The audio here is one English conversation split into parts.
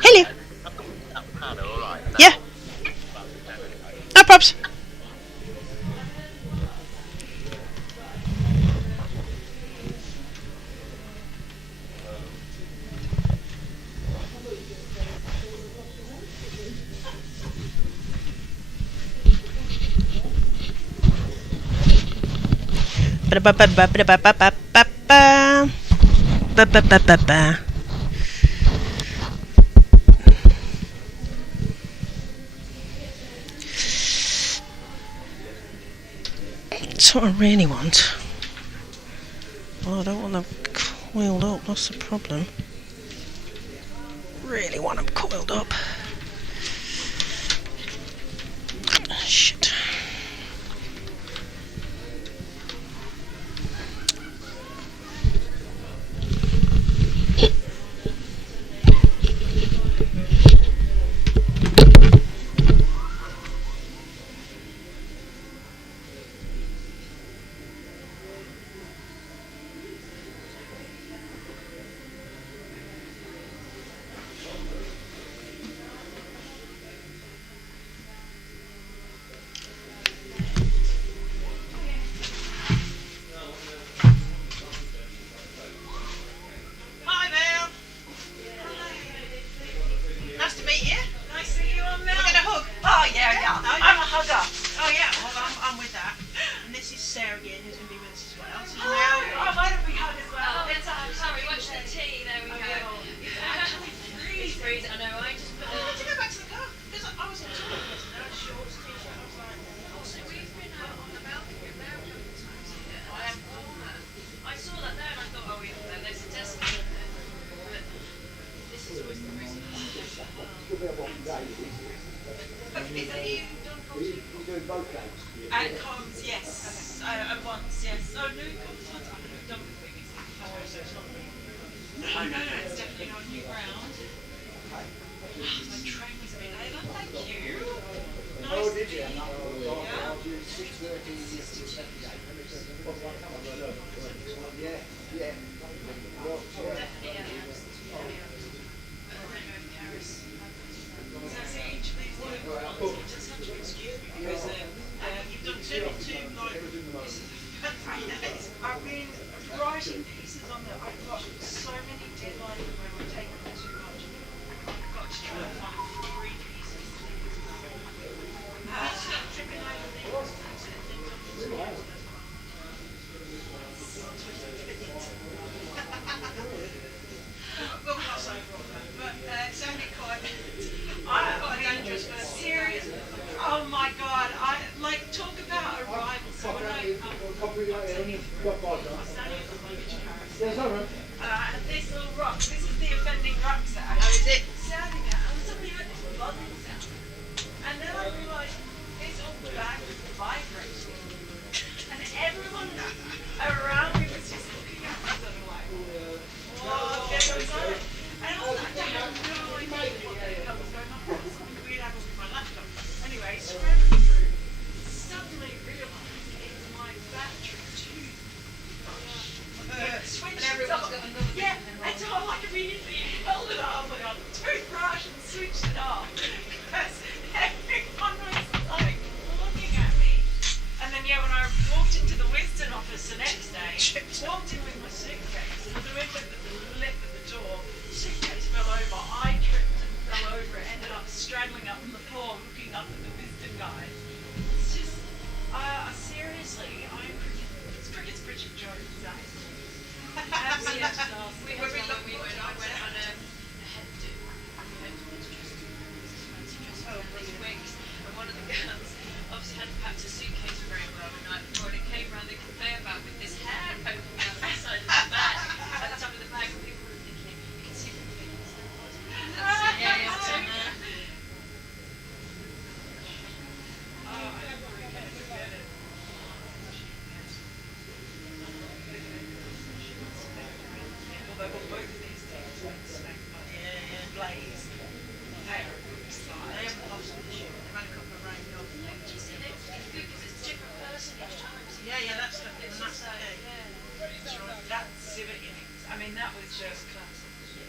Hello. Yeah. No props. That's what I really want. Well, I don't want them coiled up, that's the problem. Really want them coiled up. Shit.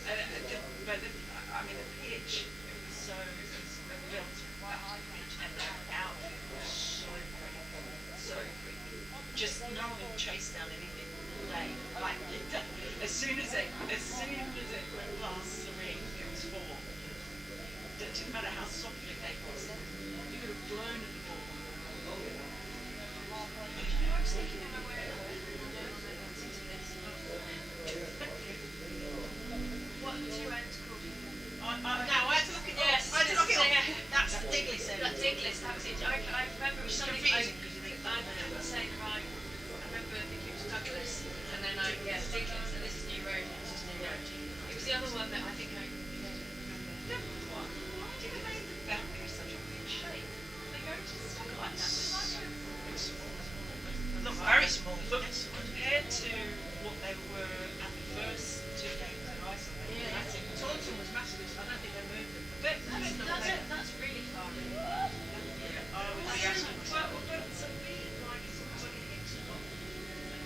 But I mean, the pitch, it was so, it was built back to the pitch, and the outfit was so pretty, so pretty. Just no one chased down anything all day. Like, as soon as it went past the ring, it was four. It didn't matter how softly they was. You could have blown at the ball. I was thinking of a word into this. What the two ends called? Now I had to look it up. Yes, I had to look it up. yeah. That's Digless. That Digless, that was it. I remember it was something confusing because you think, I couldn't say the right. I remember thinking it was Douglas, and then Digless, and this is New Road, and this is New Road. It was the other one that I think I remember. What? Did they make the boundary such a weird shape? They go to stuck like that. Not very small, but compared to what they were at the first two games that I saw, Taunton was massive. I don't think they moved them. But That's really far. But it's a weird, like it's almost like a Hickson one.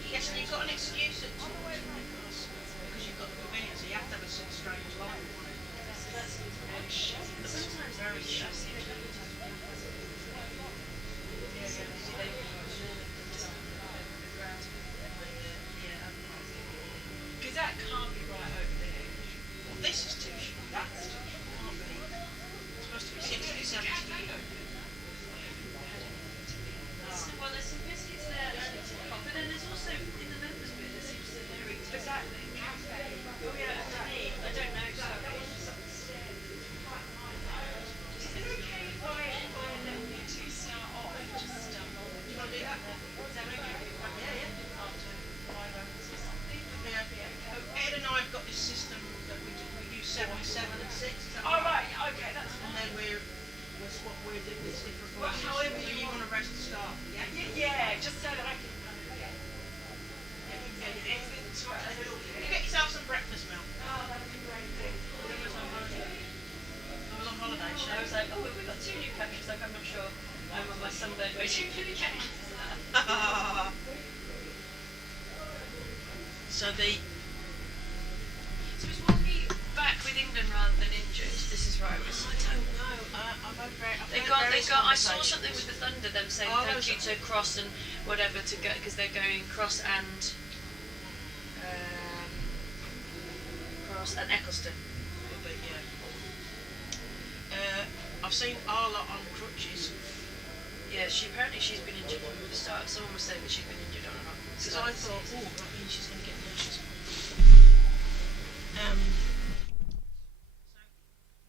Yes, and you've got an excuse at because you've got the convenience. So you have to have a sort of strange line on it. Sometimes Very sharp. Because that can't be right over there. Well, this is too short. That's too short. Can't be. It's supposed to be 60, 70. Well, there's some biscuits there, but then there's also in the members' bit there seems to be very Exactly. Oh yeah, underneath. I don't know. Sorry. Is it okay if I let you two start off? Just, do you want to do that? Is that okay? Yeah. After 5 hours or something? Yeah. Ed and I have got this system that we use 7, 7 and 6. Oh, right. Okay, that's fine. And then we're doing this different voices. Well, however you want to rest the start. Yeah, just so that I can. You get yourself some breakfast milk. Oh, that'd be great. I was on holiday. I was like, oh, we've got 2 new countries. Like, I'm not sure. I'm on my sunbed waiting for the games. So is Wolby back with England rather than injured? This is right. I don't know. I've They got. I saw something with the Thunder. Them saying thank you to Cross and whatever to go because they're going Cross and Eccleston. I've seen Arla on crutches. Yeah, she's been injured from the start. Someone was saying that she's been injured on and off. Because I thought, that means she's going to get nauseous.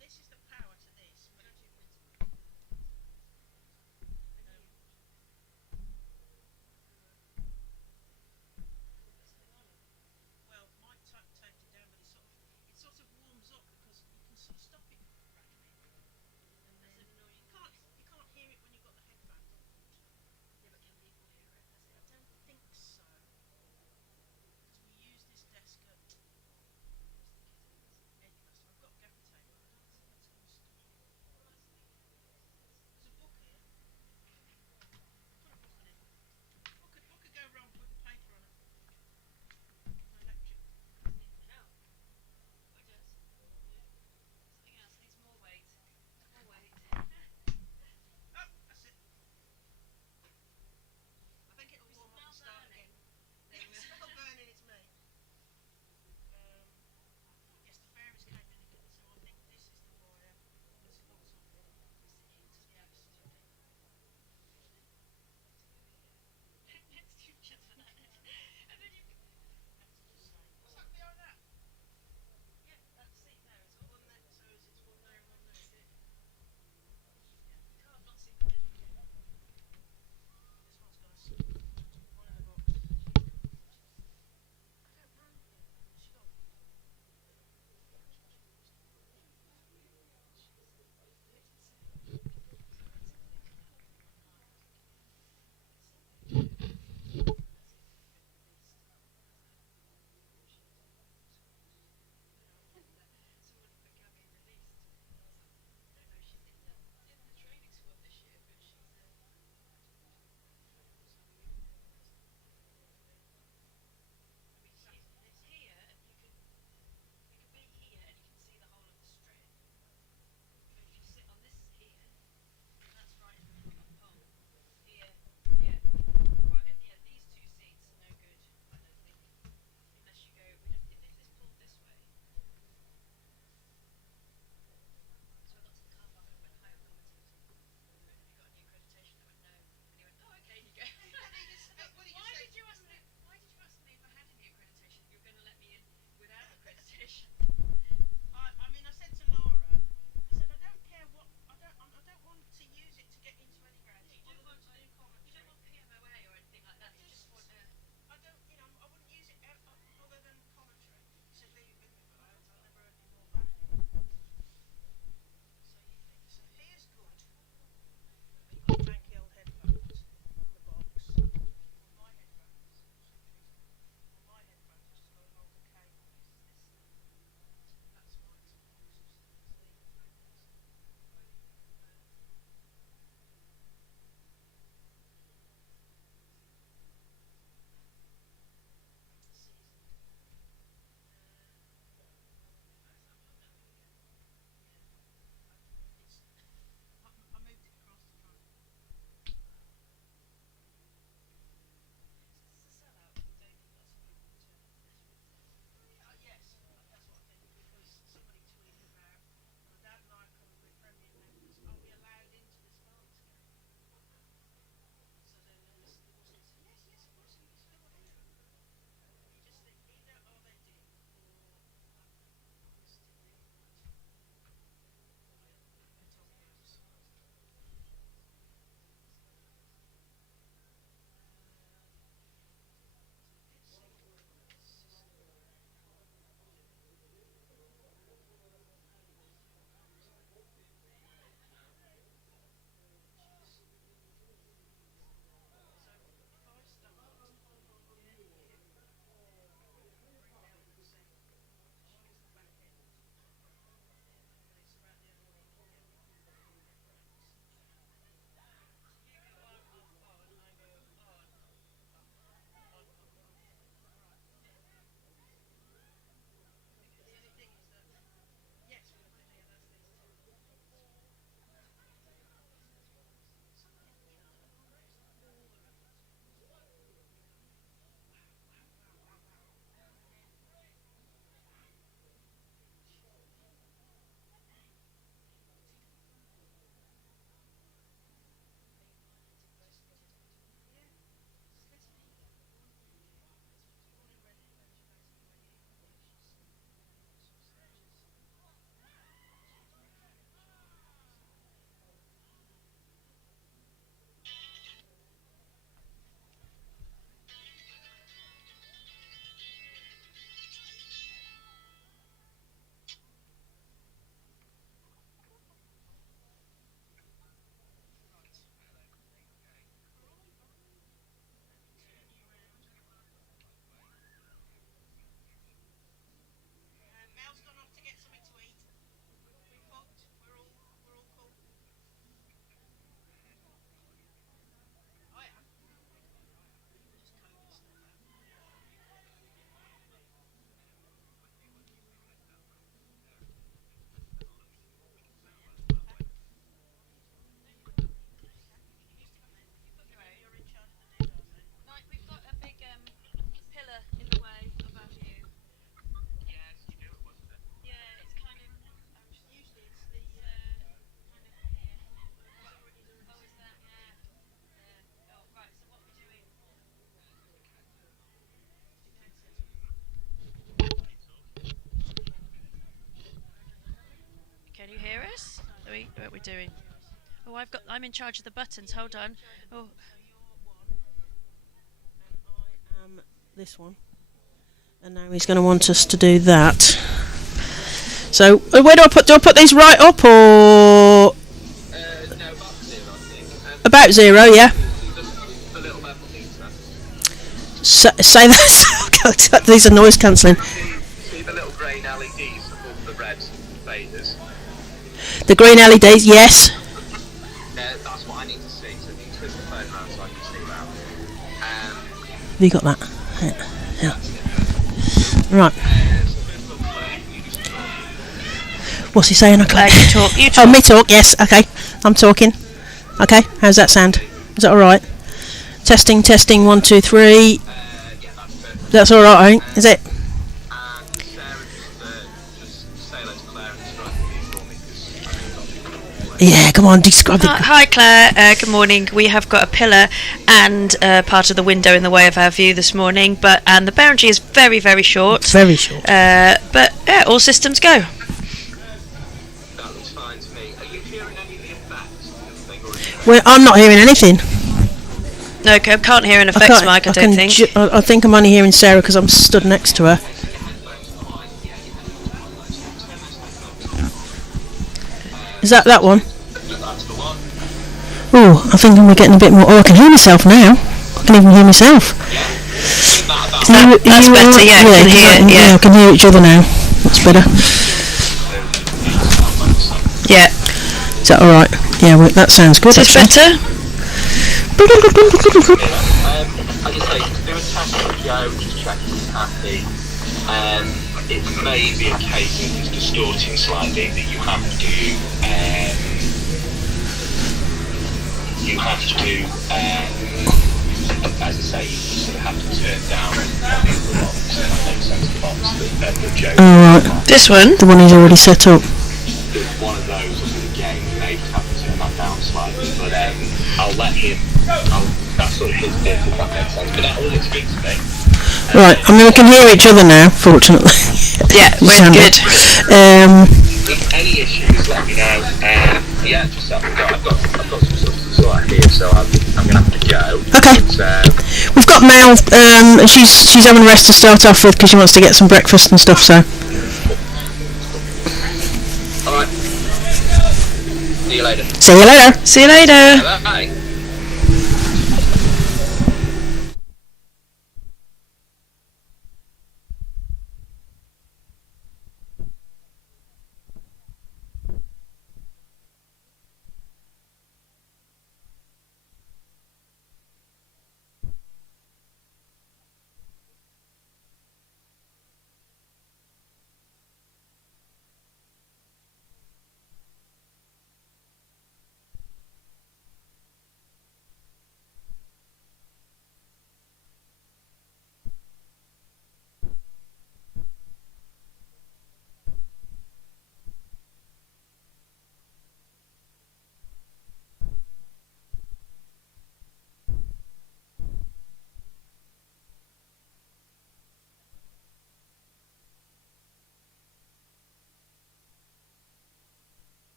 This is the power to this. Well, Mike taped it down, but it sort of warms up because you can sort of stop it gradually. And then you can't hear it when you've got the headphones on. Yeah, but can people hear it? I don't think so. Because we use this desk at What are we doing? Oh, I'm in charge of the buttons. Hold on. Oh, This one. And now he's going to want us to do that. So, where do I put these right up or? No, about 0, I think. About 0, yeah. The little level meter. Say that. These are noise cancelling. See the little green LEDs above the red faders? The green LEDs, yes. That's what I need to see. So if you twist the phone around so I can see that. Have you got that? Yeah. Right. What's he saying? Okay. you talk. Oh, me talk. Yes. Okay. I'm talking. Okay. How's that sound? Is that all right? Testing. 1, 2, 3. That's all right, ain't? Is it? And Sarah, just say let's Claire and describe it for me because Yeah. Come on. Describe the. Hi Claire, good morning. We have got a pillar and part of the window in the way of our view this morning, and the boundary is very, very short. It's very short. But yeah, all systems go. that looks fine to me. Are you hearing any of the effects of the thing? Or is it Well, I'm not hearing anything. No, can't hear an effects mic, I don't think. I think I'm only hearing Sarah because I'm stood next to her. Is that one? that's the one? Oh, I think I'm getting a bit more. Oh, I can hear myself now. I can even hear myself. That's better, yeah, I can hear, yeah. I can hear each other now. That's better. Yeah. Is that alright? Yeah, well, that sounds good. Is this better? I just say, just do a test with Joe, just check he's happy. It may be a case of it's distorting slightly that you have to, as I say, you sort of have to turn down the box, if that makes sense, the box that Joe Alright. This one? The one he's already set up. It's one of those, again, you may just have to turn that down slightly, but I'll let him, that's sort of his bit, if that makes sense, but that all it speaks to me. Right, I mean we can hear each other now, fortunately. Yeah, we're good. If any issues, let me know. Yeah, just I've got some stuff to sort out here, so I'm gonna have to go. Okay. But, We've got Mel. She's having a rest to start off with because she wants to get some breakfast and stuff. So. all right. See you later. See you later. See you later. Bye.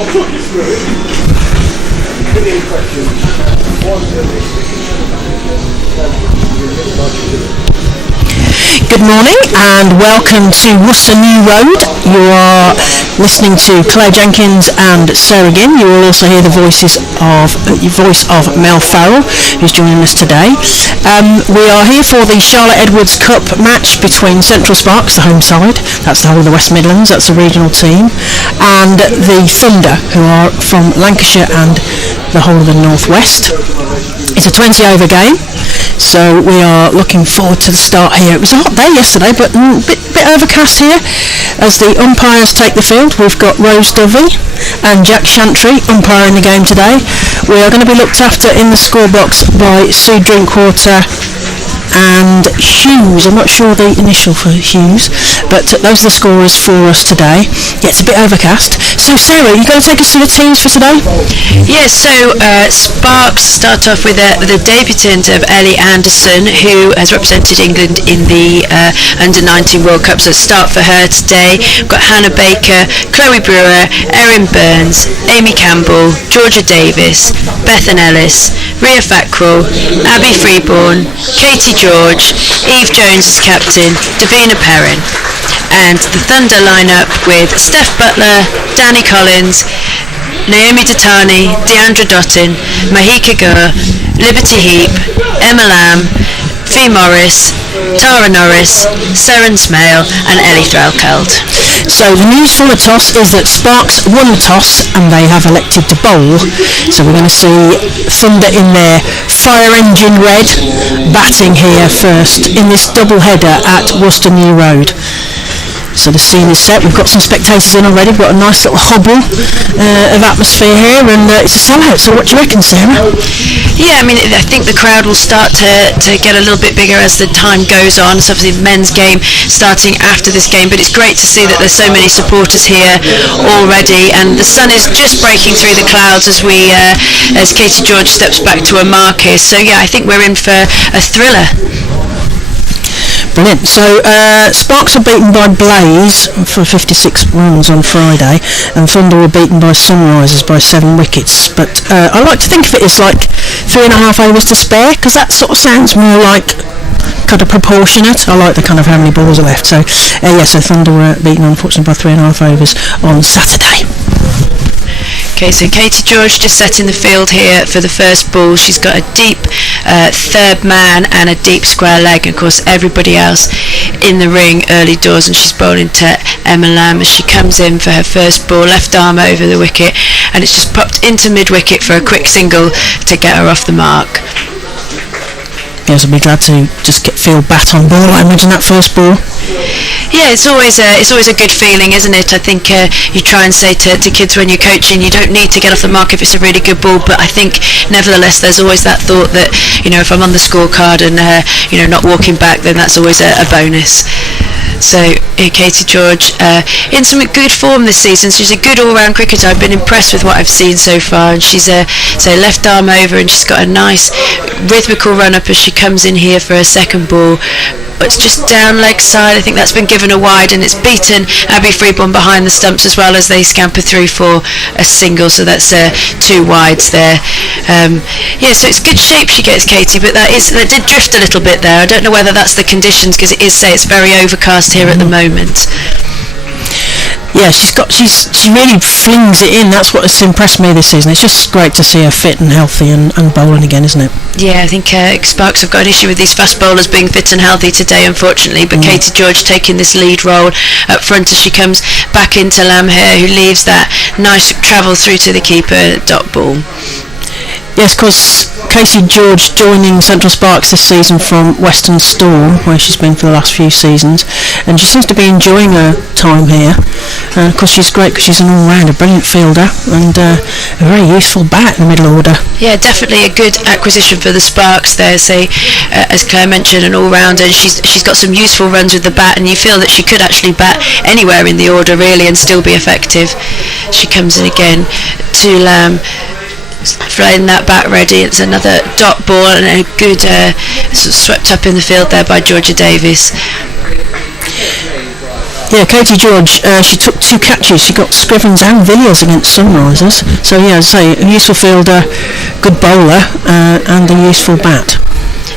Good morning and welcome to Worcester New Road. You are listening to Claire Jenkins and Sarah Ginn. You will also hear the voice of Mel Farrell, who's joining us today. We are here for the Charlotte Edwards Cup match between Central Sparks, the home side, that's the whole of the West Midlands, that's the regional team, and the Thunder, who are from Lancashire and the whole of the North West. It's a 20 over game, so we are looking forward to the start here. It was a hot day yesterday, but a bit overcast here. As the umpires take the field, we've got Rose Dovey and Jack Shantry umpiring the game today. We are going to be looked after in the scorebox by Sue Drinkwater and Hughes. I'm not sure the initial for Hughes, but those are the scorers for us today. Yeah, it's a bit overcast. So Sarah, you going to take us through the teams for today? Yes, so Sparks start off with a debutant of Ellie Anderson, who has represented England in the Under-19 World Cup, so start for her today. We've got Hannah Baker, Chloe Brewer, Erin Burns, Amy Campbell, Georgia Davis, Bethan Ellis, Ria Fackrell, Abby Freeborn, Katie George, Eve Jones as captain, Davina Perrin. And the Thunder line-up with Steph Butler, Danny Collins, Naomi Datani, Deandra Dottin, Mahika Gur, Liberty Heap, Emma Lamb, Fee Morris, Tara Norris, Seren Smale and Ellie Threlkeld. So the news from the toss is that Sparks won the toss and they have elected to bowl. So we're going to see Thunder in their fire engine red batting here first in this double header at Worcester New Road. So the scene is set. We've got some spectators in already. We've got a nice little hobble of atmosphere here, and it's a sellout. So what do you reckon, Sarah? Yeah, I mean, I think the crowd will start to get a little bit bigger as the time goes on. It's obviously the men's game starting after this game, but it's great to see that there's so many supporters here already, and the sun is just breaking through the clouds as Katie George steps back to a mark here. So yeah, I think we're in for a thriller. Brilliant. So Sparks were beaten by Blaze for 56 runs on Friday, and Thunder were beaten by Sunrisers by 7 wickets. But I like to think of it as like 3.5 overs to spare, because that sort of sounds more like kind of proportionate. I like the kind of how many balls are left. So so Thunder were beaten unfortunately by 3.5 overs on Saturday. Okay, so Katie George just setting the field here for the first ball. She's got a deep third man and a deep square leg, and of course everybody else in the ring early doors, and she's bowling to Emma Lamb as she comes in for her first ball, left arm over the wicket, and it's just popped into mid-wicket for a quick single to get her off the mark. Yes, I'll be glad to just feel bat on ball, I imagine, that first ball. Yeah, it's always a good feeling, isn't it? I think you try and say to kids when you're coaching, you don't need to get off the mark if it's a really good ball, but I think nevertheless there's always that thought that, if I'm on the scorecard and not walking back, then that's always a bonus. So Katie George in some good form this season. She's a good all-round cricketer. I've been impressed with what I've seen so far, and she's left arm over, and she's got a nice rhythmical run-up as she comes in here for her second ball. But it's just down leg side. I think that's been given a wide, and it's beaten Abby Freeborn behind the stumps as well as they scamper through for a single. So that's 2 wides there. So it's good shape she gets, Katie, but that did drift a little bit there. I don't know whether that's the conditions, because it's very overcast here at the moment. Yeah, she really flings it in. That's what has impressed me this season. It's just great to see her fit and healthy and bowling again, isn't it? Yeah, I think Sparks have got an issue with these fast bowlers being fit and healthy today, unfortunately, but Katie George taking this lead role up front as she comes back into Lamb here, who leaves that nice travel through to the keeper, dot ball. Yes, because Katie George joining Central Sparks this season from Western Storm, where she's been for the last few seasons, and she seems to be enjoying her time here. And of course she's great because she's an all-rounder, brilliant fielder, and a very useful bat in the middle order. Yeah, definitely a good acquisition for the Sparks there. As Claire mentioned, an all-rounder, and she's got some useful runs with the bat, and you feel that she could actually bat anywhere in the order really and still be effective. She comes in again to Lamb, flying that bat ready. It's another dot ball and a good swept up in the field there by Georgia Davis. Yeah, Katie George, she took 2 catches. She got Scrivens and Villiers against Sunrisers. So yeah, as I say, a useful fielder, good bowler, and a useful bat.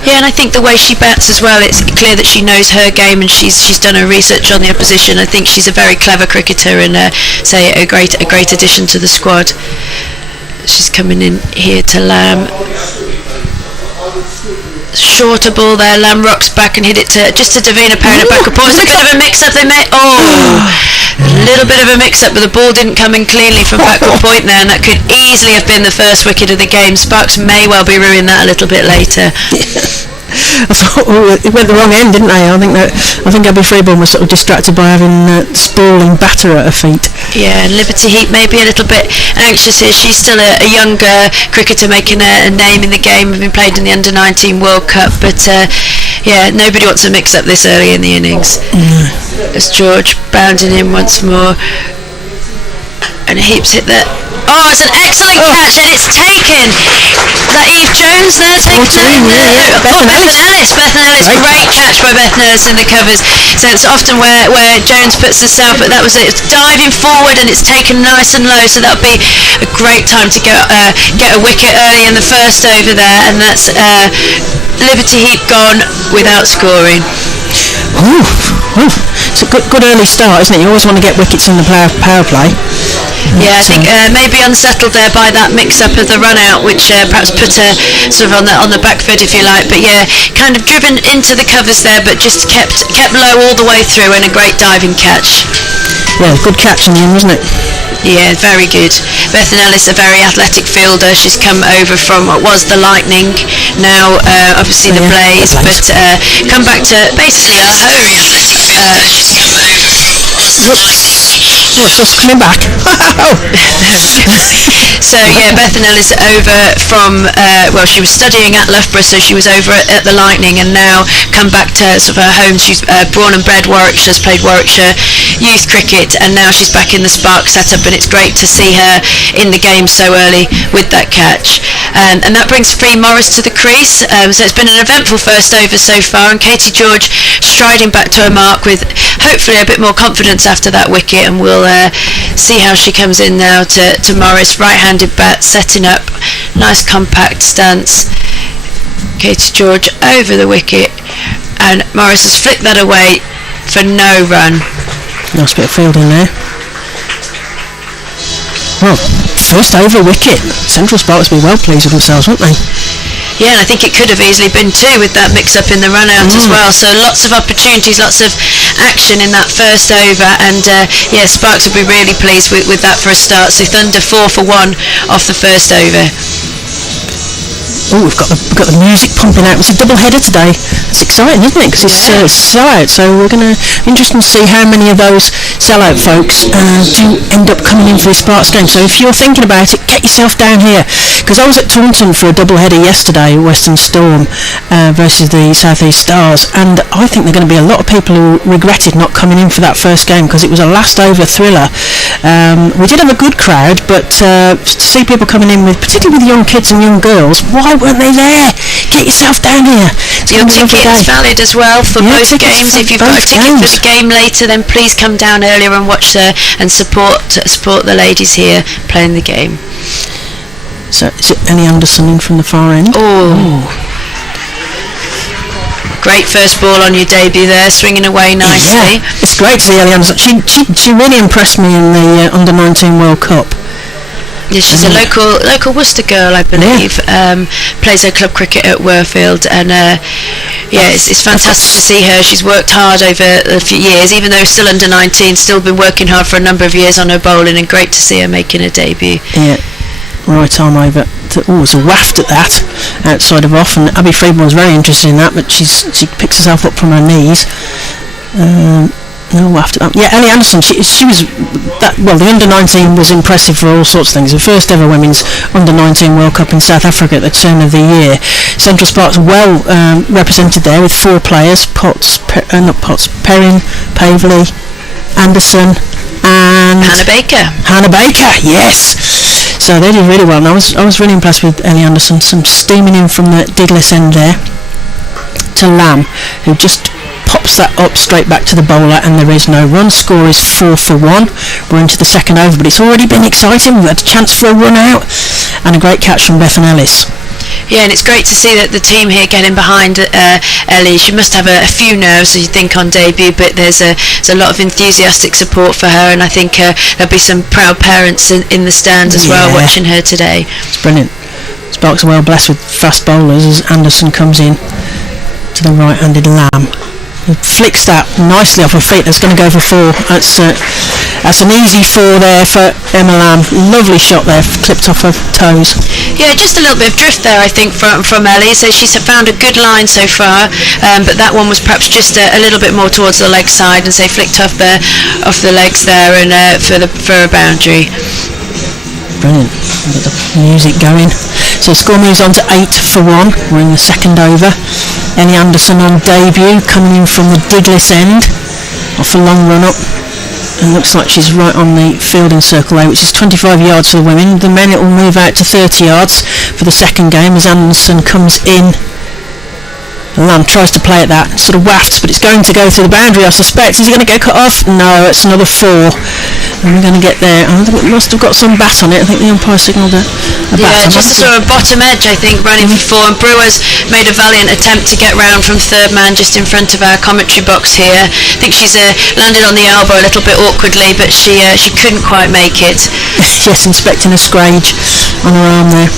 Yeah, and I think the way she bats as well, it's clear that she knows her game and she's done her research on the opposition. I think she's a very clever cricketer and say a great addition to the squad. She's coming in here to Lamb. Shorter ball there. Lamb rocks back and hit it to Davina Perrin at back of points. A bit of a mix-up they made. A little bit of a mix-up, but the ball didn't come in cleanly from backward point there, and that could easily have been the first wicket of the game. Sparks may well be ruining that a little bit later. I thought, it went the wrong end, didn't they? I think Abby Freeborn was sort of distracted by having sprawling batter at her feet. Yeah, and Liberty Heat may be a little bit anxious here. She's still a younger cricketer making a name in the game, having played in the Under-19 World Cup, but yeah, nobody wants to mix up this early in the innings. As George bounding in once more, and Heaps hit that. Oh, it's an excellent catch, and it's taken. Is that Eve Jones there? Taking that? Bethan Ellis. Great catch by Bethan Ellis in the covers. So it's often where Jones puts herself, but that was it. It's diving forward, and it's taken nice and low. So that'll be a great time to get a wicket early in the first over there, and that's Liberty Heat gone without scoring. It's a good early start, isn't it? You always want to get wickets in the power play. Yeah, I think maybe unsettled there by that mix-up of the run-out, which perhaps put her sort of on the back foot, if you like. But yeah, kind of driven into the covers there, but just kept low all the way through, and a great diving catch. Yeah, good catch in the end, wasn't it? Yeah, very good. Bethan Ellis, a very athletic fielder. She's come over from what was the Lightning, now obviously the Blaze, but come back to basically a home. She's come over. It's just coming back. So yeah, Bethan Ellis over from she was studying at Loughborough, so she was over at the Lightning, and now come back to sort of her home. She's born and bred Warwickshire, has played Warwickshire youth cricket, and now she's back in the Spark setup, and it's great to see her in the game so early with that catch. And that brings Free Morris to the crease. So it's been an eventful first over so far, and Katie George striding back to her mark with hopefully a bit more confidence after that wicket, and we'll see how she comes in now to Morris. Right-handed bat, setting up, nice compact stance. Katie George over the wicket, and Morris has flicked that away for no run. Nice bit of fielding there. Well, first over wicket. Central Sparks will be well pleased with themselves, won't they? Yeah, and I think it could have easily been 2 with that mix-up in the run-out as well. So lots of opportunities, lots of action in that first over, and yeah, Sparks will be really pleased with that for a start. So Thunder 4 for 1 off the first over. Oh, we've got the music pumping out. It's a double header today. It's exciting, isn't it? Because it's sellout. So we're going to interesting to see how many of those sellout folks do end up coming in for the Sparks game. So if you're thinking about it, get yourself down here. Because I was at Taunton for a double header yesterday, Western Storm versus the South East Stars, and I think there are going to be a lot of people who regretted not coming in for that first game because it was a last over thriller. We did have a good crowd, but to see people coming in with, particularly with young kids and young girls, why weren't they there? Get yourself down here. Your ticket is valid as well for both games. If you've got a ticket for the game later, then please come down earlier and watch and support the ladies here playing the game. So is it Ellie Anderson in from the far end? Great first ball on your debut there, swinging away nicely. Yeah, it's great to see Ellie Anderson. She really impressed me in the Under-19 World Cup. Yeah, she's a local Worcester girl, I believe. Plays her club cricket at Worfield, and yeah, it's fantastic to see her. She's worked hard over a few years, even though still under 19, still been working hard for a number of years on her bowling, and great to see her making her debut. Yeah, right arm over. It's a waft at that, outside of off, and Abby Freeborn's very interested in that, but she picks herself up from her knees. No, after that. Yeah, Ellie Anderson, she was that. Well, the Under-19 was impressive for all sorts of things. The first ever Women's Under-19 World Cup in South Africa at the turn of the year. Central Sparks well represented there with 4 players: Perrin, Pavley, Anderson, and Hannah Baker. Yes. So they did really well, and I was really impressed with Ellie Anderson. Some steaming in from the Diglis end there to Lamb, who just pops dots that up straight back to the bowler, and there is no run. Score is 4-1. We're into the second over, but it's already been exciting. We've had a chance for a run out and a great catch from Bethan Ellis. Yeah, and it's great to see that the team here getting behind Ellie. She must have a few nerves, as you think, on debut, but there's a lot of enthusiastic support for her, and I think there'll be some proud parents in the stands as well watching her today. It's brilliant. Sparks are well blessed with fast bowlers as Anderson comes in to the right-handed Lamb. He flicks that nicely off her feet. That's going to go for 4. That's an easy 4 there for Emma Lamb. Lovely shot there, clipped off her toes. Yeah, just a little bit of drift there, I think, from Ellie. So she's found a good line so far, but that one was perhaps just a little bit more towards the leg side, and so flicked off the legs there, and for a boundary. Brilliant. Get the music going. So score moves on to 8-1. We're in the second over. Ellie Anderson on debut, coming in from the Diglis end, off a long run up. And looks like she's right on the fielding circle there, which is 25 yards for the women. The men, it will move out to 30 yards for the second game as Anderson comes in. Lamb tries to play at that, sort of wafts, but it's going to go through the boundary, I suspect. Is he going to get cut off? No, it's another 4. And we're going to get there. I think it must have got some bat on it. I think the umpire signalled a bat. Yeah, just a sort of bottom edge, I think, running for 4. And Brewer's made a valiant attempt to get round from third man just in front of our commentary box here. I think she's landed on the elbow a little bit awkwardly, but she couldn't quite make it. Yes, inspecting a scrage on her arm there.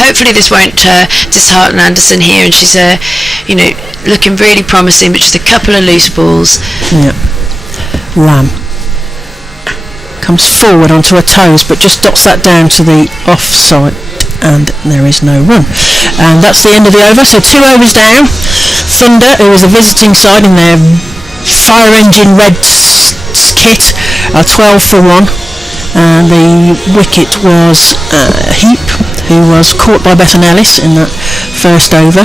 Hopefully this won't dishearten Anderson here, and she's looking really promising, but just a couple of loose balls. Yeah. Lamb comes forward onto her toes, but just dots that down to the offside, and there is no run. And that's the end of the over. So 2 overs down. Thunder, who was the visiting side in their fire engine red kit, 12-1. And the wicket was Heap, who was caught by Bethan Ellis in that first over.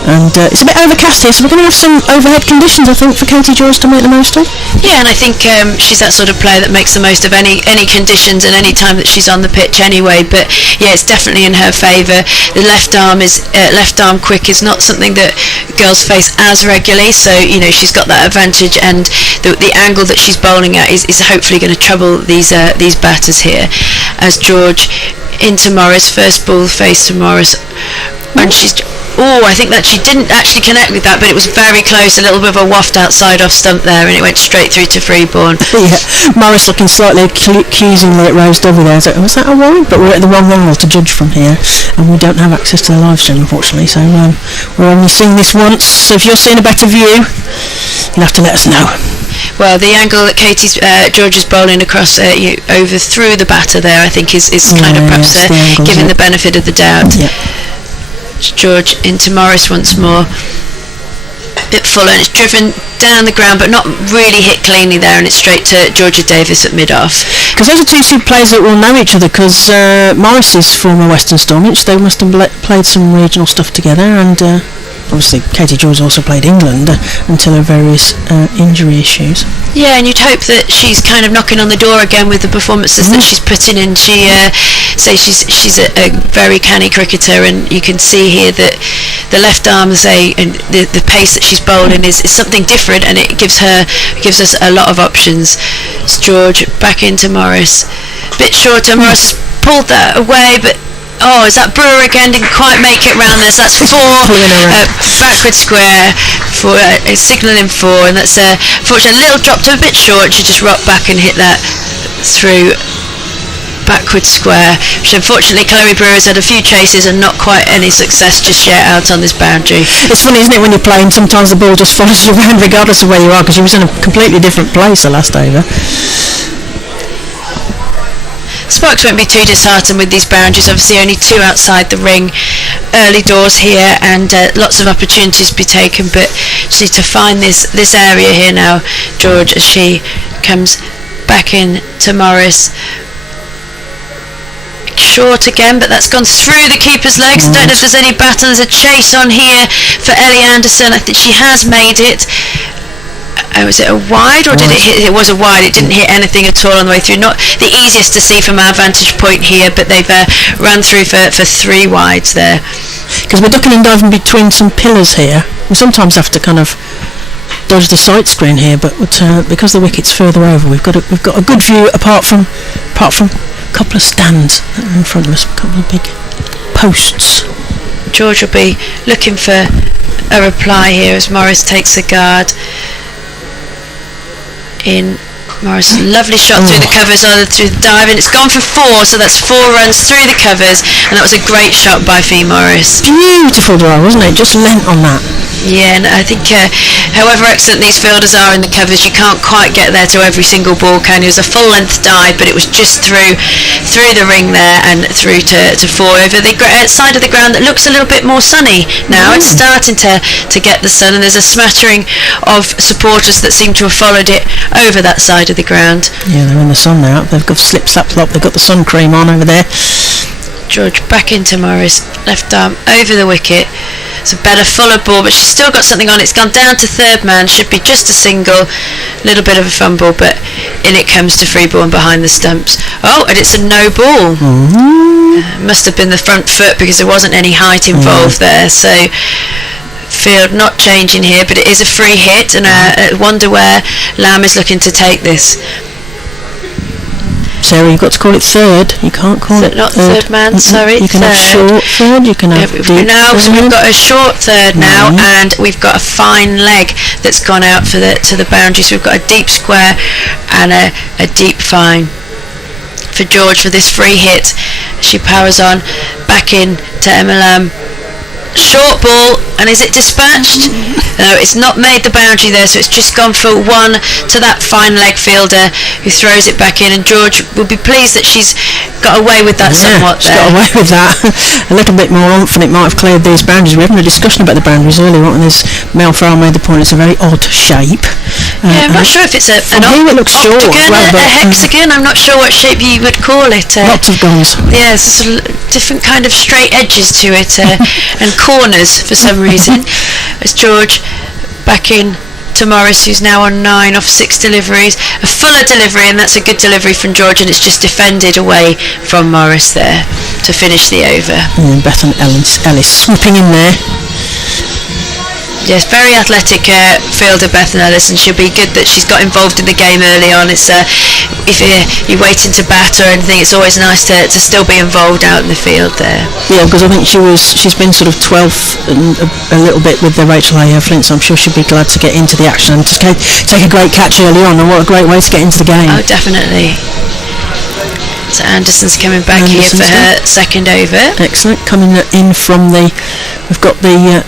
And it's a bit overcast here, so we're going to have some overhead conditions, I think, for Katie George to make the most of. Yeah, and I think she's that sort of player that makes the most of any conditions and any time that she's on the pitch anyway. But yeah, it's definitely in her favour. The left arm quick is not something that girls face as regularly, so she's got that advantage, and the angle that she's bowling at is hopefully going to trouble these batters here. As George into Morris, first ball face to Morris, and I think that she didn't actually connect with that, but it was very close, a little bit of a waft outside off stump there, and it went straight through to Freeborn. Yeah, Morris looking slightly accusingly at Rose Dovey there. So, was that a worry? But we're at the wrong angle to judge from here, and we don't have access to the live stream, unfortunately, so we're only seeing this once. So if you're seeing a better view, you'll have to let us know. Well, the angle that George is bowling across over through the batter there, I think is kind of perhaps giving the benefit of the doubt. Yeah. George into Morris once more. A bit fuller, and it's driven down the ground, but not really hit cleanly there, and it's straight to Georgia Davis at mid-off. Because those are two players that will know each other, because Morris is former Western Stormwich. They must have played some regional stuff together, and obviously Katie George also played England until her various injury issues. Yeah, and you'd hope that she's kind of knocking on the door again with the performances that she's putting in. She she's a very canny cricketer, and you can see here that the left arm, and the pace that she's bowling is something different, and it gives us a lot of options. It's George back into Morris, bit shorter. Morris pulled that away, but is that Brewer again? Didn't quite make it round this. That's 4 backward square for signalling 4, and that's fortunately a little dropped a bit short. She just rocked back and hit that through backward square, which unfortunately Chloe Brewer's had a few chases and not quite any success just yet out on this boundary. It's funny, isn't it, when you're playing, sometimes the ball just follows you around regardless of where you are, because she was in a completely different place the last over. Sparks won't be too disheartened with these boundaries. Obviously only 2 outside the ring, early doors here, and lots of opportunities to be taken, but just need to find this area here now, George, as she comes back in to Morris. Short again, but that's gone through the keeper's legs. Don't know if there's any bat, and there's a chase on here for Ellie Anderson. I think she has made it. Was it a wide or did it hit? It was a wide. It didn't hit anything at all on the way through. Not the easiest to see from our vantage point here, but they've ran through for 3 wides there. Because we're ducking and diving between some pillars here. We sometimes have to kind of dodge the sight screen here, but because the wicket's further over, we've got a good view apart from a couple of stands that are in front of us, a couple of big posts. George will be looking for a reply here as Morris takes the guard in. Morris, lovely shot through the covers, either through the dive, and it's gone for 4, so that's 4 runs through the covers, and that was a great shot by Fee Morris. Beautiful drive, wasn't it? Just lent on that. Yeah, and I think however excellent these fielders are in the covers, you can't quite get there to every single ball, can you? It was a full length dive, but it was just through the ring there and through to 4 over the side of the ground that looks a little bit more sunny now. It's starting to get the sun, and there's a smattering of supporters that seem to have followed it over that side of the ground. Yeah, they're in the sun now. They've got slip slap flop. They've got the sun cream on over there. George back into Morris, left arm over the wicket. It's a better, fuller ball, but she's still got something on. It's gone down to third man. Should be just a single. Little bit of a fumble, but in it comes to free ball and behind the stumps. Oh, and it's a no ball. Must have been the front foot because there wasn't any height involved there. So field not changing here, but it is a free hit, and I wonder where Lamb is looking to take this. Sarah, you've got to call it third. You can't call it not third man, sorry. You can have short third, you can have deep so we've got a short third now, and we've got a fine leg that's gone out to the boundary. So we've got a deep square and a deep fine for George for this free hit. She powers on back in to Emma Lamb. Short ball, and is it dispatched? No, it's not made the boundary there, so it's just gone for 1 to that fine leg fielder who throws it back in, and George will be pleased that she's got away with that somewhat there. Got away with that. A little bit more oomph and it might have cleared these boundaries. We were having a discussion about the boundaries earlier on, and this Mel Farrell made the point it's a very odd shape. I'm not sure if it's an it looks short octagon, well, a hexagon. I'm not sure what shape you would call it. Lots of guns. Yeah, it's different kind of straight edges to it, and corners for some reason. As George back in to Morris, who's now on 9 off 6 deliveries. A fuller delivery, and that's a good delivery from George, and it's just defended away from Morris there to finish the over. And Bethan Ellis swooping in there. Yes, very athletic fielder, Bethan Ellis, and she'll be good that she's got involved in the game early on. It's if you're waiting to bat or anything, it's always nice to still be involved out in the field there. Yeah, because I think she's been sort of 12th and a little bit with the Rachel A. Flint, so I'm sure she'll be glad to get into the action and just take a great catch early on, and what a great way to get into the game. Oh, definitely. So Anderson's coming back here for her second over. Excellent. Coming in from we've got the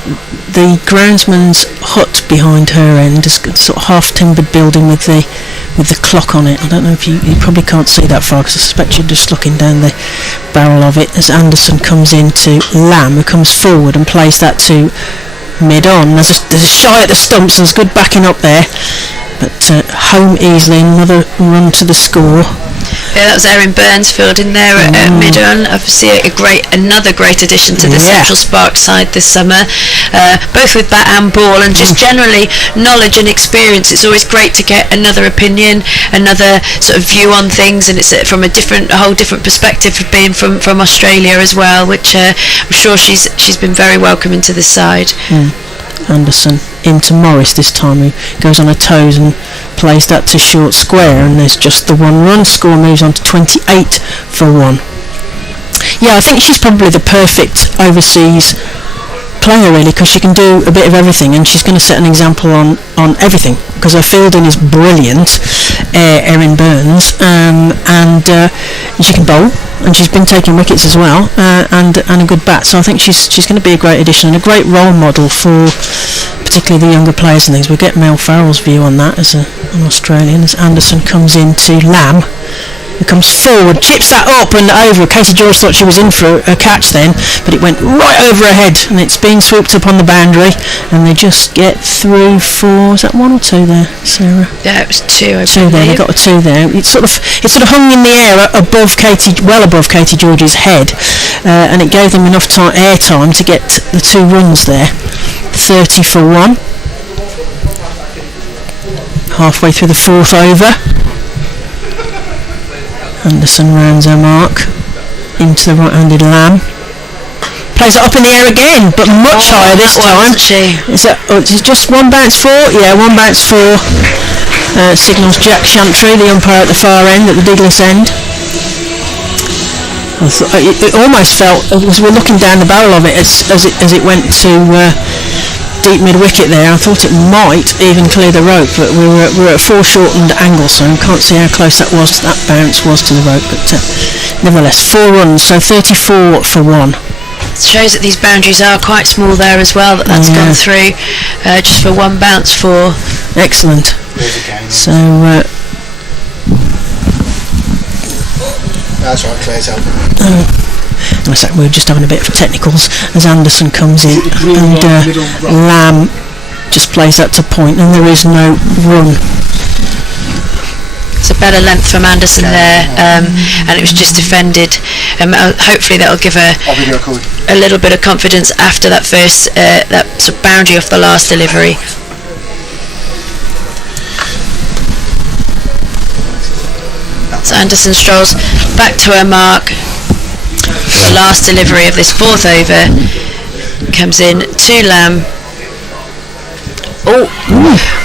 groundsman's hut behind her end, just sort of half timbered building with the clock on it. I don't know if you probably can't see that far, because I suspect you're just looking down the barrel of it as Anderson comes into Lamb, who comes forward and plays that to mid-on. There's a shy at the stumps, and there's good backing up there, but home easily, another run to the score. Yeah, that was Erin Burns fielding there at mid-on. Obviously another great addition to the Central Spark side this summer, both with bat and ball, and just generally knowledge and experience. It's always great to get another opinion, another sort of view on things, and it's from a whole different perspective of being from Australia as well, which I'm sure she's been very welcome into this side. Anderson into Morris this time, who goes on her toes and plays that to short square, and there's just the 1 run. Score moves on to 28 for 1. Yeah, I think she's probably the perfect overseas player, really, because she can do a bit of everything, and she's going to set an example on everything, because her fielding is brilliant, Erin Burns, and she can bowl, and she's been taking wickets as well, and a good bat. So I think she's going to be a great addition and a great role model for particularly the younger players and things. We'll get Mel Farrell's view on that as an Australian, as Anderson comes into Lamb, who comes forward, chips that up and over. Katie George thought she was in for a catch then, but it went right over her head, and it's been swooped up on the boundary, and they just get through for, is that 1 or 2 there, Sarah? Yeah, it was 2, I believe. 2 there, they got a 2 there. It sort of hung in the air well above Katie George's head, and it gave them enough air time to get the 2 runs there. 30 for 1. halfway through the 4th over. Anderson rounds her mark into the right-handed Lamb. Plays it up in the air again, but much higher this time. Is it just one bounce 4? Yeah, one bounce 4. Signals Jack Chantry, the umpire at the far end, at the Diglis end. It almost felt, as we're looking down the barrel of it as it went to deep mid-wicket there, I thought it might even clear the rope, but we were at a foreshortened angle, so I can't see how close that bounce was to the rope, but nevertheless, 4 runs, so 34 for 1. It shows that these boundaries are quite small there as well, that's gone through just for 1 bounce for. Excellent. So that's right, Claire's helping. We're just having a bit of technicals as Anderson comes in, and Lamb just plays that to point, and there is no run. It's a better length from Anderson there, and it was just defended. Hopefully that'll give her a little bit of confidence after that first that sort of boundary off the last delivery. So Anderson strolls back to her mark. The last delivery of this 4th over comes in to Lamb.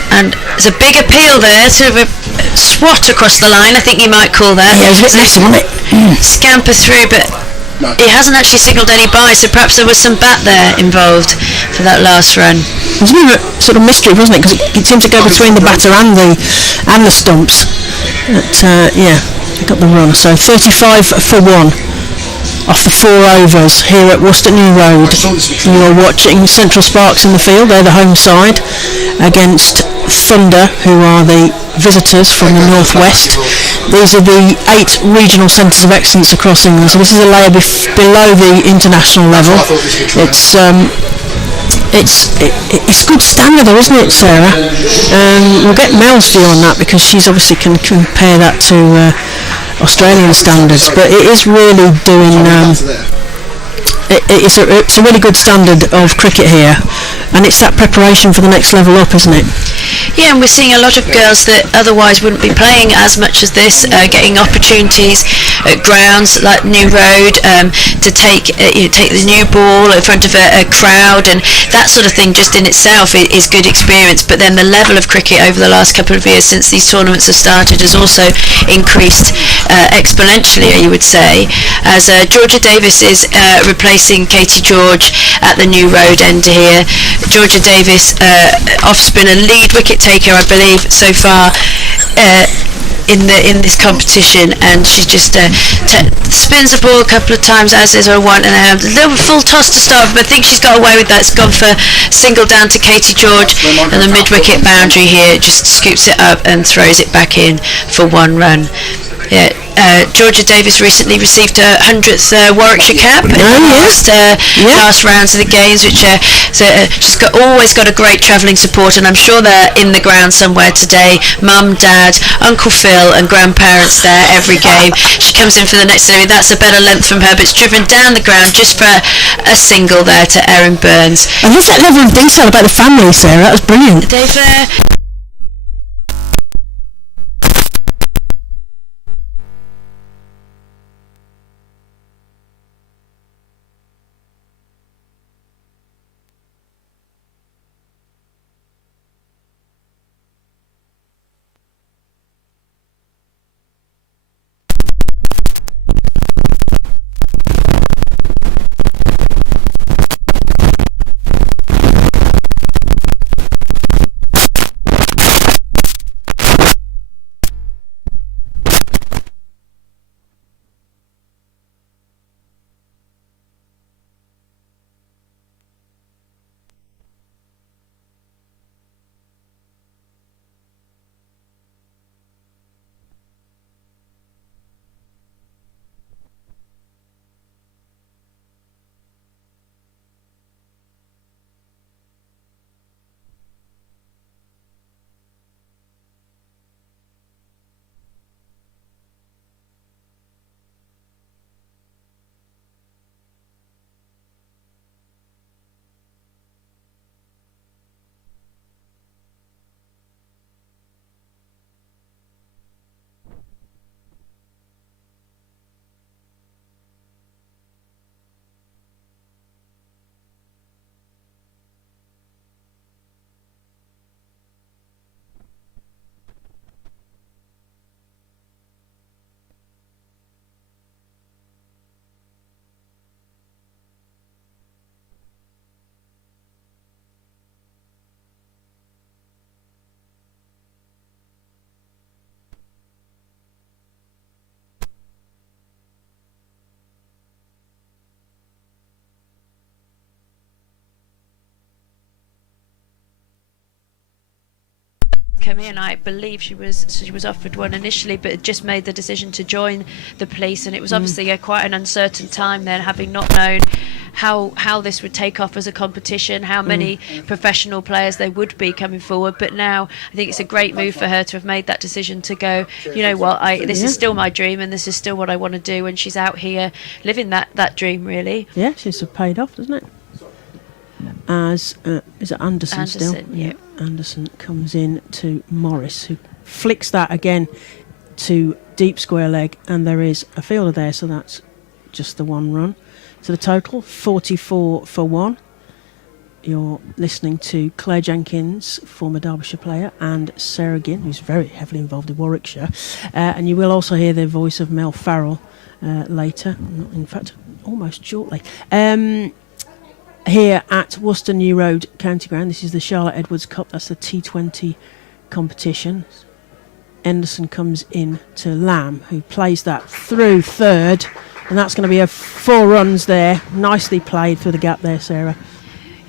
And there's a big appeal there, sort of a swat across the line, I think you might call that. Yeah, it was a bit messy, wasn't it? Scamper through, but he hasn't actually signalled any bye, so perhaps there was some bat there involved for that last run. It was a bit of a sort of mystery, wasn't it? Because it seemed to go between the batter and the stumps. But yeah, they got the run. So 35 for 1 off the 4 overs here at Worcester New Road. You are watching Central Sparks in the field. They're the home side against Thunder, who are the visitors from the northwest. These are the 8 regional centres of excellence across England. So this is a layer below the international level. It's good standard though, isn't it, Sarah? We'll get Mel's view on that, because she's obviously can compare that to Australian standards, but it is really doing it's a really good standard of cricket here, and it's that preparation for the next level up, isn't it? Yeah, and we're seeing a lot of girls that otherwise wouldn't be playing as much as this, getting opportunities at grounds like New Road to take the new ball in front of a crowd, and that sort of thing just in itself is good experience. But then the level of cricket over the last couple of years since these tournaments have started has also increased exponentially, you would say, as Georgia Davis is replacing Katie George at the New Road end here. Georgia Davis off spinner, lead wicket taker, I believe, so far in this competition, and she just spins the ball a couple of times, as is her one, and a little full toss to start, but I think she's got away with that. It's gone for single down to Katie George, and the mid-wicket boundary here just scoops it up and throws it back in for 1 run. Yeah, Georgia Davis recently received her 100th Warwickshire cap in the last rounds of the games, which she's always got a great travelling support, and I'm sure they're in the ground somewhere today. Mum, Dad, Uncle Phil and grandparents there every game. She comes in for the next delivery. That's a better length from her, but it's driven down the ground just for a single there to Erin Burns. And there's that level of detail about the family, Sarah. That was brilliant. They've come in. I believe she was offered one initially, but had just made the decision to join the police, and it was obviously quite an uncertain time then, having not known how this would take off as a competition, how many professional players there would be coming forward. But now I think it's a great move for her to have made that decision to go, you know what, this is still my dream, and this is still what I want to do, and she's out here living that dream, really. Yeah, she's paid off, doesn't it? As is it Anderson still? Yeah. Anderson comes in to Morris, who flicks that again to deep square leg, and there is a fielder there, so that's just the one run. So the total 44 for 1. You're listening to Claire Jenkins, former Derbyshire player, and Sarah Ginn, who's very heavily involved in Warwickshire, and you will also hear the voice of Mel Farrell later. In fact, almost shortly. Here at Worcester New Road County Ground. This is the Charlotte Edwards Cup. That's the T20 competition. Anderson comes in to Lamb, who plays that through third, and that's going to be 4 runs there. Nicely played through the gap there, Sarah.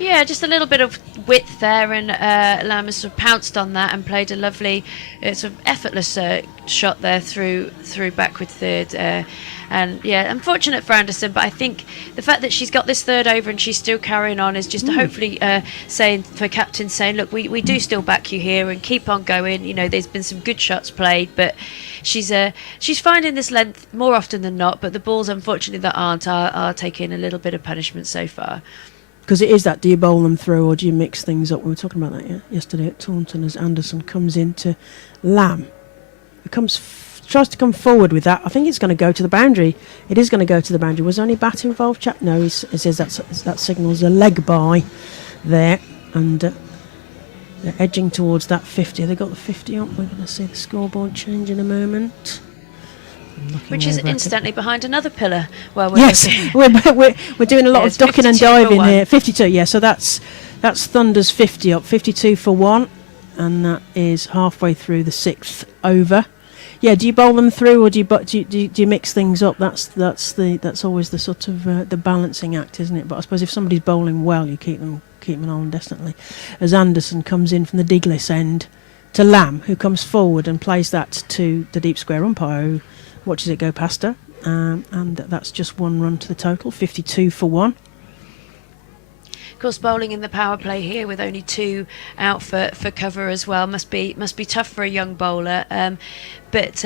Yeah, just a little bit of width there, and Lamb has sort of pounced on that and played a lovely, sort of effortless shot there through backward third. And yeah, unfortunate for Anderson, but I think the fact that she's got this third over and she's still carrying on is just hopefully saying for captain, saying, look, we do still back you here and keep on going. You know, there's been some good shots played, but she's finding this length more often than not. But the balls, unfortunately, that aren't are taking a little bit of punishment so far. Because it is that, do you bowl them through or do you mix things up? We were talking about that yesterday at Taunton as Anderson comes into Lamb. It tries to come forward with that. I think it's going to go to the boundary. It is going to go to the boundary. Was there any bat involved, chap? No, it says that signals a leg by there. And they're edging towards that 50. They got the 50 up. We're going to see the scoreboard change in a moment. Which is incidentally behind another pillar. Well, yes, we're doing a lot of ducking and diving here. 52, yeah. So that's Thunder's 50 up, 52 for 1, and that is halfway through the 6th over. Yeah, do you bowl them through or do you mix things up? That's always the sort of the balancing act, isn't it? But I suppose if somebody's bowling well, you keep them on definitely. As Anderson comes in from the Diglis end to Lamb, who comes forward and plays that to the deep square umpire, who watches it go past her, and that's just 1 run to the total, 52 for 1. Of course, bowling in the power play here with only 2 out for cover as well must be tough for a young bowler. But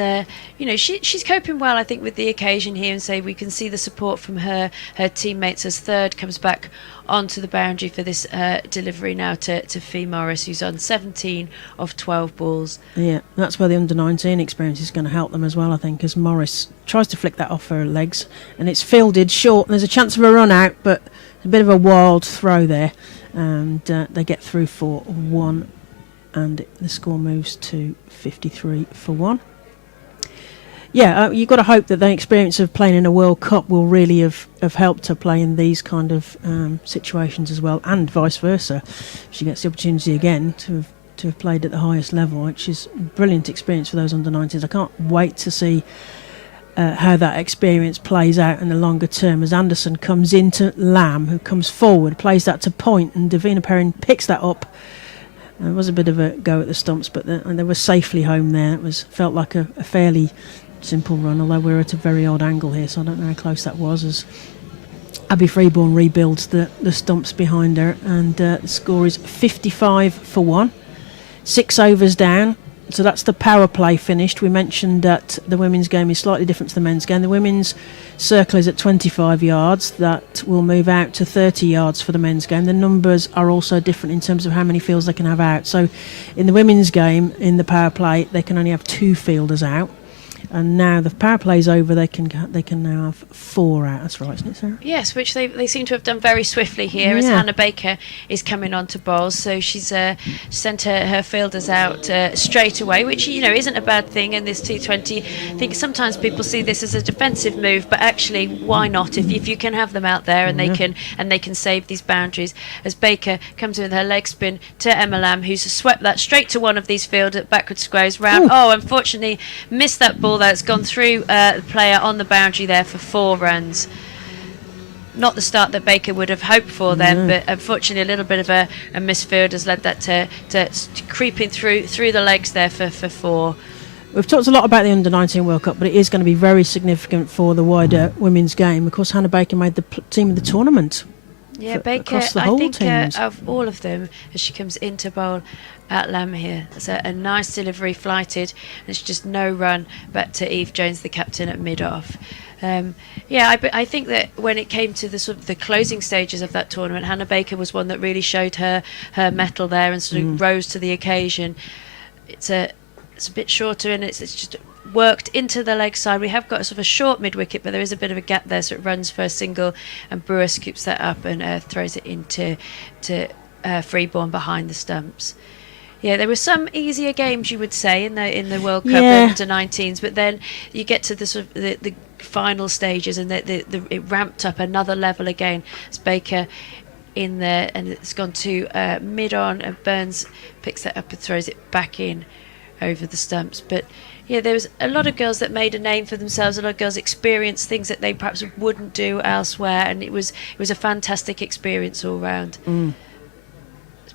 you know, she's coping well, I think, with the occasion here, and say we can see the support from her teammates as third comes back onto the boundary for this delivery now to Fee Morris, who's on 17 of 12 balls. Yeah, that's where the under-19 experience is going to help them as well, I think, as Morris tries to flick that off her legs, and it's fielded short, and there's a chance of a run out, but a bit of a wild throw there, and they get through for 1, and the score moves to 53 for 1. Yeah, you've got to hope that the experience of playing in a World Cup will really have helped her play in these kind of situations as well, and vice versa. She gets the opportunity again to have played at the highest level, which is a brilliant experience for those under-19s. I can't wait to see how that experience plays out in the longer term, as Anderson comes into Lamb, who comes forward, plays that to point, and Davina Perrin picks that up. It was a bit of a go at the stumps, but they were safely home there. It felt like a fairly simple run, although we're at a very odd angle here, so I don't know how close that was, as Abby Freeborn rebuilds the stumps behind her, and the score is 55 for 1. 6 overs down. So that's the power play finished. We mentioned that the women's game is slightly different to the men's game. The women's circle is at 25 yards. That will move out to 30 yards for the men's game. The numbers are also different in terms of how many fields they can have out. So in the women's game, in the power play, they can only have 2 fielders out. And now the power play's over, they can now have 4 out. That's right, isn't it, Sarah? Yes, which they seem to have done very swiftly here, as Hannah Baker is coming on to bowl. So she's sent her fielders out straight away, which, you know, isn't a bad thing in this T20. I think sometimes people see this as a defensive move, but actually, why not? If you can have them out there and they can save these boundaries. As Baker comes in with her leg spin to Emma Lamb, who's swept that straight to one of these field at backward squares round. Oh, unfortunately, missed that ball. That's gone through the player on the boundary there for 4 runs. not the start that Baker would have hoped for then, but unfortunately a little bit of a misfield has led that to creeping through the legs there for 4. We've talked a lot about the Under-19 World Cup, but it is going to be very significant for the wider women's game. Of course, Hannah Baker made the team of the tournament. Yeah, Baker, I think of all of them, as she comes into bowl at Lamb here, it's a nice delivery, flighted, and it's just no run back to Eve Jones, the captain, at mid-off. I think that when it came to the sort of the closing stages of that tournament, Hannah Baker was one that really showed her mettle there and sort of rose to the occasion. It's a bit shorter, and it's just worked into the leg side. We have got a sort of a short mid-wicket, but there is a bit of a gap there, so it runs for a single, and Brewer scoops that up and throws it into Freeborn behind the stumps. Yeah, there were some easier games, you would say, in the World Cup under 19s, but then you get to the sort of the final stages, and it ramped up another level again. It's Baker in there, and it's gone to mid-on, and Burns picks that up and throws it back in over the stumps. But yeah, there was a lot of girls that made a name for themselves. A lot of girls experienced things that they perhaps wouldn't do elsewhere, and it was a fantastic experience all round.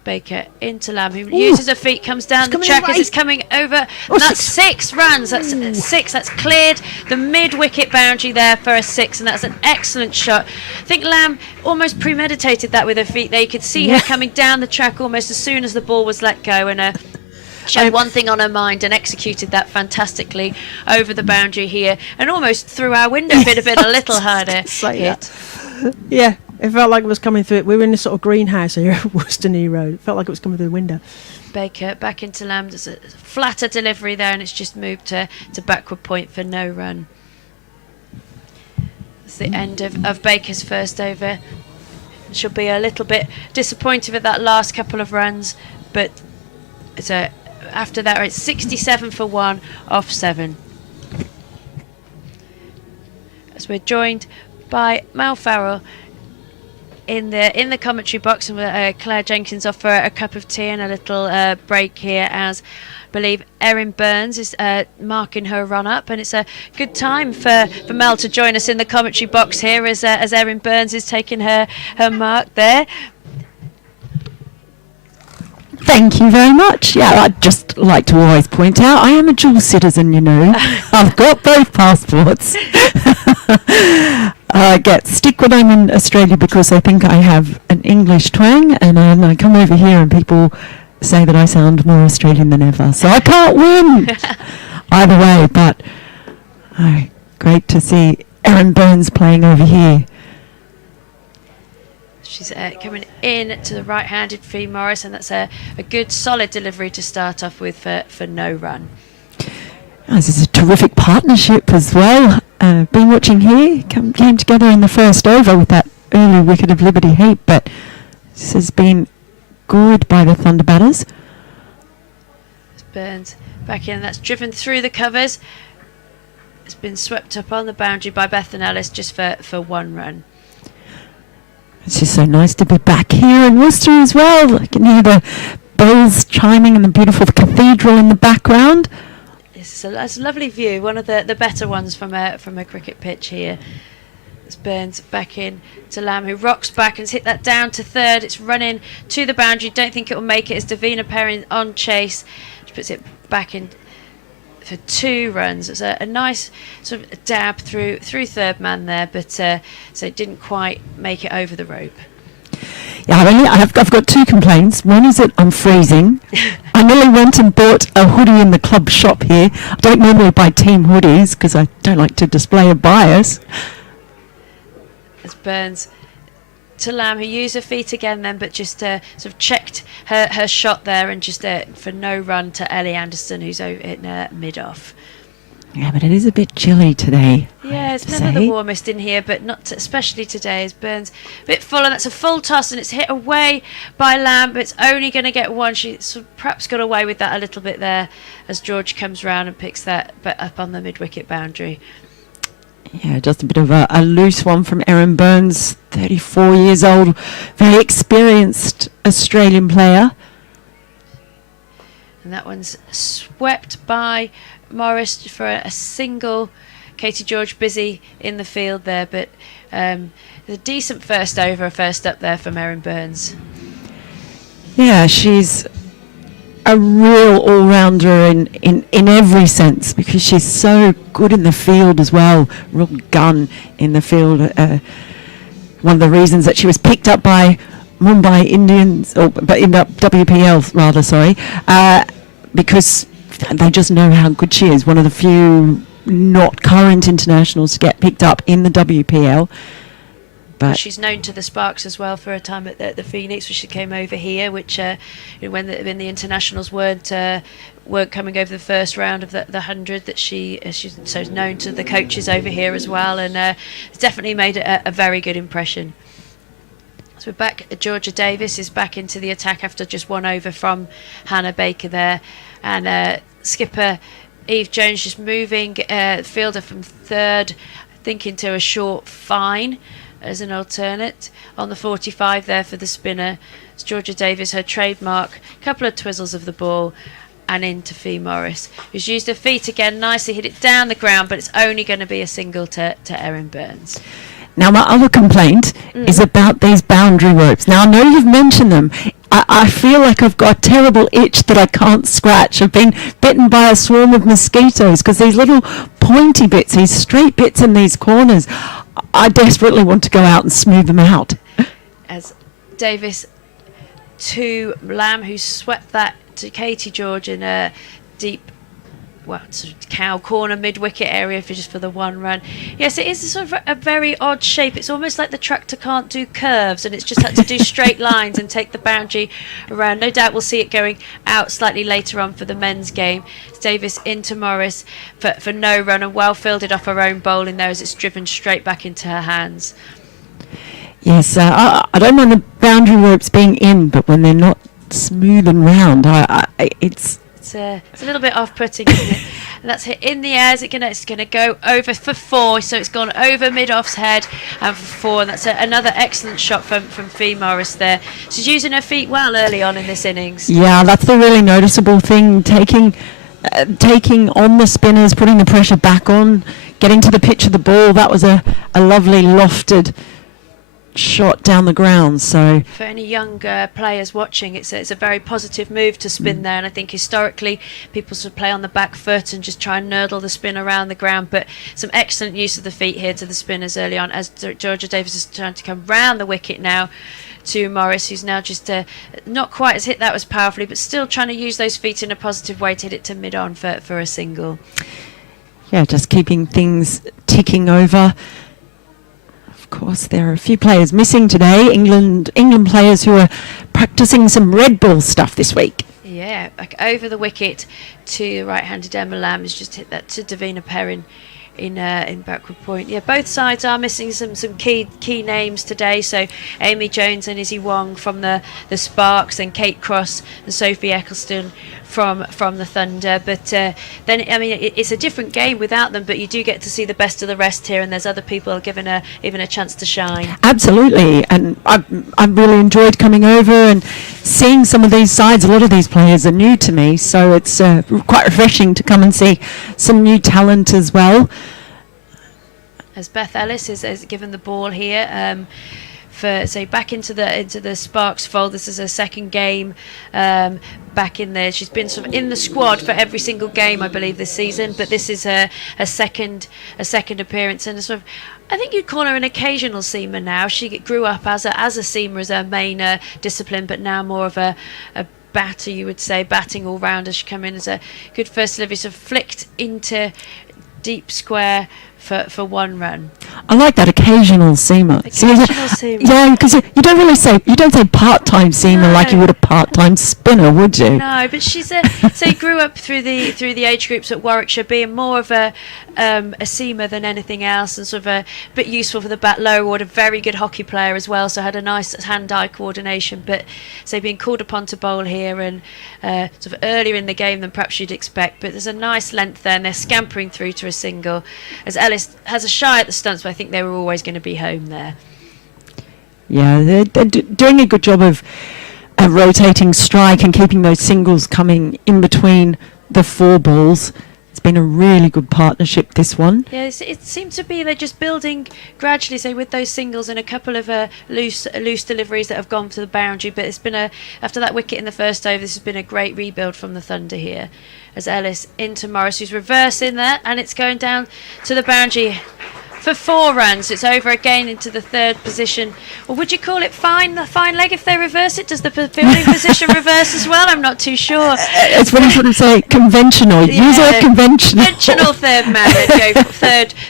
Baker into Lamb, who uses her feet, comes down the track as it's coming over. That's 6 runs. That's 6. That's cleared the mid-wicket boundary there for a 6, and that's an excellent shot. I think Lamb almost premeditated that with her feet there. You could see her coming down the track almost as soon as the ball was let go, and she had one thing on her mind and executed that fantastically over the boundary here, and almost through our window. Been a little harder hit. Yeah, it felt like it was coming through. We were in this sort of greenhouse here at Worcester New Road. It felt like it was coming through the window. Baker back into Lamb. There's a flatter delivery there, and it's just moved to backward point for no run. It's the end of Baker's first over. She'll be a little bit disappointed with that last couple of runs, but after that it's 67 for 1 off 7. As we're joined by Mel Farrell in the commentary box, and Claire Jenkins offer a cup of tea and a little break here, as I believe Erin Burns is marking her run up, and it's a good time for Mel to join us in the commentary box here as Erin Burns is taking her mark there. Thank you very much. Yeah, I'd just like to always point out I am a dual citizen, you know. I've got both passports. I get stick when I'm in Australia because I think I have an English twang, and I come over here and people say that I sound more Australian than ever. So I can't win either way, but great to see Erin Burns playing over here. She's coming in to the right-handed Fee Morris, and that's a good solid delivery to start off with for no run. This is a terrific partnership as well. Been watching here, came together in the first over with that early wicket of Liberty Heap, but this has been good by the Thunder batters. Burns back in, and that's driven through the covers. It's been swept up on the boundary by Bethan Ellis just for 1 run. It's just so nice to be back here in Worcester as well. I can hear the bells chiming and the beautiful cathedral in the background. It's a lovely view, one of the better ones from a cricket pitch here. It's Burns back in to Lamb, who rocks back and has hit that down to third. It's running to the boundary. Don't think it will make it as Davina Perrin on chase. She puts it back in for 2 runs. It's a nice sort of dab through third man there, but so it didn't quite make it over the rope. Yeah, I've got 2 complaints. One is that I'm freezing. I nearly went and bought a hoodie in the club shop here. I don't normally buy team hoodies because I don't like to display a bias. As Burns to Lamb, who used her feet again then, but just sort of checked her shot there, and just for no run to Ellie Anderson, who's over in mid-off. Yeah, but it is a bit chilly today. Yeah, it's never the warmest in here, but not especially today, as Burns a bit full, and that's a full toss, and it's hit away by Lamb, but it's only going to get 1. She sort of perhaps got away with that a little bit there, as George comes round and picks that up on the mid-wicket boundary. Yeah, just a bit of a loose one from Erin Burns, 34 years old, very experienced Australian player. And that one's swept by Morris for a single Katie George busy in the field there, but a decent first up there from Erin Burns. Yeah, she's a real all-rounder in every sense, because she's so good in the field as well, real gun in the field. One of the reasons that she was picked up by Mumbai Indians, but in the WPL rather, because they just know how good she is. One of the few not current internationals to get picked up in the WPL. But she's known to the Sparks as well for a time at the Phoenix, which she came over here, which when the internationals weren't coming over the first round of the 100, that she's so known to the coaches over here as well, and it's definitely made a very good impression. So we're back. Georgia Davis is back into the attack after just one over from Hannah Baker there, and skipper Eve Jones just moving fielder from third, I think into a short fine as an alternate on the 45 there for the spinner. It's Georgia Davis, her trademark, couple of twizzles of the ball and into Fee Morris, who's used her feet again nicely, hit it down the ground, but it's only going to be a single to Erin Burns. Now, my other complaint is about these boundary ropes. Now, I know you've mentioned them. I feel like I've got a terrible itch that I can't scratch. I've been bitten by a swarm of mosquitoes because these little pointy bits, these straight bits in these corners, I desperately want to go out and smooth them out. As Davis to Lamb, who swept that to Katie George in a deep, sort of cow corner mid-wicket area for the one run. Yes, it is sort of a very odd shape. It's almost like the tractor can't do curves, and it's just had to do straight lines and take the boundary around. No doubt we'll see it going out slightly later on for the men's game. It's Davis into Morris for no run, and well fielded off her own bowling there as it's driven straight back into her hands. Yes, I don't mind the boundary ropes being in, but when they're not smooth and round, it's a little bit off-putting, isn't it? And that's hit in the air. It's going to go over for 4, so it's gone over mid-off's head and for 4, and that's another excellent shot from Fee Morris there. She's using her feet well early on in this innings. Yeah, that's the really noticeable thing, taking on the spinners, putting the pressure back on, getting to the pitch of the ball. That was a lovely lofted shot down the ground. So for any younger players watching, it's a very positive move to spin there, and I think historically people should play on the back foot and just try and nurdle the spin around the ground, but some excellent use of the feet here to the spinners early on as Georgia Davis is trying to come round the wicket now to Morris, who's now just not quite as hit that as powerfully, but still trying to use those feet in a positive way to hit it to mid-on for a single. Yeah, just keeping things ticking over. Of course, there are a few players missing today. England players who are practicing some red ball stuff this week. Yeah, back over the wicket to right-handed Emma Lamb, has just hit that to Davina Perrin in backward point. Yeah, both sides are missing some key names today. So Amy Jones and Izzy Wong from the Sparks, and Kate Cross and Sophie Eccleston from the Thunder. But then, I mean, it's a different game without them, but you do get to see the best of the rest here, and there's other people given a chance to shine. Absolutely, and I've really enjoyed coming over and seeing some of these sides. A lot of these players are new to me, so it's quite refreshing to come and see some new talent as well. As Beth Ellis is given the ball here, back into the Sparks fold. This is her second game back in there. She's been sort of in the squad for every single game, I believe, this season, but this is her second appearance, and sort of, I think you'd call her an occasional seamer now. She grew up as a seamer as her main discipline, but now more of a batter, you would say, batting all rounder. She come in as a good first delivery, sort of flicked into deep square for one run. I like that occasional seamer. Seamer. Yeah, because you don't say part-time seamer like you would a part-time spinner, would you? No, but she's so grew up through the age groups at Warwickshire, being more of a seamer than anything else, and sort of a bit useful for the bat lower order. Very good hockey player as well, so had a nice hand-eye coordination. But so being called upon to bowl here and sort of earlier in the game than perhaps you'd expect. But there's a nice length there, and they're scampering through to a single. As Ellis has a shy at the stunts, but I think they were always going to be home there. Yeah, they're doing a good job of rotating strike and keeping those singles coming in between the 4 balls. It's been a really good partnership, this one. Yes, it seems to be they're just building gradually, say with those singles and a couple of loose deliveries that have gone to the boundary, but it's been after that wicket in the first over, this has been a great rebuild from the Thunder here, as Ellis into Morris, who's reversing there, and it's going down to the boundary for 4 runs. It's over again into the third position. Or would you call it the fine leg if they reverse it? Does the fielding position reverse as well? I'm not too sure. It's when you sort of say conventional. Use our conventional. Conventional third man. Let's go for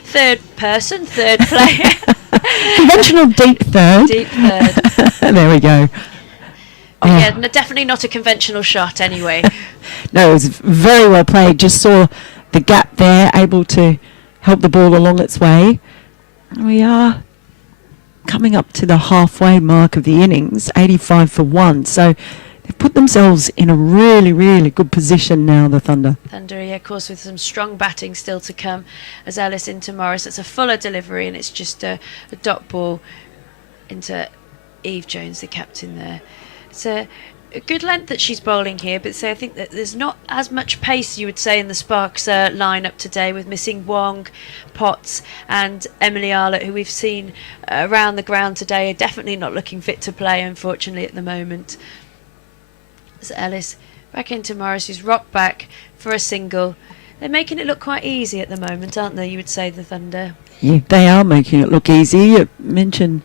third person, third player. Conventional deep third. Deep third. There we go. Yeah, definitely not a conventional shot anyway. No, it was very well played. Just saw the gap there, able to help the ball along its way. We are coming up to the halfway mark of the innings, 85 for 1. So they've put themselves in a really, really good position now, the Thunder. Thunder, yeah, of course, with some strong batting still to come as Ellis into Morris. It's a fuller delivery, and it's just a dot ball into Eve Jones, the captain there. It's a good length that she's bowling here, but I think that there's not as much pace, you would say, in the Sparks lineup today, with missing Wong, Potts and Emily Arlott, who we've seen around the ground today, are definitely not looking fit to play, unfortunately, at the moment. So Ellis back into Morris, who's rocked back for a single. They're making it look quite easy at the moment, aren't they, you would say, the Thunder? Yeah, they are making it look easy. You mentioned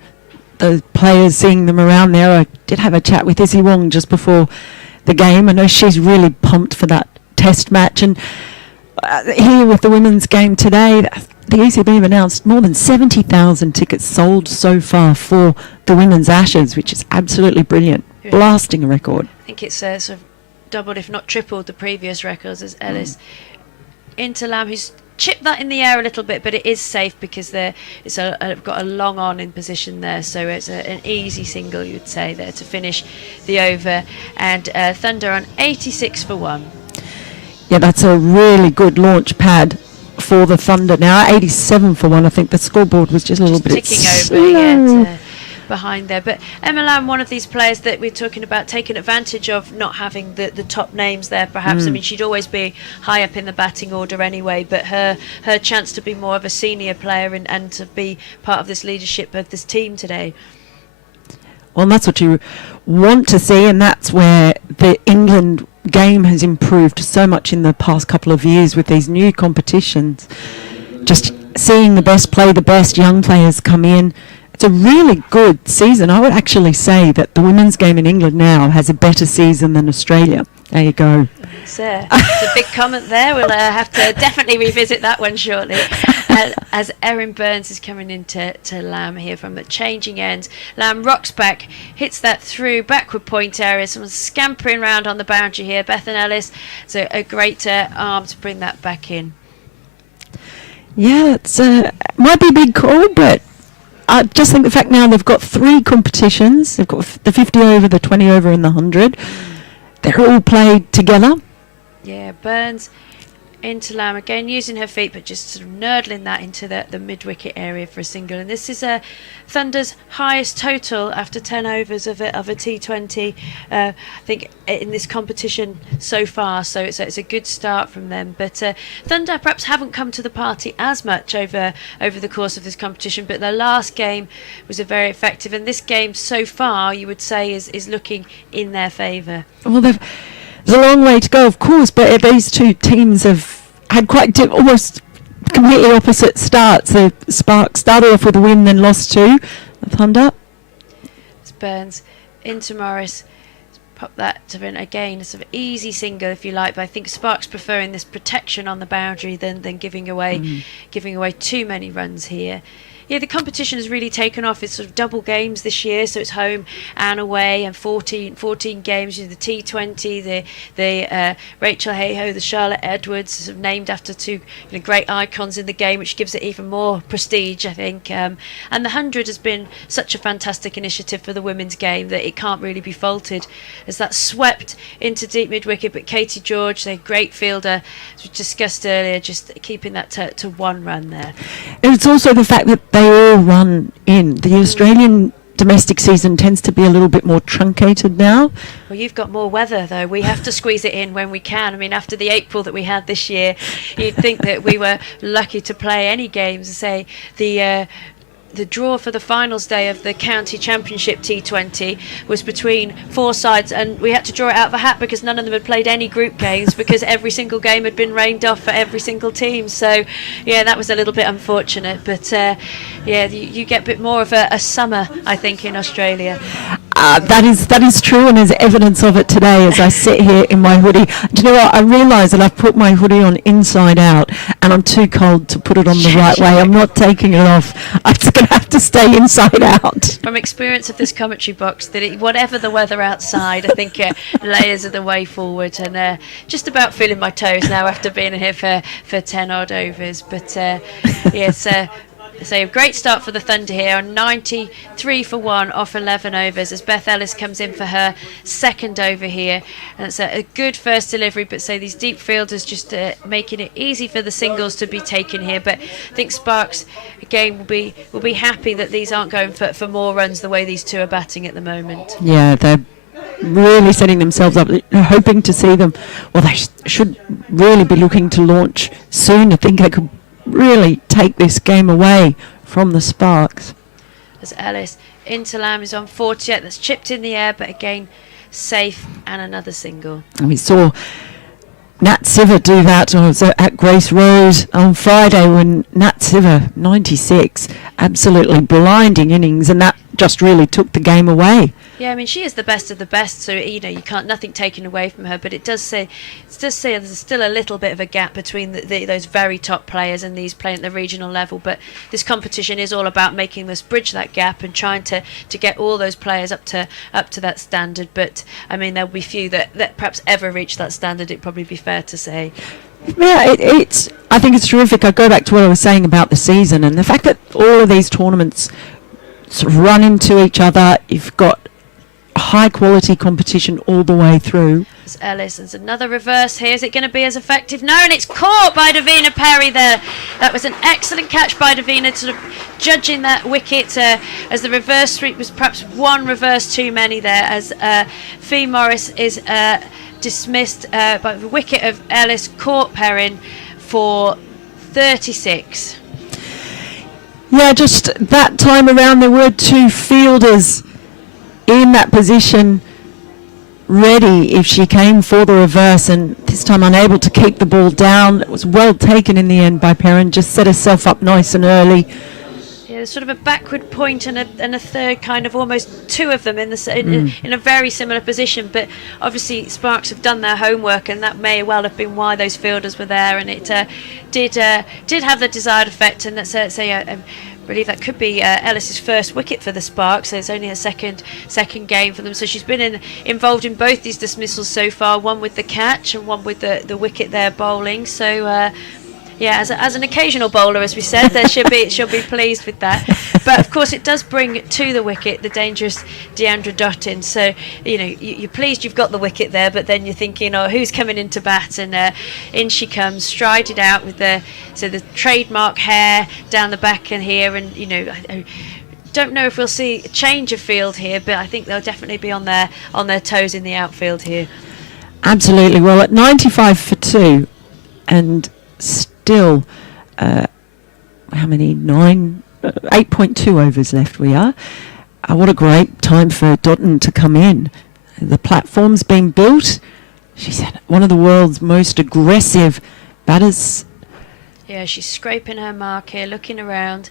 the players, seeing them around there. I did have a chat with Izzy Wong just before the game. I know she's really pumped for that test match. And here with the women's game today, the ECB have announced more than 70,000 tickets sold so far for the Women's Ashes, which is absolutely brilliant. Yeah. Blasting a record. I think it's sort of doubled, if not tripled, the previous records, as Ellis into Lamb, who's chipped that in the air a little bit, but it is safe because it's got a long on in position there, so it's an easy single, you'd say, there to finish the over. And Thunder on 86 for 1. Yeah, that's a really good launch pad for the Thunder now. 87 for 1. I think the scoreboard was just a little bit ticking slow. over behind there. But Emma Lamb, one of these players that we're talking about taking advantage of not having the top names there, perhaps. I mean, she'd always be high up in the batting order anyway, but her chance to be more of a senior player and to be part of this leadership of this team today. Well, and that's what you want to see, and that's where the England game has improved so much in the past couple of years with these new competitions. Just seeing the best play the best, young players come in. It's a really good season. I would actually say that the women's game in England now has a better season than Australia. There you go. It's a big comment there. We'll have to definitely revisit that one shortly. As Erin Burns is coming into Lamb here from the changing end. Lamb rocks back, hits that through backward point area. Someone's scampering round on the boundary here. Bethan Ellis, so a great arm to bring that back in. Yeah, it's might be a big call, but I just think the fact now they've got 3 competitions. They've got the 50 over, the 20 over and the 100. They're all played together. Yeah, Burns into Lamb again, using her feet, but just sort of nurdling that into the mid-wicket area for a single. And this is Thunder's highest total after 10 overs of a T20, I think, in this competition so far. So it's a good start from them. But Thunder perhaps haven't come to the party as much over the course of this competition. But their last game was a very effective, and this game so far, you would say, is looking in their favour. Well, there's a long way to go, of course, but these two teams have had quite almost completely opposite starts. The Sparks started off with a win, then lost 2. The Thunder. It's Burns into Morris. Pop that to win again. A sort of easy single, if you like, but I think Sparks preferring this protection on the boundary than giving away too many runs here. Yeah, the competition has really taken off. It's sort of double games this year, so it's home and away, and 14 games. The T20, the Rachel Hayhoe, the Charlotte Edwards, sort of named after 2 great icons in the game, which gives it even more prestige, I think. And the 100 has been such a fantastic initiative for the women's game that it can't really be faulted, as that swept into deep mid-wicket. But Katie George, the great fielder, as we discussed earlier, just keeping that to 1 run there. And it's also the fact that they all run in. The Australian domestic season tends to be a little bit more truncated now. Well, you've got more weather, though. We have to squeeze it in when we can. I mean, after the April that we had this year, you'd think that we were lucky to play any games. Say, the draw for the finals day of the county championship T20 was between 4 sides, and we had to draw it out of a hat because none of them had played any group games because every single game had been rained off for every single team. So yeah, that was a little bit unfortunate, but yeah, you get a bit more of a summer, I think, in Australia. That is true, and there's evidence of it today as I sit here in my hoodie. Do you know what? I realise that I've put my hoodie on inside out, and I'm too cold to put it on the right way. I'm not taking it off. I'm just going to have to stay inside out. From experience of this commentary box, that whatever the weather outside, I think layers are the way forward, and just about feeling my toes now after being here for 10 odd overs. But yes. So a great start for the Thunder here on 93 for 1 off 11 overs as Beth Ellis comes in for her second over here, and it's a good first delivery, but so these deep fielders just making it easy for the singles to be taken here. But I think Sparks again will be happy that these aren't going for more runs the way these two are batting at the moment. Yeah, they're really setting themselves up, hoping to see them. Well, they should really be looking to launch soon. I think they could really take this game away from the Sparks. As Ellis into Lamb is on 48, that's chipped in the air, but again safe, and another single. And we saw Nat Siver do that at Grace Rose on Friday when Nat Siver, 96, absolutely blinding innings, and that just really took the game away. Yeah, I mean, she is the best of the best, so you can't, nothing taken away from her, but it does say there's still a little bit of a gap between those very top players and these playing at the regional level. But this competition is all about making us bridge that gap and trying to get all those players up to that standard. But I mean, there'll be few that perhaps ever reach that standard. It'd probably be fair to say. Yeah, I think it's terrific. I go back to what I was saying about the season and the fact that all of these tournaments sort of run into each other. You've got high quality competition all the way through. As Ellis, there's another reverse here. Is it going to be as effective? No, and it's caught by Davina Perry there. That was an excellent catch by Davina, sort of judging that wicket as the reverse sweep was perhaps one reverse too many there, as Fee Morris is dismissed by the wicket of Ellis, caught Perrin for 36. Yeah, just that time around there were two fielders in that position ready if she came for the reverse, and this time unable to keep the ball down. It was well taken in the end by Perrin, just set herself up nice and early. Yeah, there's sort of a backward point and a third, kind of almost two of them in a very similar position, but obviously Sparks have done their homework, and that may well have been why those fielders were there, and it did have the desired effect, and that's I believe that could be Ellis's first wicket for the Sparks, so it's only her second game for them. So she's been involved in both these dismissals so far, one with the catch and one with the wicket there bowling. So yeah, as an occasional bowler, as we said, she'll be pleased with that. But of course, it does bring to the wicket the dangerous Deandra Dottin. So you're pleased you've got the wicket there, but then you're thinking, oh, who's coming into bat? And in she comes, strided out with the trademark hair down the back and here, and I don't know if we'll see a change of field here, but I think they'll definitely be on their toes in the outfield here. Absolutely. Well, at 95 for 2, and still, how many? 8.2 overs left we are. What a great time for Dottin to come in. The platform's been built. She's one of the world's most aggressive batters. Yeah, she's scraping her mark here, looking around.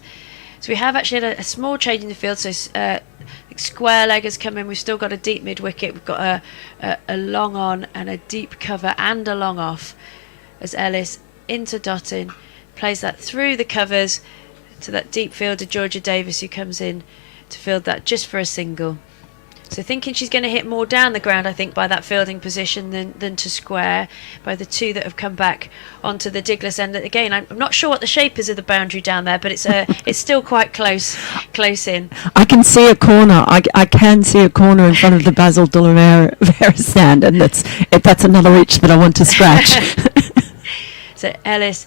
So we have actually had a small change in the field. So square leg has come in. We've still got a deep mid wicket. We've got a long on and a deep cover and a long off. As Ellis into Dottin, plays that through the covers to that deep fielder Georgia Davis, who comes in to field that just for a single. So thinking she's going to hit more down the ground, I think, by that fielding position than to square, by the two that have come back onto the Diglas end. Again, I'm not sure what the shape is of the boundary down there, but it's still quite close in. I can see a corner. I can see a corner in front of the Basil de la Vera stand, and that's another itch that I want to scratch. So Ellis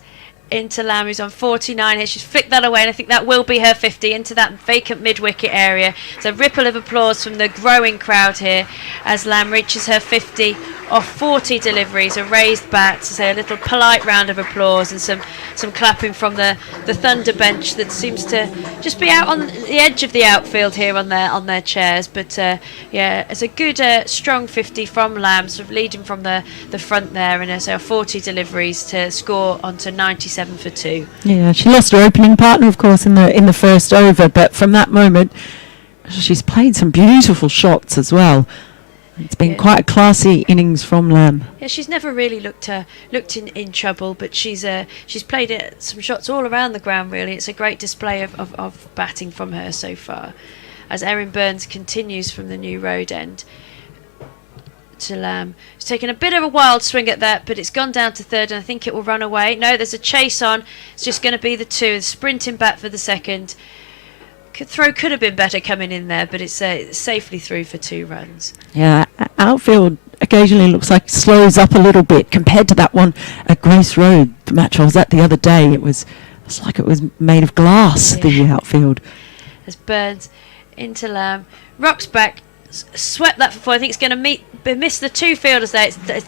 into Lamb, who's on 49 here. She's flicked that away, and I think that will be her 50 into that vacant mid-wicket area. So ripple of applause from the growing crowd here as Lamb reaches her 50 off 40 deliveries, a raised bat, so a little polite round of applause and some clapping from the Thunder bench that seems to just be out on the edge of the outfield here on their chairs. But yeah, it's a good strong 50 from Lamb, sort of leading from the front there, and so 40 deliveries to score onto 97 for 2. Yeah, she lost her opening partner, of course, in the first over, but from that moment, she's played some beautiful shots as well. It's been quite a classy innings from Lamb. Yeah, she's never really looked in trouble, but she's played some shots all around the ground. Really, it's a great display of batting from her so far. As Erin Burns continues from the New Road end to Lamb, she's taken a bit of a wild swing at that, but it's gone down to third, and I think it will run away. No, there's a chase on. It's just going to be the 2, sprinting back for the second. Throw could have been better coming in there, but it's safely through for 2 runs. Yeah, outfield occasionally looks like slows up a little bit compared to that one at Grace Road, the match I was at the other day. It's like it was made of glass, the outfield. As Burns into Lamb, rocks back, swept that for 4. I think it's going to miss the 2 fielders there. It's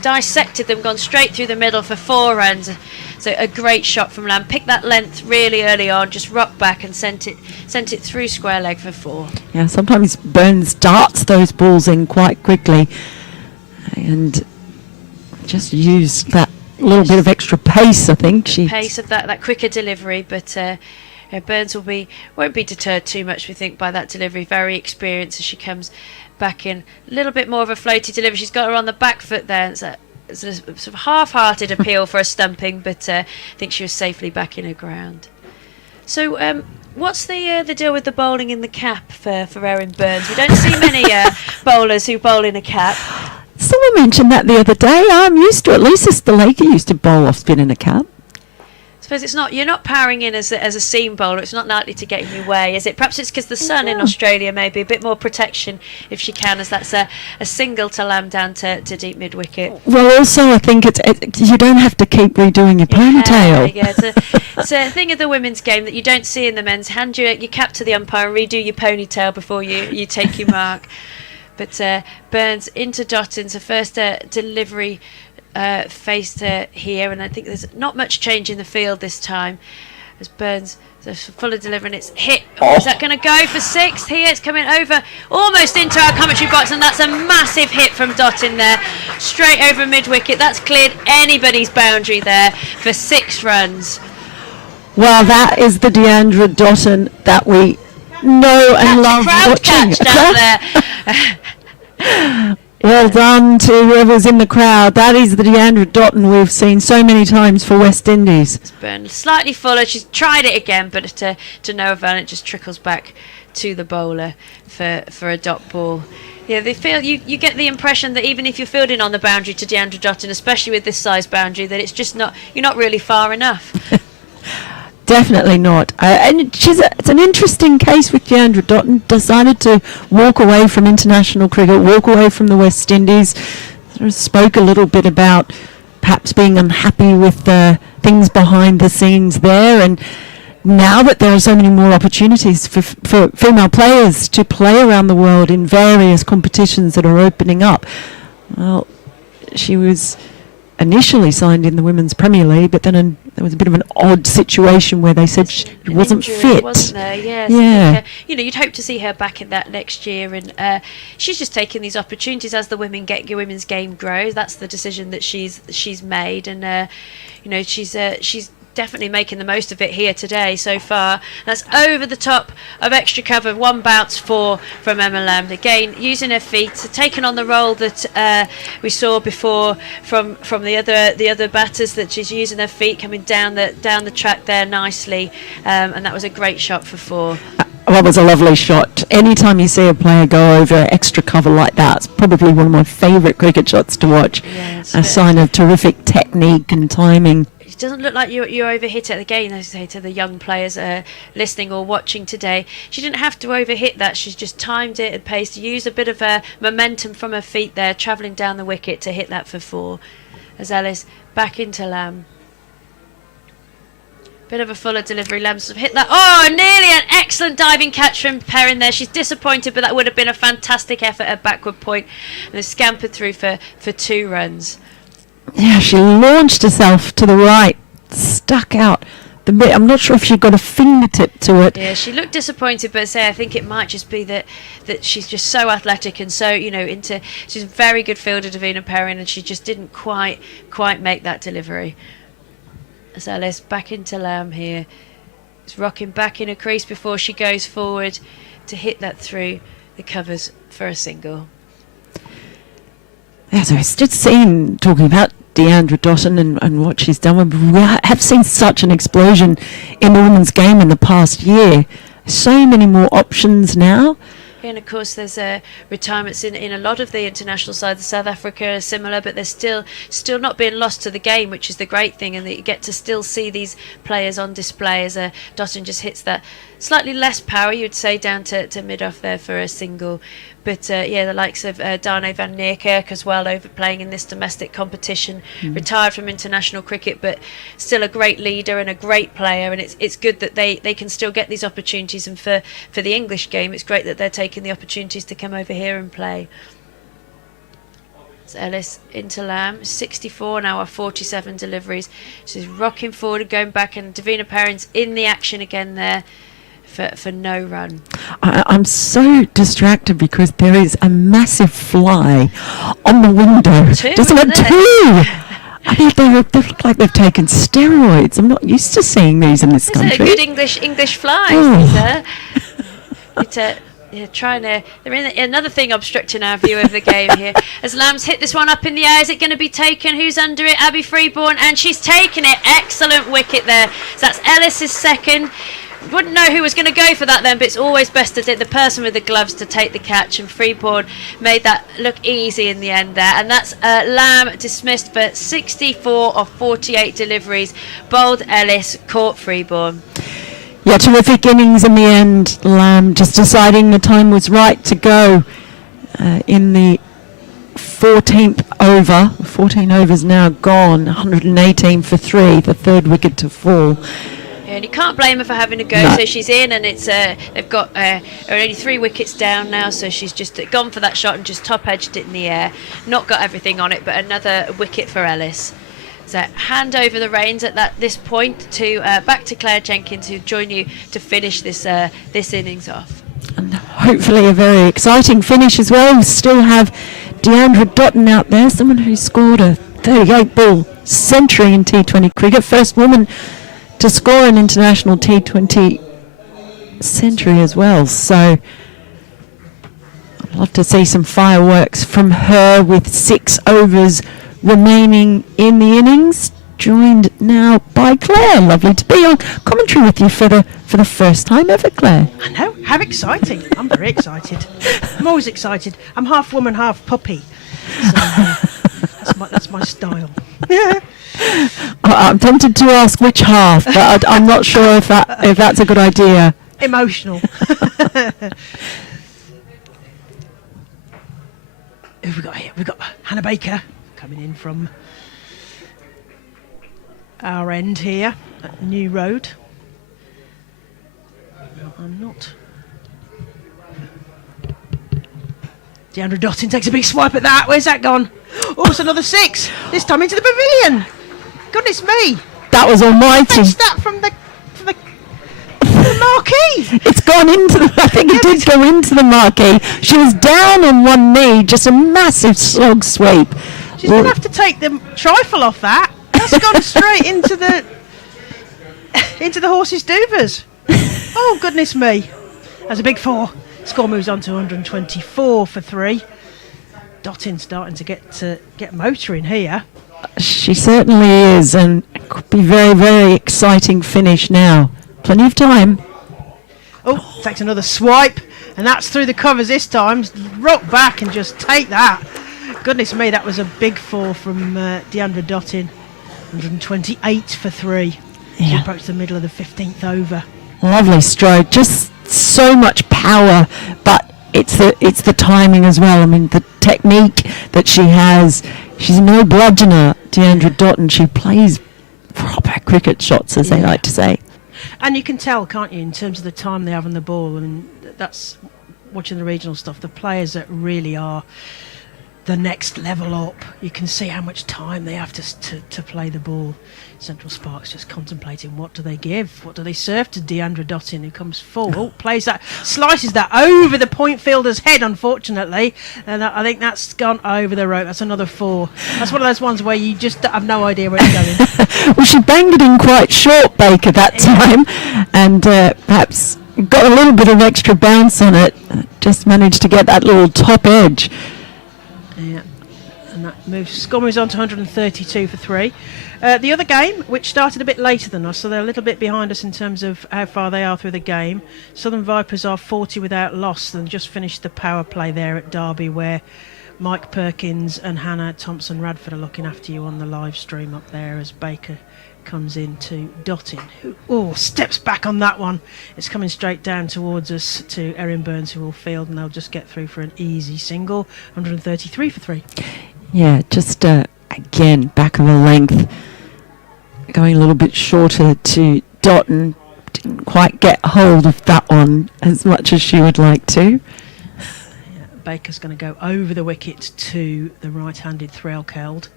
dissected them, gone straight through the middle for 4 runs. So a great shot from Lamb. Picked that length really early on, just rocked back and sent it through square leg for 4. Yeah, sometimes Burns darts those balls in quite quickly and just use that little bit of extra pace, I think. Pace of that quicker delivery, but Burns won't be deterred too much, we think, by that delivery. Very experienced as she comes back in. A little bit more of a floaty delivery. She's got her on the back foot there. It's a sort of half-hearted appeal for a stumping, but I think she was safely back in her ground. So what's the deal with the bowling in the cap for Erin Burns? We don't see many bowlers who bowl in a cap. Someone mentioned that the other day. I'm used to it. Lisa Stalaker used to bowl off spin in a cap. I suppose you're not powering in as a seam bowler. It's not likely to get in your way, is it? Perhaps it's because the sun in Australia, maybe a bit more protection if she can, as that's a single to Lamb down to deep mid wicket. Well, also I think you don't have to keep redoing your ponytail. Yeah, it's a thing of the women's game that you don't see in the men's. Hand your cap to the umpire and redo your ponytail before you take your mark. But Burns into Dottin's, her first delivery faced here, and I think there's not much change in the field this time as Burns full of delivery, and it's hit. Is that going to go for 6 here? It's coming over almost into our commentary box, and that's a massive hit from Dottin there, straight over mid wicket. That's cleared anybody's boundary there for 6 runs. Well, that is the Deandra Dottin that we know and love watching. Down there. Well done to whoever's in the crowd. That is the Deandra Dottin we've seen so many times for West Indies. It's been slightly fuller. She's tried it again, but to no avail. It just trickles back to the bowler for a dot ball. Yeah, they feel you get the impression that even if you're fielding on the boundary to Deandra Dottin, especially with this size boundary, that it's just you're not really far enough. Definitely not. And it's an interesting case with Deandra Dottin. Decided to walk away from international cricket, walk away from the West Indies. Sort of spoke a little bit about perhaps being unhappy with the things behind the scenes there. And now that there are so many more opportunities for female players to play around the world in various competitions that are opening up, well, she was initially signed in the Women's Premier League, but then there was a bit of an odd situation where they said she wasn't fit. Wasn't there? Yes. Yeah. You'd hope to see her back in that next year, and she's just taking these opportunities as the women's game grows. That's the decision that she's made, and she's definitely making the most of it here today so far. That's over the top of extra cover. 1 bounce 4 from Emma Lamb. Again, using her feet, taking on the role that we saw before from the other batters, that she's using her feet, coming down the track there nicely, and that was a great shot for 4. That was a lovely shot. Anytime you see a player go over extra cover like that, it's probably one of my favourite cricket shots to watch. Yes, a sign of terrific technique and timing. It doesn't look like you overhit it again, as I say to the young players listening or watching today. She didn't have to overhit that. She's just timed it at pace to use a bit of momentum from her feet there, travelling down the wicket to hit that for 4. As Ellis back into Lamb. Bit of a fuller delivery. Lambs have hit that. Oh, nearly an excellent diving catch from Perrin there. She's disappointed, but that would have been a fantastic effort at backward point. And has scampered through for 2 runs. Yeah, she launched herself to the right, stuck out the bit. I'm not sure if she got a fingertip to it. Yeah, she looked disappointed, but I think it might just be that she's just so athletic and so, she's a very good fielder, Davina Perrin, and she just didn't quite make that delivery. As Ellis back into Lamb here. It's rocking back in a crease before she goes forward to hit that through the covers for a single. Yeah, so it's just seen, talking about Deandra Dottin and what she's done. We have seen such an explosion in the women's game in the past year. So many more options now. And of course there's retirements in a lot of the international sides. South Africa are similar, but they're still not being lost to the game, which is the great thing, and that you get to still see these players on display as Dottin just hits that slightly less power, you'd say, down to mid-off there for a single. But the likes of Dane van Niekerk as well, overplaying in this domestic competition, retired from international cricket, but still a great leader and a great player. And it's good that they can still get these opportunities. And for the English game, it's great that they're taking the opportunities to come over here and play. So Ellis into Lamb, 64 now, our 47 deliveries. She's rocking forward and going back, and Davina Perrin's in the action again there. For no run. I'm so distracted because there is a massive fly on the window. Doesn't it? 2! I mean, they look like they've taken steroids. I'm not used to seeing these in this country. Good English flies. Oh. They're in another thing obstructing our view of the game here. As Lamb's hit this one up in the air, is it going to be taken? Who's under it? Abby Freeborn, and she's taken it. Excellent wicket there. So that's Ellis's second. Wouldn't know who was going to go for that then, but it's always best to the person with the gloves to take the catch, and Freeborn made that look easy in the end there. And that's Lamb dismissed for 64 of 48 deliveries. Bowled Ellis, caught Freeborn. Yeah, terrific innings in the end. Lamb just deciding the time was right to go in the 14th over. 14 overs now gone, 118 for 3, the third wicket to fall. And you can't blame her for having to go. No. So she's in, and it's they've got only 3 wickets down now. So she's just gone for that shot and just top edged it in the air. Not got everything on it, but another wicket for Ellis. So hand over the reins at this point to back to Claire Jenkins, who'll join you to finish this innings off. And hopefully a very exciting finish as well. We still have Deandra Dottin out there, someone who scored a 38-ball century in T20 cricket, first woman to score an international T20 century as well. So I'd love to see some fireworks from her with 6 overs remaining in the innings. Joined now by Claire. Lovely to be on commentary with you for the first time ever, Claire. I know, how exciting. I'm very excited. I'm always excited. I'm half woman, half puppy. So that's my style. I'm tempted to ask which half, but I'm not sure if that's a good idea. Emotional. Who have we got here? We've got Hannah Baker coming in from our end here at New Road. I'm not. Deandra Dottin takes a big swipe at that. Where's that gone? Oh, it's another 6. This time into the pavilion. Goodness me. That was almighty. Fetched that from the marquee. It's gone into I think it did go into the marquee. She was down on one knee, just a massive slog sweep. She's going to have to take the trifle off that. That's gone straight into the horse's doovers. Oh, goodness me. That's a big 4. Score moves on to 124 for 3. Dottin starting to get motoring here. She certainly is, and it could be very, very exciting finish now. Plenty of time. Oh, takes another swipe, and that's through the covers this time. Rock back and just take that. Goodness me, that was a big 4 from Deandra Dottin. 128 for 3. Yeah. She approached the middle of the 15th over. Lovely stroke, just so much power, but it's the timing as well. I mean, the technique that she has. She's no bludgeoner, Deandra Dottin. She plays proper cricket shots, as they Yeah. like to say. And you can tell, can't you, in terms of the time they have on the ball. I mean, that's watching the regional stuff. The players that really are the next level up, you can see how much time they have to play the ball. Central Sparks just contemplating, what do they give? What do they serve to Deandra Dottin, who comes full? Oh, plays that, slices that over the point fielder's head, unfortunately. And I think that's gone over the rope. That's another 4. That's one of those ones where you just have no idea where it's going. Well, she banged it in quite short, Baker, that time, and perhaps got a little bit of extra bounce on it. Just managed to get that little top edge. Yeah, and that score moves on to 132 for 3. The other game, which started a bit later than us, so they're a little bit behind us in terms of how far they are through the game. Southern Vipers are 40 without loss and just finished the power play there at Derby, where Mike Perkins and Hannah Thompson-Radford are looking after you on the live stream up there as Baker comes into Dottin, who steps back on that one. It's coming straight down towards us to Erin Burns, who will field, and they'll just get through for an easy single. 133 for 3. Yeah, just again, back of a length. Going a little bit shorter to Dottin. Didn't quite get hold of that one as much as she would like to. Yeah, Baker's going to go over the wicket to the right-handed Threlkeld.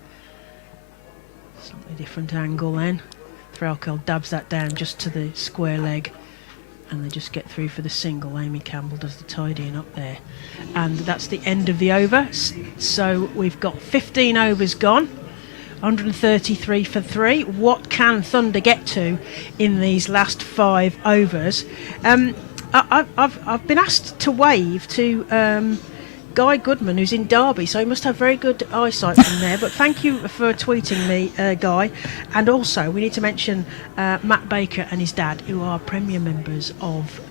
Slightly different angle then. Threlkeld dabs that down just to the square leg, and they just get through for the single. Amy Campbell does the tidying up there, and that's the end of the over. So we've got 15 overs gone. 133 for 3. What can Thunder get to in these last 5 overs? I've been asked to wave to Guy Goodman, who's in Derby, so he must have very good eyesight from there. But thank you for tweeting me, Guy. And also, we need to mention Matt Baker and his dad, who are Premier members of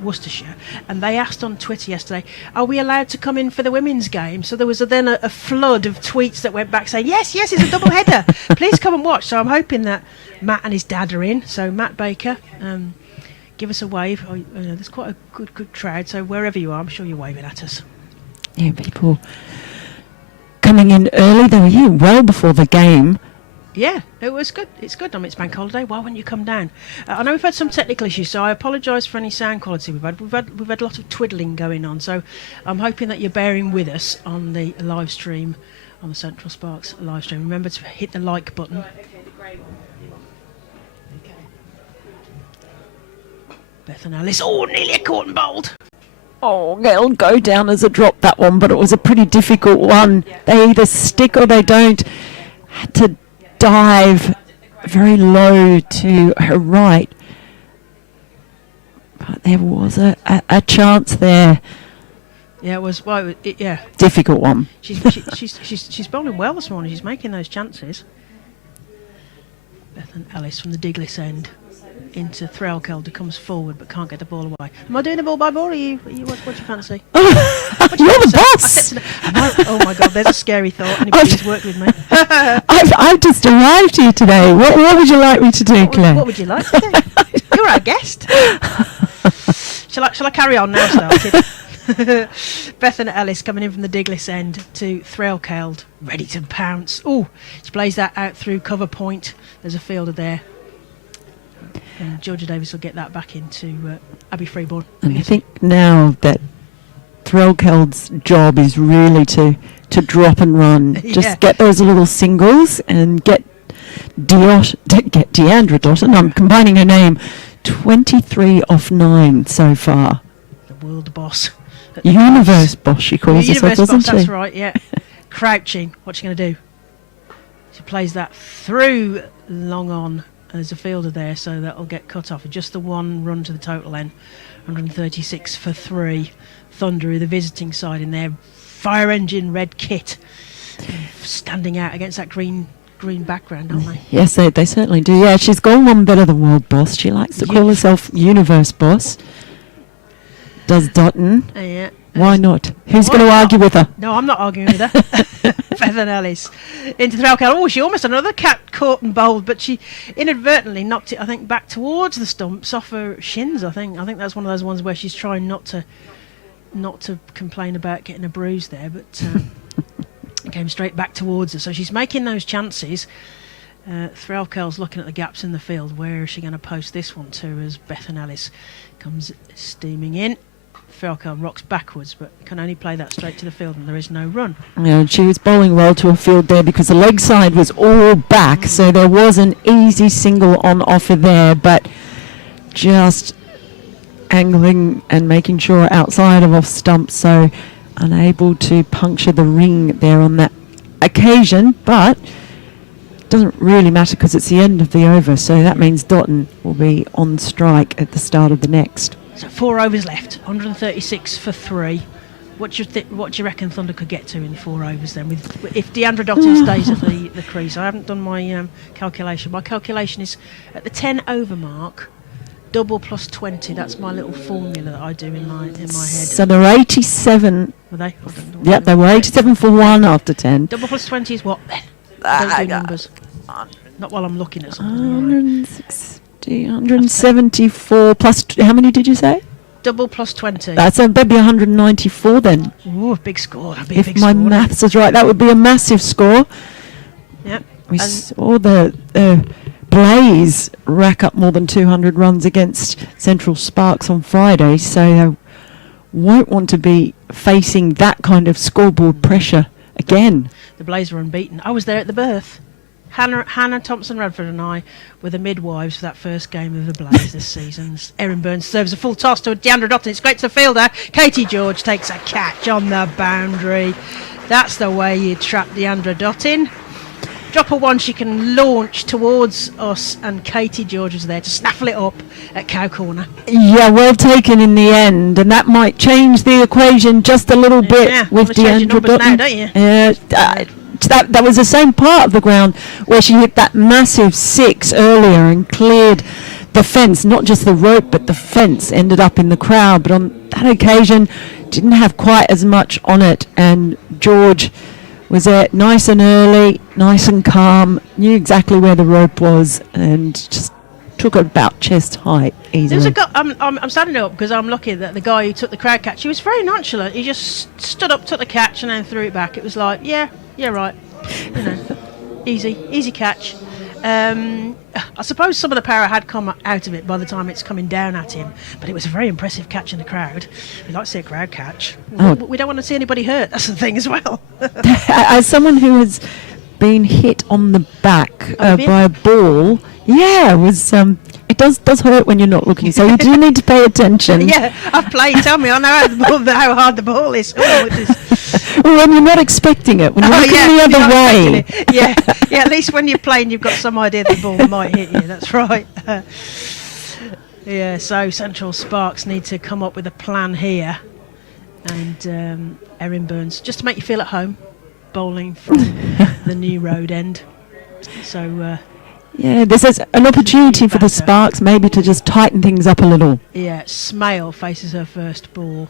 Worcestershire. And they asked on Twitter yesterday, are we allowed to come in for the women's game? So there was then a flood of tweets that went back saying, yes, it's a double header. Please come and watch. So I'm hoping that Matt and his dad are in. So Matt Baker, give us a wave. There's quite a good crowd. So wherever you are, I'm sure you're waving at us. Yeah, people coming in early. They were here well before the game. Yeah, it was good. It's good. I mean, it's bank holiday. Why wouldn't you come down? I know we've had some technical issues, so I apologise for any sound quality we've had. We've had a lot of twiddling going on, so I'm hoping that you're bearing with us on the live stream, on the Central Sparks live stream. Remember to hit the like button. Right, okay, the grey one. Okay. Beth and Alice. Oh, nearly a cotton bold. Oh, they'll go down as a drop, that one, but it was a pretty difficult one. Yeah. They either stick or they don't. Had to dive very low to her right. But there was a chance there. Yeah, it was. Well, yeah. Difficult one. She's bowling well this morning. She's making those chances. Beth and Alice from the Diglis end into Threlkeld, who comes forward but can't get the ball away. Am I doing the ball by ball, or what do you fancy? You're the boss. Oh my God, there's a scary thought. Anybody who's worked with me. I've just arrived here today. What would you like me to do, Claire? What would you like to do? You're our guest. Shall I carry on now, started? Beth and Ellis coming in from the Diglis end to Threlkeld, ready to pounce. Oh, she plays that out through cover point. There's a fielder there. And Georgia Davis will get that back into Abby Freeborn. And I think now that Threlkeld's job is really to drop and run. Just get those little singles and get Deandra Dottin. I'm combining her name. 23 off 9 so far. The world boss. Universe boss, she calls herself, doesn't she? That's right, yeah. Crouching. What's she going to do? She plays that through long on. There's a fielder there, so that'll get cut off. Just the one run to the total end. 136 for 3. Thunder, the visiting side in their fire engine red kit, standing out against that green background, aren't they? Yes, they certainly do. Yeah, she's gone one better than world boss. She likes to call herself universe boss. Does Dottin? Yeah. Why not? Who's going to argue with her? No, I'm not arguing with her. Beth and Ellis into Threlkeld. Oh, she almost had another cat caught and bowled, but she inadvertently knocked it, I think, back towards the stumps off her shins. I think that's one of those ones where she's trying not to complain about getting a bruise there, but it came straight back towards her. So she's making those chances. Threlkel's looking at the gaps in the field. Where is she going to post this one to as Bethan Ellis comes steaming in? Threlkel rocks backwards, but can only play that straight to the field, and there is no run. Yeah, and she was bowling well to a field there because the leg side was all back, so there was an easy single on offer there, but just angling and making sure outside of off stump, so unable to puncture the ring there on that occasion, but doesn't really matter because it's the end of the over, so that means Dottin will be on strike at the start of the next. So 4 overs left, 136 for 3. What do you reckon Thunder could get to in 4 overs then? If Deandra Dottin stays at the crease, I haven't done my calculation. My calculation is at the 10 over mark, double plus 20. That's my little formula that I do in my head. So they're 87. Were they? Yep, they were 87 for 1 after 10. Double plus 20 is what then? I don't do numbers. Not while I'm looking at something. 160, 174 plus, how many did you say? Double plus 20. That's maybe 194 then. Ooh, big score. That'd be a big If my score, maths is right, that would be a massive score. Yep. We saw the Blaze rack up more than 200 runs against Central Sparks on Friday, so they won't want to be facing that kind of scoreboard pressure again. The Blaze were unbeaten. I was there at the birth. Hannah Thompson-Radford and I were the midwives for that first game of the Blaze this season. Erin Burns serves a full toss to Deandra Dottin. It's great to the fielder. Katie George takes a catch on the boundary. That's the way you trap Deandra Dottin. Drop her one, she can launch towards us, and Katie George is there to snaffle it up at cow corner. Yeah, well taken in the end, and that might change the equation just a little bit with Deandra Dottin. Now, don't you? That was the same part of the ground where she hit that massive 6 earlier and cleared the fence, not just the rope, but the fence ended up in the crowd. But on that occasion, didn't have quite as much on it, and George was there nice and early, nice and calm, knew exactly where the rope was, and just took it about chest height easily. There's a guy, I'm standing up because I'm lucky that the guy who took the crowd catch, he was very nonchalant. He just stood up, took the catch, and then threw it back. It was like, yeah, right, easy catch. I suppose some of the power had come out of it by the time it's coming down at him, but it was a very impressive catch in the crowd. We like to see a crowd catch. We don't want to see anybody hurt. That's the thing as well. As someone who has been hit on the back by a ball, it was. It does hurt when you're not looking, so you do need to pay attention. Yeah, I've played. Tell me, I know how hard the ball is. Well, when you're not expecting it, when you're looking the other way. Yeah. At least when you're playing, you've got some idea the ball might hit you. That's right. So Central Sparks need to come up with a plan here, and Erin Burns, just to make you feel at home, bowling from the new road end. So. This is an opportunity for the Sparks maybe to just tighten things up a little. Yeah, Smale faces her first ball,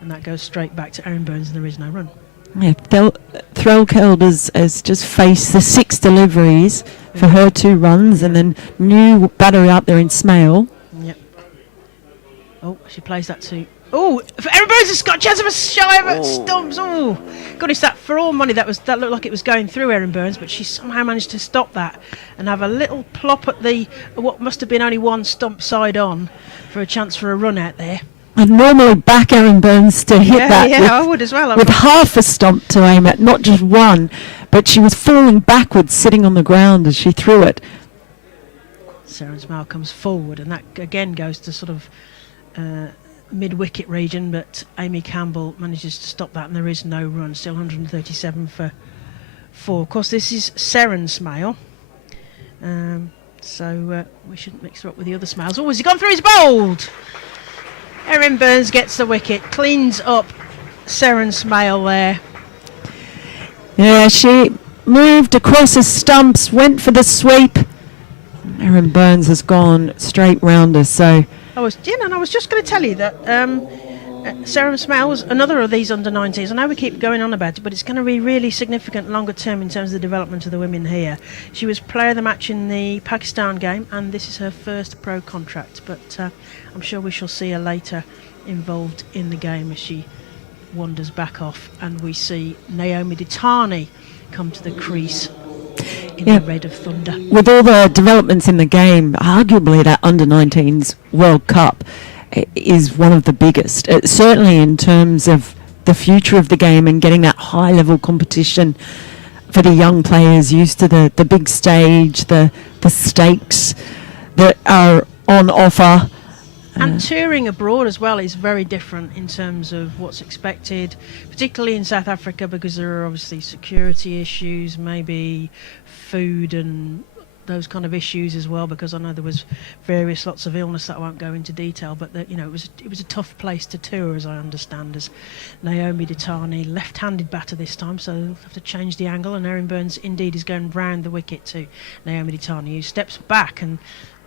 and that goes straight back to Erin Burns, and there is no run. Yeah, Threlkel has just faced the 6 deliveries for her 2 runs, and then new battery out there in Smale. Yep. Oh, she plays that too. Oh, Erin Burns has got a chance of a shy of stumps. Oh, goodness, that for all money that looked like it was going through Erin Burns, but she somehow managed to stop that and have a little plop at the what must have been only one stump side on for a chance for a run out there. I'd normally back Erin Burns to hit that. Yeah, I would as well. With half a stump to aim at, not just one, but she was falling backwards, sitting on the ground as she threw it. Sarah Smile comes forward, and that again goes to sort of mid-wicket region, but Amy Campbell manages to stop that, and there is no run. Still 137 for 4. Of course, this is Seren Smile, so we shouldn't mix her up with the other Smiles. Oh, has he gone through? He's bowled! Erin Burns gets the wicket, cleans up Seren Smile there. Yeah, she moved across the stumps, went for the sweep. Erin Burns has gone straight round her, so... I was just going to tell you that Sarah Smale was another of these under-19s. I know we keep going on about it, but it's going to be really significant longer term in terms of the development of the women here. She was player of the match in the Pakistan game, and this is her first pro contract, but I'm sure we shall see her later involved in the game as she wanders back off, and we see Naomi Ditani come to the crease. in Yeah. the red of Thunder. With all the developments in the game, arguably that under-19s World Cup is one of the biggest, certainly in terms of the future of the game and getting that high-level competition for the young players used to the big stage, the stakes that are on offer. And touring abroad as well is very different in terms of what's expected, particularly in South Africa, because there are obviously security issues, maybe food and those kind of issues as well, because I know there was various lots of illness that I won't go into detail, but that, it was a tough place to tour, as I understand, as Naomi Ditani, left-handed batter this time, so they'll have to change the angle, and Erin Burns indeed is going round the wicket to Naomi Ditani, who steps back and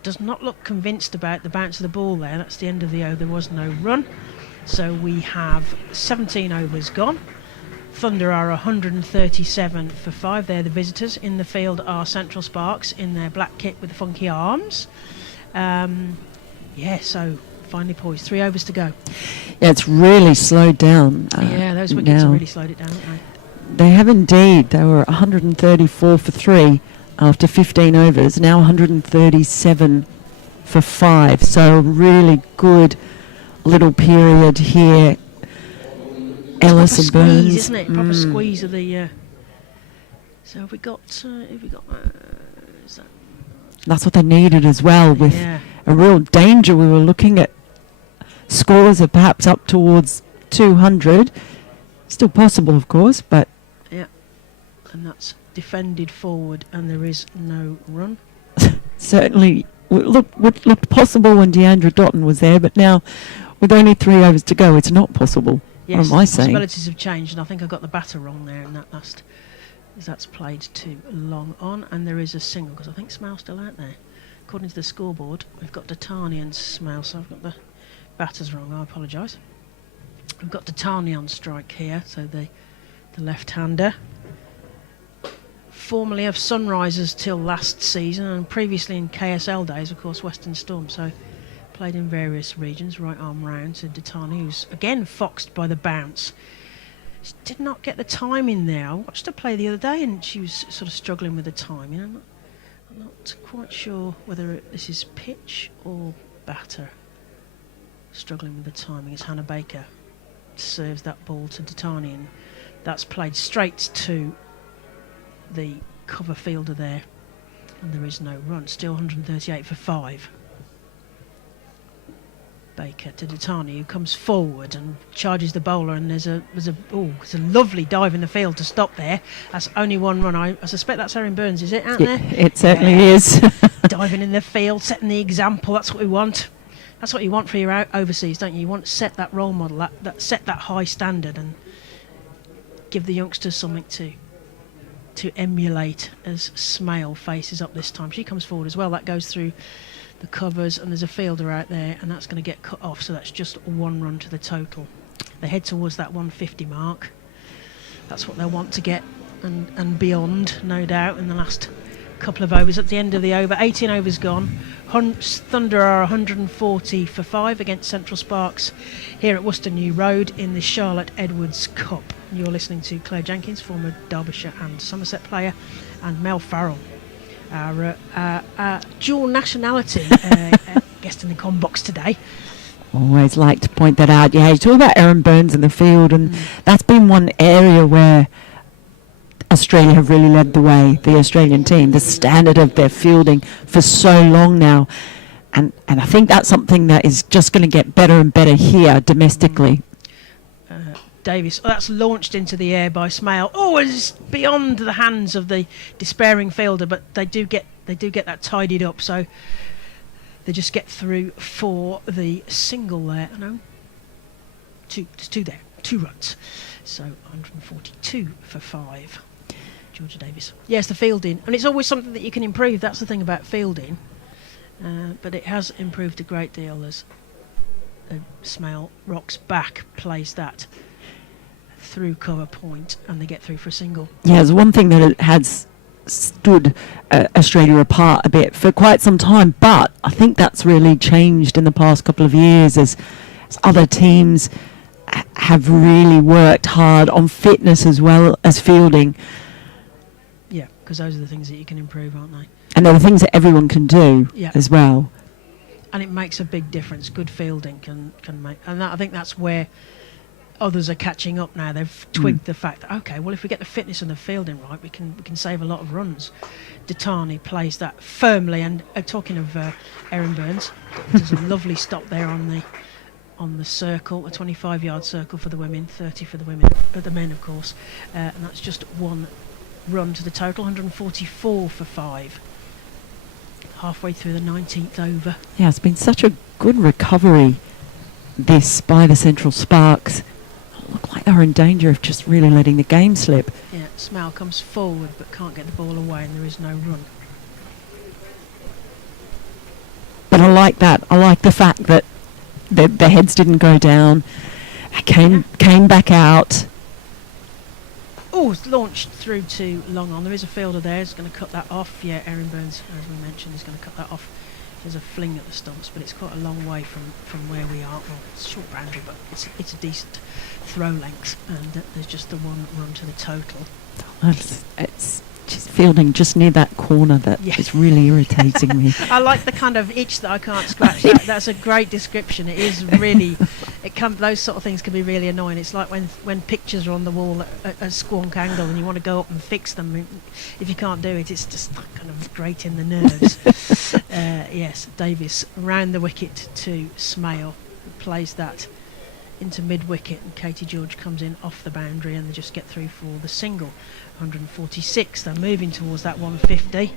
does not look convinced about the bounce of the ball there. That's the end of the over. There was no run. So we have 17 overs gone. Thunder are 137 for 5. They're the visitors. In the field are Central Sparks in their black kit with the funky arms. So finally poised. 3 overs to go. Yeah, it's really slowed down. Those wickets now. have really slowed it down, haven't They have indeed. They were 134 for 3 after 15 overs, now 137 for 5. So a really good little period here. Ellis and squeeze, Burns. isn't it? Proper squeeze of the... So have we got... is that That's what they needed as well, with Yeah. a real danger. We were looking at scores of perhaps up towards 200. Still possible, of course, but... Yeah, and that's defended forward, and there is no run. certainly looked possible when Deandra Dottin was there, but now with only 3 overs to go, it's not possible. Yes, what am I saying? possibilities have changed, and I think I got the batter wrong there in that last, as that's played too long on, and there is a single, because I think Smale's still out there. According to the scoreboard, we've got Dotani and Smale, so I've got the batters wrong, I apologise. We've got Dotani on strike here, so the left-hander. Formerly of Sunrisers till last season, and previously in KSL days, of course, Western Storm, so played in various regions, right arm round to Dotani, who's again foxed by the bounce. She did not get the timing there. I watched her play the other day and she was sort of struggling with the timing. I'm not quite sure whether this is pitch or batter struggling with the timing. As Hannah Baker serves that ball to Dotani, and that's played straight to the cover fielder there, and there is no run. Still 138 for 5. Baker to Dotani, who comes forward and charges the bowler, and there's a lovely dive in the field to stop there. That's only 1 run. I suspect that's Erin Burns, is it, out there? It certainly is. Diving in the field, setting the example. That's what we want. That's what you want for your overseas, don't you? You want to set that role model, that set that high standard, and give the youngsters something to emulate as Smale faces up this time. She comes forward as well. That goes through the covers, and there's a fielder out there, and that's going to get cut off, so that's just 1 run to the total. They head towards that 150 mark. That's what they want to get and beyond, no doubt, in the last couple of overs. At the end of the over, 18 overs gone. Thunder are 140 for 5 against Central Sparks here at Worcester New Road in the Charlotte Edwards Cup. You're listening to Claire Jenkins, former Derbyshire and Somerset player, and Mel Farrell, our dual nationality guest in the com box today. Always like to point that out. Yeah, you talk about Erin Burns in the field, and that's been one area where Australia have really led the way, the Australian team, the standard of their fielding for so long now. And I think that's something that is just going to get better and better here domestically. Davis, that's launched into the air by Smale. It's beyond the hands of the despairing fielder, but they do get that tidied up, so they just get through for the single there. No, there's 2 there, 2 runs, so 142 for 5. Georgia Davis. Yes, the fielding, and it's always something that you can improve. That's the thing about fielding, but it has improved a great deal as Smale rocks back, plays that through cover point, and they get through for a single. Yeah, there's one thing that it has stood Australia apart a bit for quite some time, but I think that's really changed in the past couple of years as other teams have really worked hard on fitness as well as fielding. Yeah, because those are the things that you can improve, aren't they? And they're the things that everyone can do Yeah. as well. And it makes a big difference. Good fielding can make, and I think that's where others are catching up now. They've twigged the fact that, okay, well, if we get the fitness and the fielding right, we can save a lot of runs. Dottin plays that firmly, and talking of Erin Burns, there's a lovely stop there on the circle, a 25-yard circle for the women, 30 for the women, but the men, of course, and that's just one run to the total, 144 for 5. Halfway through the 19th over. Yeah, it's been such a good recovery, this, by the Central Sparks. Look like they're in danger of just really letting the game slip. Yeah, Smale comes forward but can't get the ball away, and there is no run. But I like that. I like the fact that the heads didn't go down. They came back out. Oh, it's launched through to long on. There is a fielder there. He's going to cut that off. Yeah, Erin Burns, as we mentioned, is going to cut that off. There's a fling at the stumps, but it's quite a long way from where we are. Well, it's a short boundary, but it's a decent throw length, and there's just the one run to the total. It's just fielding just near that corner that is really irritating me. I like the kind of itch that I can't scratch. That's a great description. It is really, those sort of things can be really annoying. It's like when pictures are on the wall at a squonk angle and you want to go up and fix them. If you can't do it, it's just kind of grating the nerves. Yes, Davis round the wicket to Smale, who plays that into mid-wicket, and Katie George comes in off the boundary, and they just get through for the single. 146. They're moving towards that 150,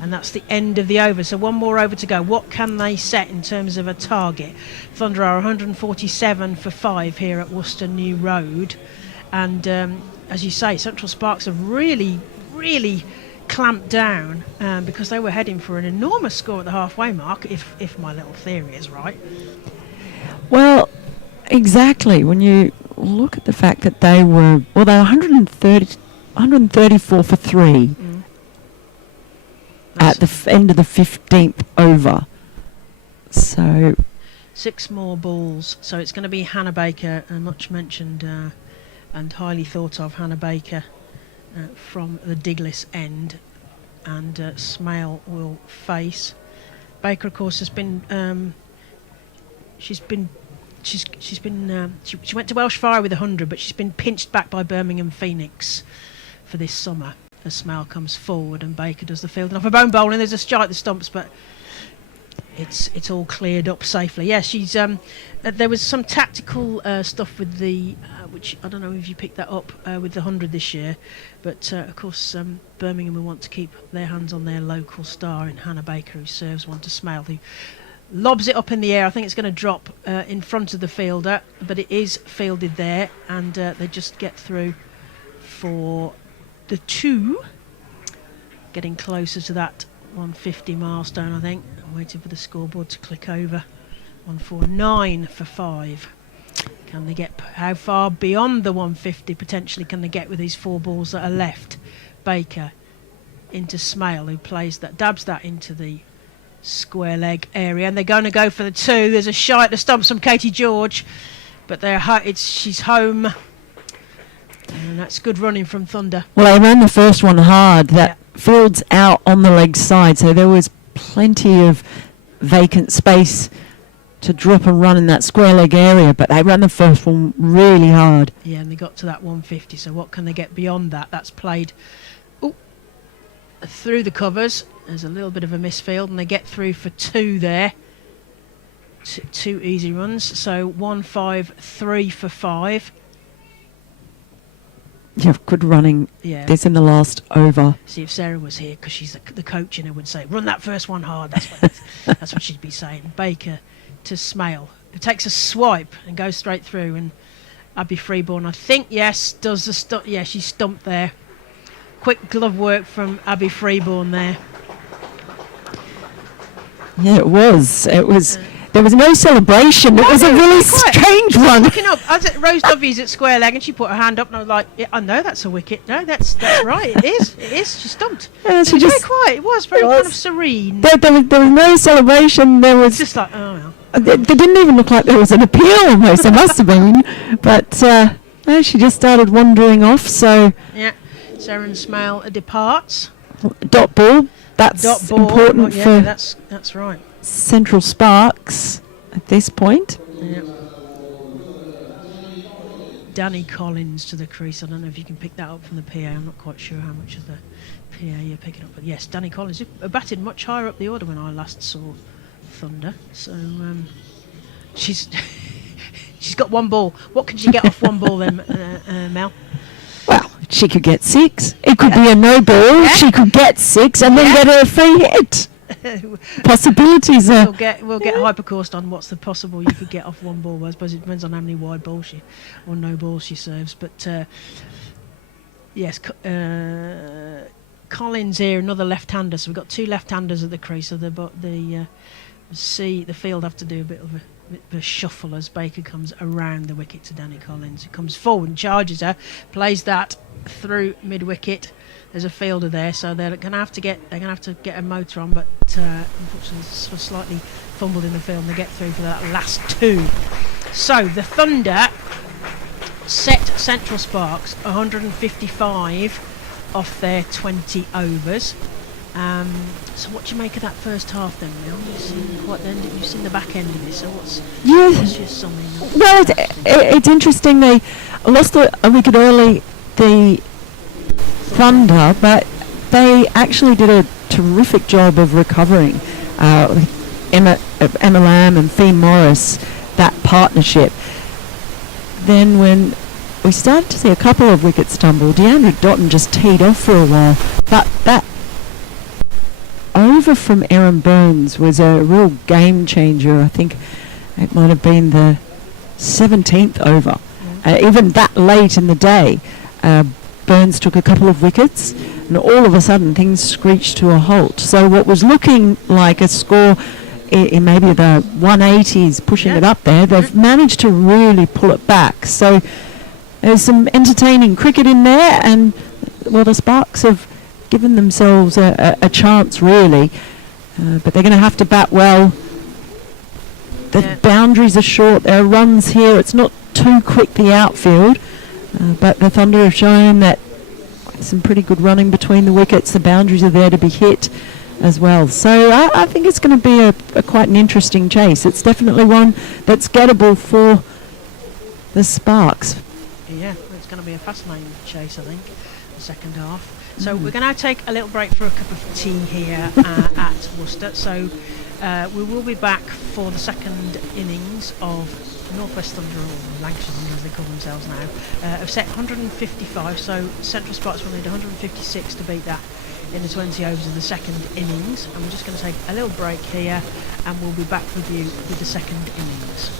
and that's the end of the over. So one more over to go. What can they set in terms of a target? Thunder are 147 for 5 here at Worcester New Road, and as you say, Central Sparks have really clamped down because they were heading for an enormous score at the halfway mark, if my little theory is right. Well, exactly. When you look at the fact that they were 134 for 3 at the end of the 15th over. So 6 more balls. So it's going to be Hannah Baker, a much mentioned and highly thought of Hannah Baker from the Diglis end, and Smale will face. Baker, of course, has been she went to Welsh Fire with 100, but she's been pinched back by Birmingham Phoenix for this summer as Smale comes forward and Baker does the fielding off a bone bowling. There's a strike at the stumps, but it's all cleared up safely. Yeah, she's there was some tactical stuff with the which I don't know if you picked that up with the 100 this year, but of course Birmingham will want to keep their hands on their local star in Hannah Baker, who serves one to Smale, who lobs it up in the air. I think it's going to drop in front of the fielder, but it is fielded there, and they just get through for the 2. Getting closer to that 150 milestone, I think. I'm waiting for the scoreboard to click over. 149 for 5. Can they get how far beyond the 150 potentially can they get with these 4 balls that are left? Baker into Smale, who plays that, dabs that into the square leg area, and they're going to go for the 2. There's a shy at the stumps from Katie George, but she's home, and that's good running from Thunder. well, they ran the first one hard. That field's out on the leg side, so there was plenty of vacant space to drop and run in that square leg area, but they ran the first one really hard. Yeah, and they got to that 150, so what can they get beyond that? That's played through the covers. There's a little bit of a misfield, and they get through for 2 there. 2 easy runs, so 153 for 5. Yeah, good running. Yeah. This in the last over. See, if Sarah was here, because she's the coach in her, would say, run that first one hard. That's what she'd be saying. Baker to Smale, who takes a swipe and goes straight through, and Abby Freeborn, I think, yes, does the stump. Yeah, she's stumped there. Quick glove work from Abby Freeborn there. Yeah, it was. There was no celebration. It was a really strange one. Looking up, I was at Rose Dovey's at square leg, and she put her hand up, and I was like, yeah, I know that's a wicket. No, that's right. It is. She stumped. Yeah, It was very quiet. It was very kind of serene. There was no celebration. There was Just like, oh well. They didn't even look like there was an appeal almost. There must have been. But no, she just started wandering off. So Yeah. Seren Smale departs. Dot ball. That's Dot ball. important Yeah, for that's right. Central Sparks at this point. Yeah. Danny Collins to the crease. I don't know if you can pick that up from the PA. I'm not quite sure how much of the PA you're picking up. But yes, Danny Collins, who batted much higher up the order when I last saw Thunder. So she's she's got one ball. What can she get off one ball then, Mel? Well, she could get 6. It could be a no ball. Yeah. She could get 6 and then get her a free hit. Possibilities are. We'll get hypercoursed on what's the possible you could get off one ball. I suppose it depends on how many wide balls she or no balls she serves. But yes, Collins here, another left-hander. So we've got 2 left-handers at the crease. So the field have to do a bit of a shuffle as Baker comes around the wicket to Danny Collins, who comes forward and charges her, plays that through mid-wicket. There's a fielder there, so they're going to have to get a motor on, but unfortunately it's sort of slightly fumbled in the field and they get through for that last 2. So the Thunder set Central Sparks 155 off their 20 overs. So what do you make of that first half then, Mel? You've seen the back end of this, so what's your summary? Well, it's interesting. They lost a wicket early, the Thunder, but they actually did a terrific job of recovering. Emma Lamb and Fee Morris, that partnership. Then when we started to see a couple of wickets tumble, Deandra Dottin just teed off for a while, but that over from Erin Burns was a real game changer. I think it might have been the 17th over. Even that late in the day, Burns took a couple of wickets and all of a sudden things screeched to a halt. So what was looking like a score in maybe the 180s, pushing it up there, they've managed to really pull it back. So there's some entertaining cricket in there, and well, the Sparks have given themselves a chance really, but they're going to have to bat well. The boundaries are short, there are runs here, it's not too quick, the outfield, but the Thunder have shown that some pretty good running between the wickets, the boundaries are there to be hit as well. So I think it's going to be a quite an interesting chase. It's definitely one that's gettable for the Sparks. Yeah, it's going to be a fascinating chase, I think, the second half. So we're going to take a little break for a cup of tea here at Worcester. So we will be back for the second innings of North West Thunder, or Lancashire Thunder as they call themselves now, have set 155. So Central Sparks will need 156 to beat that in the 20 overs of the second innings. And we're just going to take a little break here, and we'll be back with you with the second innings.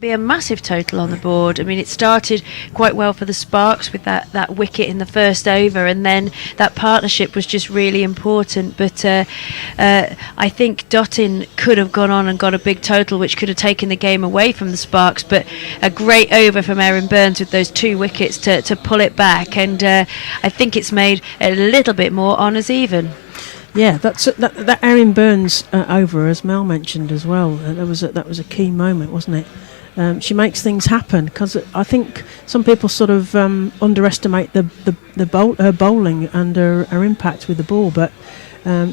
Be a massive total on the board. I mean, it started quite well for the Sparks with that wicket in the first over, and then that partnership was just really important. But I think Dottin could have gone on and got a big total, which could have taken the game away from the Sparks. But a great over from Erin Burns with those 2 wickets to pull it back, and I think it's made a little bit more honours even. Yeah, that Erin Burns over, as Mel mentioned as well. That was a key moment, wasn't it? She makes things happen, because I think some people sort of underestimate her bowling and her impact with the ball, but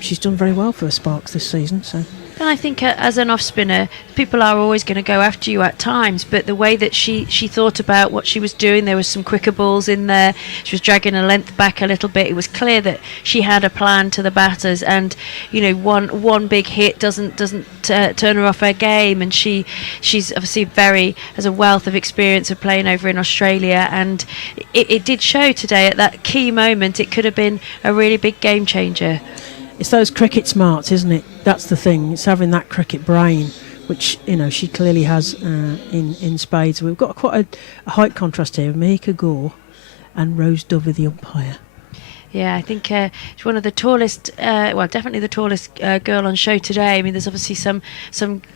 she's done very well for the Sparks this season. So. And I think as an off-spinner, people are always going to go after you at times, but the way that she thought about what she was doing, there was some quicker balls in there, she was dragging her length back a little bit. It was clear that she had a plan to the batters, and one big hit doesn't turn her off her game, and she's obviously has a wealth of experience of playing over in Australia, and it did show today at that key moment. It could have been a really big game changer. It's those cricket smarts, isn't it? That's the thing. It's having that cricket brain, which she clearly has in spades. We've got quite a height contrast here. Mahika Gore and Rose Dovey, the umpire. Yeah, I think she's one of the tallest, definitely the tallest girl on show today. I mean, there's obviously some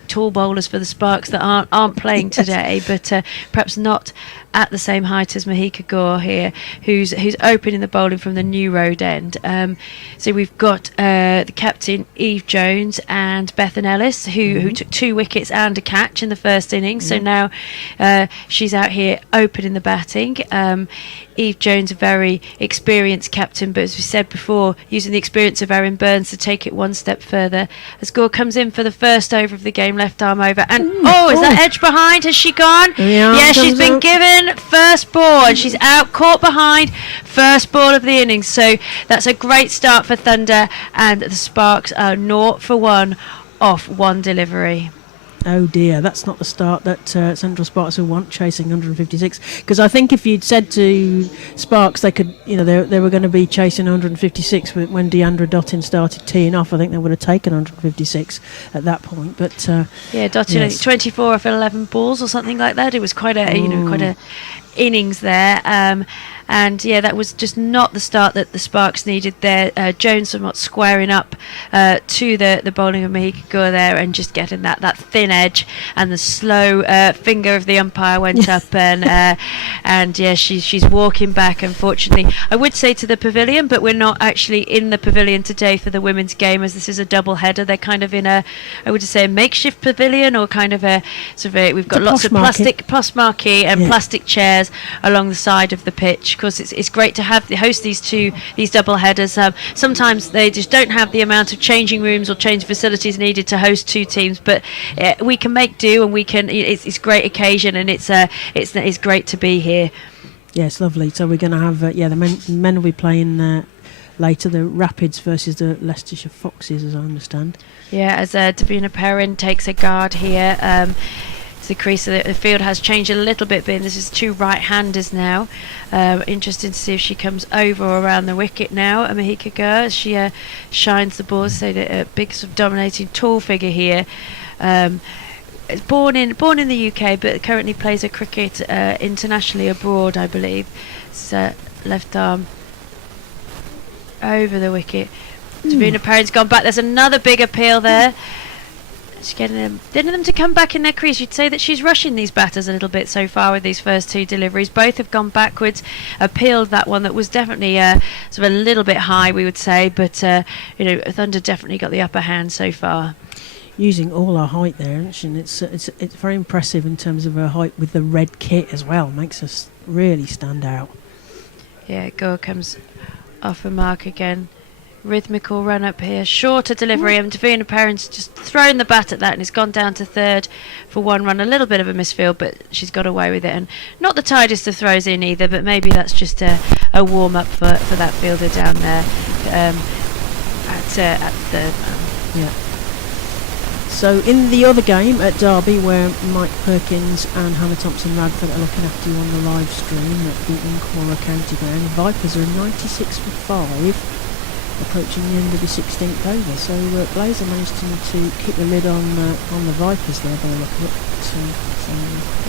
tall bowlers for the Sparks that aren't playing today, but perhaps not at the same height as Mahika Gore here, who's opening the bowling from the New Road end. So we've got the captain Eve Jones and Bethan Ellis, who took 2 wickets and a catch in the first innings. So now she's out here opening the batting. Eve Jones, a very experienced captain, but as we said before, using the experience of Erin Burns to take it one step further. As Gore comes in for the first over of the game, left arm over, and is that edge behind? Has she gone? Yeah, she's been given first ball, and she's out, caught behind, first ball of the innings. So that's a great start for Thunder, and the Sparks are 0 for 1 off 1 delivery. Oh dear, that's not the start that Central Sparks will want, chasing 156. Because I think if you'd said to Sparks they could, they were going to be chasing 156 when Deandra Dottin started teeing off, I think they would have taken 156 at that point. But Dottin, yes. 24 off 11 balls or something like that. It was quite a innings there. And that was just not the start that the Sparks needed there. Jones somewhat squaring up to the bowling of Mahika Gore there, and just getting that thin edge, and the slow finger of the umpire went up, and she's walking back, unfortunately. I would say to the pavilion, but we're not actually in the pavilion today for the women's game, as this is a double header. They're kind of in a makeshift pavilion, or kind of we've got lots of plus marquee and plastic chairs along the side of the pitch. Of course, it's great to host these double headers. Sometimes they just don't have the amount of changing rooms or change facilities needed to host 2 teams, but we can make do, and we can. It's a great occasion, and it's great to be here. Yes, lovely. So we're going to have the men will be playing later, the Rapids versus the Leicestershire Foxes, as I understand. Yeah, as Davina Perrin takes a guard here. The crease of the field has changed a little bit, but this is 2 right-handers now. Interesting to see if she comes over or around the wicket now. Mahika Gore, she shines the ball, so a big sort of dominating tall figure here. Born in the UK, but currently plays her cricket internationally abroad, I believe. So left arm over the wicket. Davina Perrin's gone back. There's another big appeal there. She's getting them to come back in their crease. You'd say that she's rushing these batters a little bit so far with these first 2 deliveries. Both have gone backwards, appealed that one that was definitely sort of a little bit high, we would say, but Thunder definitely got the upper hand so far. Using all her height there, and it's very impressive in terms of her height with the red kit as well. Makes us really stand out. Yeah, Gore comes off a mark again. Rhythmical run up here, shorter delivery, and Davina Perrin's just thrown the bat at that, and it's gone down to 3rd for 1 run. A little bit of a misfield, but she's got away with it, and not the tidiest of throws in either, but maybe that's just a warm up for that fielder down there at 3rd man. Yeah. So in the other game at Derby, where Mike Perkins and Hannah Thompson-Radford are looking after you on the live stream at the Incora County Ground, Vipers are 96 for 5 approaching the end of the 16th over. So Blazer managed to keep the lid on the Vipers there by the look of it.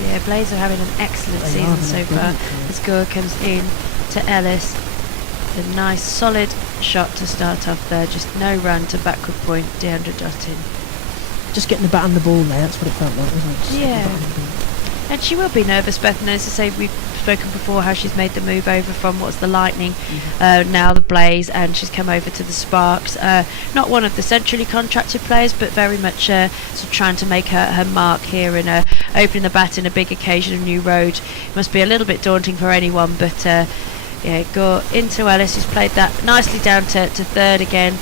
Yeah, Blazer having an excellent They season are so having a far. brilliant career. The score comes in to Ellis. A nice solid shot to start off there. Just no run to backward point. Deandra Dottin. Just getting the bat on the ball there. That's what it felt like, wasn't it? Just Yeah. getting the bat on the ball. And she will be nervous, Beth. And as I say, we've spoken before how she's made the move over from what's the Lightning, now the Blaze, and she's come over to the Sparks. Not one of the centrally contracted players, but very much sort of trying to make her mark here and opening the bat in a big occasion of New Road. It must be a little bit daunting for anyone, but yeah, go into Ellis, who's played that nicely down to third again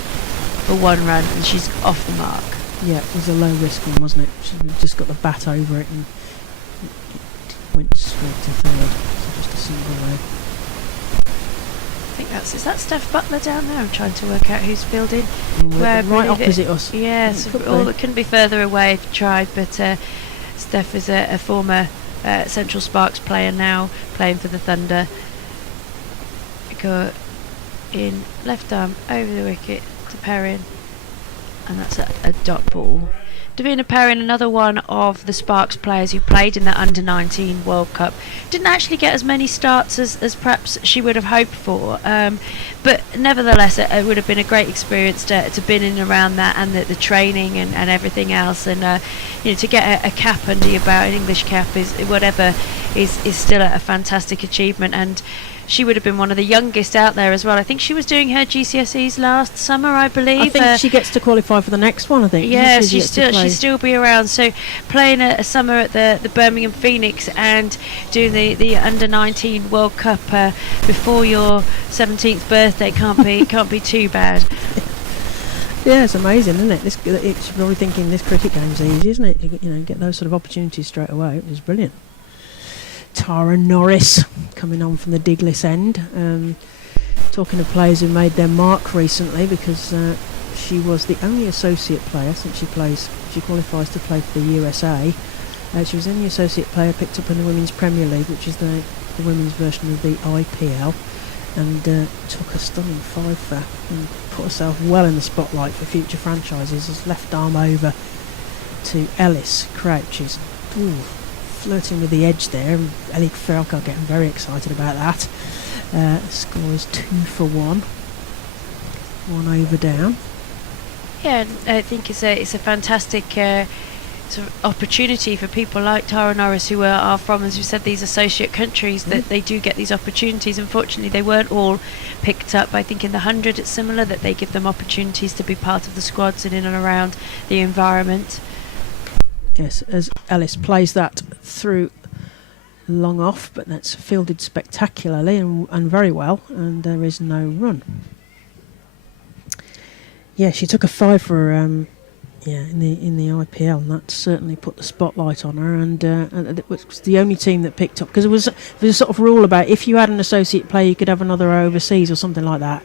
for 1 run, and she's off the mark. Yeah, it was a low risk one, wasn't it? She just got the bat over it and it went straight to third. So just a single low. I think is that Steph Butler down there? I'm trying to work out who's fielding. Right opposite us. Yeah, so it couldn't be further away if you tried, but Steph is a former Central Sparks player now, playing for the Thunder. Go in left arm over the wicket to Perrin, and that's a dot ball. Davina Perrin, another one of the Sparks players who played in the Under-19 World Cup, didn't actually get as many starts as perhaps she would have hoped for, but nevertheless it would have been a great experience to be in and around that, and the training and everything else, and to get a cap under your belt, an English cap is still a fantastic achievement. And she would have been one of the youngest out there as well. I think she was doing her GCSEs last summer, I believe. I think she gets to qualify for the next one, I think. Yeah, she'd still be around. So playing a summer at the Birmingham Phoenix and doing the Under-19 World Cup before your 17th birthday can't be too bad. Yeah, it's amazing, isn't it? It's probably thinking this cricket game's easy, isn't it? You get those sort of opportunities straight away. It was brilliant. Tara Norris coming on from the Diglis end. Talking of players who made their mark recently, because she was the only associate player since she qualifies to play for the USA. She was the only associate player picked up in the Women's Premier League, which is the women's version of the IPL, and took a stunning 5 for and put herself well in the spotlight for future franchises. As left arm over to Ellis, crouches. Flirting with the edge there, and Ellie Falco getting very excited about that. Score is 2 for 1. 1 over down. Yeah, I think it's a fantastic sort of opportunity for people like Tara Norris, who are from, as you said, these associate countries, that they do get these opportunities. Unfortunately, they weren't all picked up. I think in the 100 it's similar, that they give them opportunities to be part of the squads and in and around the environment. Yes, as Ellis plays that through long off, but that's fielded spectacularly and very well, and there is no run. Yeah, she took a 5 for in the IPL, and that certainly put the spotlight on her, and it was the only team that picked up, because there was a sort of rule about if you had an associate player you could have another overseas or something like that,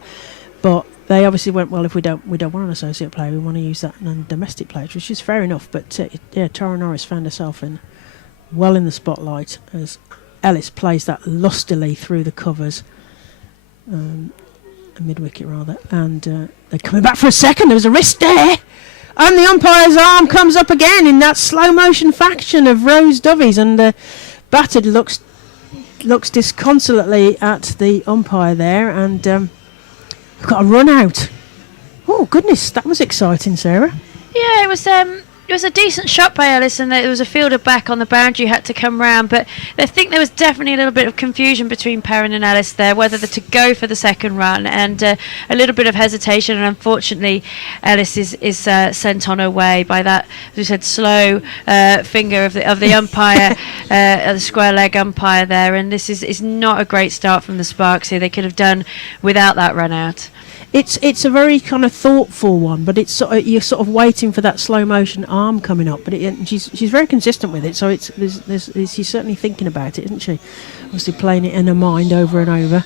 but they obviously went, well, if we don't want an associate player, we want to use that domestic player, which is fair enough. But Tara Norris found herself well in the spotlight as Ellis plays that lustily through the covers, a mid-wicket rather, and they're coming back for a second. There was a wrist there, and the umpire's arm comes up again in that slow motion faction of Rose Dovies, and battered looks disconsolately at the umpire there, and we've got a run out. Oh goodness, that was exciting, Sarah. Yeah, it was a decent shot by Ellis, and there was a fielder back on the boundary, had to come round, but I think there was definitely a little bit of confusion between Perrin and Ellis there, whether to go for the second run, and a little bit of hesitation, and unfortunately Ellis is sent on her way by that, as we said, slow finger of the umpire, the square leg umpire there, and this is not a great start from the Sparks here. They could have done without that run out. It's a very kind of thoughtful one, but it's you're sort of waiting for that slow motion arm coming up. But she's very consistent with it, so she's certainly thinking about it, isn't she? Obviously playing it in her mind over and over.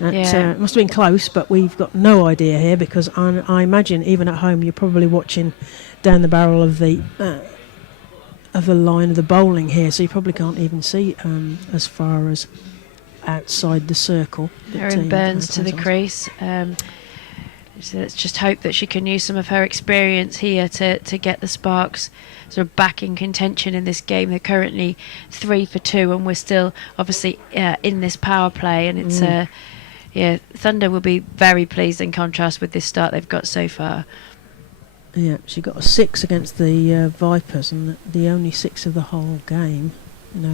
It must have been close, but we've got no idea here, because I imagine even at home you're probably watching down the barrel of the line of the bowling here, so you probably can't even see as far as outside the circle. Erin Burns to the crease. So let's just hope that she can use some of her experience here to get the Sparks sort of back in contention in this game. They're currently 3 for 2, and we're still obviously in this power play, and it's Thunder will be very pleased in contrast with this start they've got so far. Yeah, she got a 6 against the Vipers, and the only 6 of the whole game.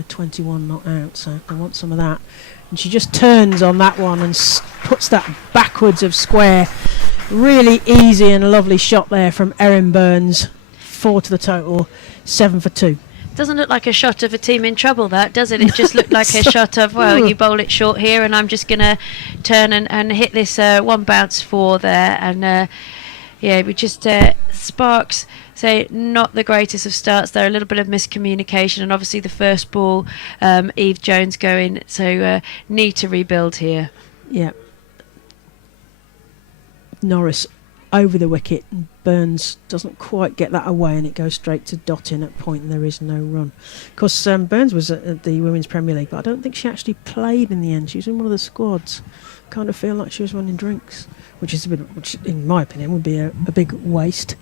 21 not out, so they want some of that. And she just turns on that one and puts that backwards of square. Really easy and lovely shot there from Erin Burns. 4 to the total, 7 for 2. Doesn't look like a shot of a team in trouble, that, does it? It just looked like a shot of, well, you bowl it short here and I'm just going to turn and hit this one bounce 4 there. And we just, Sparks, say not the greatest of starts there, a little bit of miscommunication, and obviously the first ball, Eve Jones going, so need to rebuild here. Yeah. Norris over the wicket, and Burns doesn't quite get that away, and it goes straight to Dottin at point, and there is no run. Of course, Burns was at the Women's Premier League, but I don't think she actually played in the end. She was in one of the squads. Kind of feel like she was running drinks, which in my opinion would be a big waste.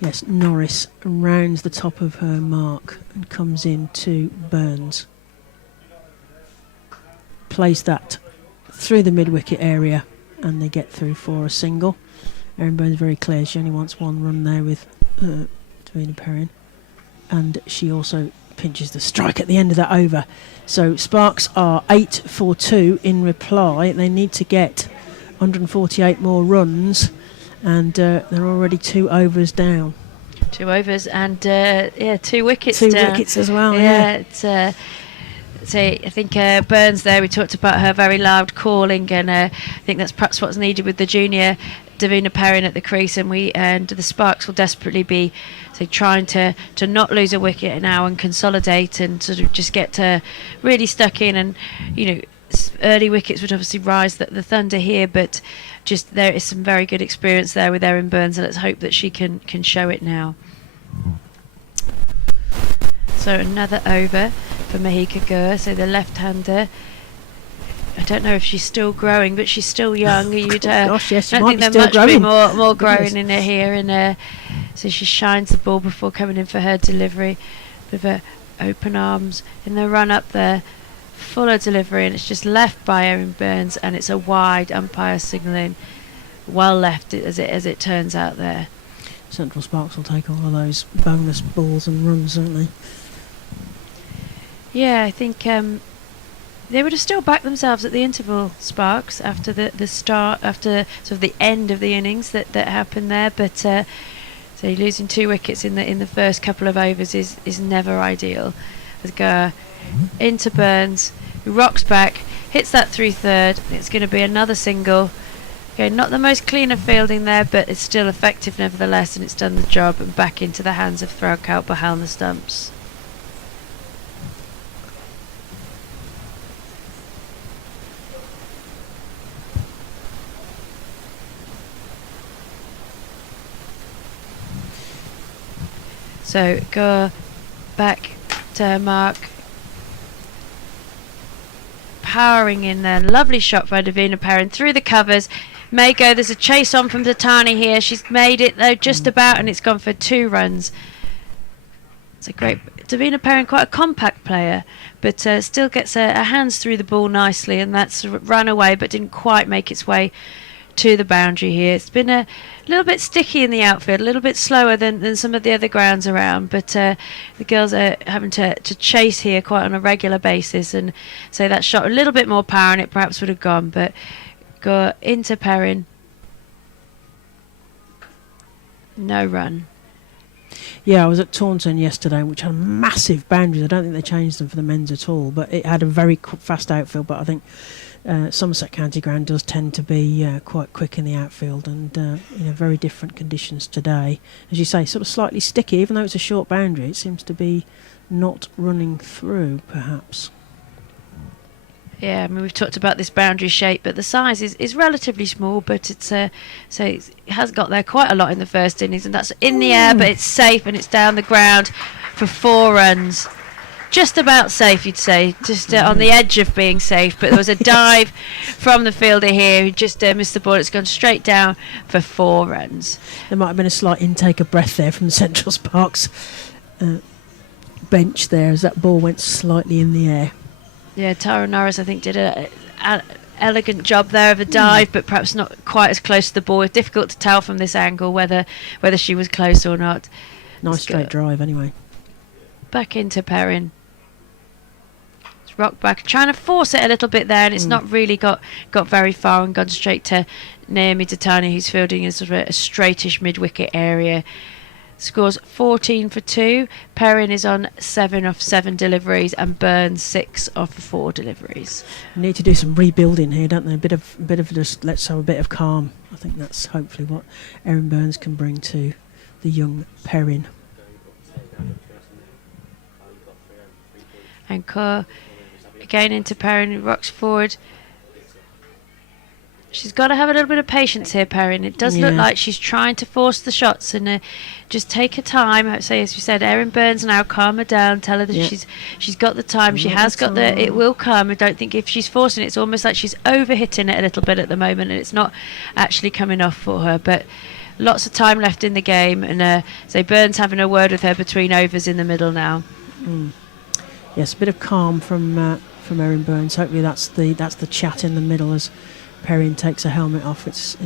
Yes, Norris rounds the top of her mark and comes in to Burns. Plays that through the mid-wicket area, and they get through for a single. Erin Burns very clear. She only wants one run there with Davina Perrin, and she also pinches the strike at the end of that over. So Sparks are 8 for 2 in reply. They need to get 148 more runs, and they're already 2 overs down. 2 overs and 2 wickets 2 down. wickets as well. It's so I think Burns there, we talked about her very loud calling, and I think that's perhaps what's needed with the junior Davina Perrin at the crease, and the Sparks will desperately be trying to not lose a wicket now and consolidate and sort of just get really stuck in, and early wickets would obviously rise the Thunder here, but just there is some very good experience there with Erin Burns, and let's hope that she can show it now. So another over for Mahika Gur, so the left-hander. I don't know if she's still growing, but she's still young. Gosh, yes, she I might think be there still much growing. Be more growing in her here, and so she shines the ball before coming in for her delivery. With her open arms in the run up there, fuller delivery, and it's just left by Erin Burns, and it's a wide, umpire signalling well left as it turns out there. Central Sparks will take all of those bonus balls and runs, won't they? Yeah, I think they would have still backed themselves at the interval, Sparks, after the start, after sort of the end of the innings that happened there. But so losing 2 wickets in the first couple of overs is never ideal. As Gur into Burns, who rocks back, hits that through third. It's going to be another single. Okay, not the most clean of fielding there, but it's still effective nevertheless, and it's done the job, and back into the hands of Throughout behind the stumps. So go back to mark, powering in there. Lovely shot by Davina Perrin through the covers. May go. There's a chase on from Dottin here. She's made it though just about, and it's gone for 2 runs. It's a great Davina Perrin, quite a compact player, but still gets her hands through the ball nicely, and that's run away, but didn't quite make its way to the boundary here. It's been a little bit sticky in the outfield, a little bit slower than some of the other grounds around, but the girls are having to chase here quite on a regular basis, and so that shot a little bit more power and it perhaps would have gone, but go into Perrin. No run. Yeah, I was at Taunton yesterday, which had massive boundaries. I don't think they changed them for the men's at all, but it had a very fast outfield, but I think Somerset County ground does tend to be quite quick in the outfield, and very different conditions today. As you say, sort of slightly sticky, even though it's a short boundary, it seems to be not running through, perhaps. Yeah, I mean, we've talked about this boundary shape, but the size is relatively small, but it's so it has got there quite a lot in the first innings, and that's in the air, but it's safe, and it's down the ground for 4 runs. just about safe, you'd say, just on the edge of being safe. But there was a dive from the fielder here who just missed the ball. It's gone straight down for 4 runs. There might have been a slight intake of breath there from the Central Sparks bench there as that ball went slightly in the air. Yeah, Tara Norris, I think, did a elegant job there of a dive, but perhaps not quite as close to the ball. It's difficult to tell from this angle whether she was close or not. Nice straight drive anyway. Back into Perrin. It's rocked back, trying to force it a little bit there, and it's not really got very far and gone straight to Naomi Dottin, who's fielding in sort of a straightish mid-wicket area. Scores 14 for 2. Perrin is on 7 off 7 deliveries, and Burns 6 off 4 deliveries. Need to do some rebuilding here, don't they? A bit of just let's have a bit of calm. I think that's hopefully what Erin Burns can bring to the young Perrin. And Kaur again into Perrin, who rocks forward. She's got to have a little bit of patience here, Perrin. It does look like she's trying to force the shots and just take her time. I'd say, as you said, Erin Burns now, calm her down, tell her that she's got the time. She has got it will come. I don't think if she's forcing it, it's almost like she's overhitting it a little bit at the moment, and it's not actually coming off for her. But lots of time left in the game, and so Burns having a word with her between overs in the middle now. Yes, a bit of calm from Erin Burns. Hopefully that's the chat in the middle as Perrin takes her helmet off. It's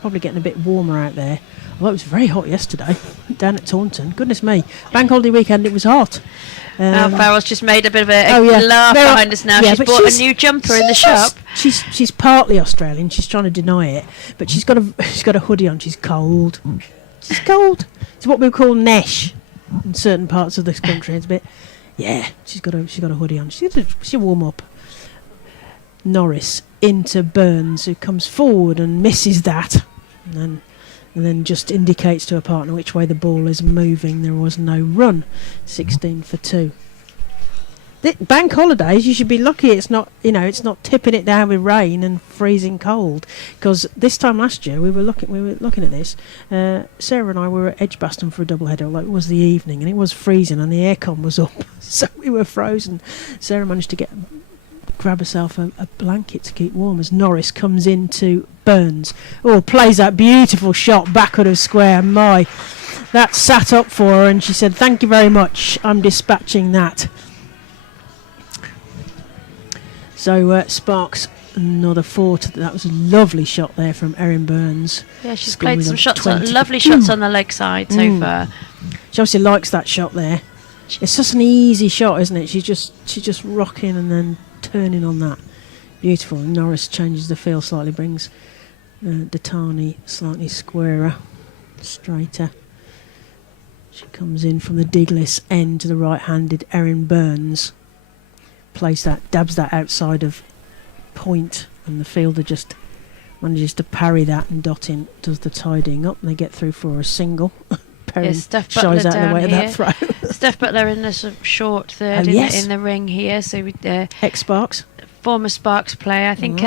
probably getting a bit warmer out there. Although it was very hot yesterday down at Taunton. Goodness me. Bank holiday weekend, it was hot. Farrell's just made a bit of a laugh behind us now. She's bought a new jumper in the shop. She's partly Australian. She's trying to deny it, but she's got a hoodie on. She's cold. She's cold. It's what we call nesh in certain parts of this country. It's a bit. Yeah, she's got a hoodie on. She'll warm up. Norris into Burns, who comes forward and misses that, and then just indicates to her partner which way the ball is moving. There was no run. 16 for 2. Bank holidays, you should be lucky it's not tipping it down with rain and freezing cold, because this time last year we were looking at this. Sarah and I were at Edgbaston for a double header. Like, it was the evening and it was freezing and the aircon was up, so we were frozen. Sarah managed to grab herself a blanket to keep warm as Norris comes into Burns. Plays that beautiful shot backward of square. My, that sat up for her, and she said, "Thank you very much, I'm dispatching that." So Sparks another 4 to that was a lovely shot there from Erin Burns. Yeah, she's played some shots, lovely shots on the leg side so far. She obviously likes that shot there. It's just an easy shot, isn't it? She's just rocking and then turning on that. Beautiful. And Norris changes the feel slightly, brings Dottin slightly squarer, straighter. She comes in from the digless end to the right-handed Erin Burns. Plays that, dabs that outside of point, and the fielder just manages to parry that, and Dottin does the tidying up, and they get through for a single. Perrin shies out of the way of that throw. Steph Butler in the sort of short third in the ring here. So with ex-Sparks, former Sparks player, I think.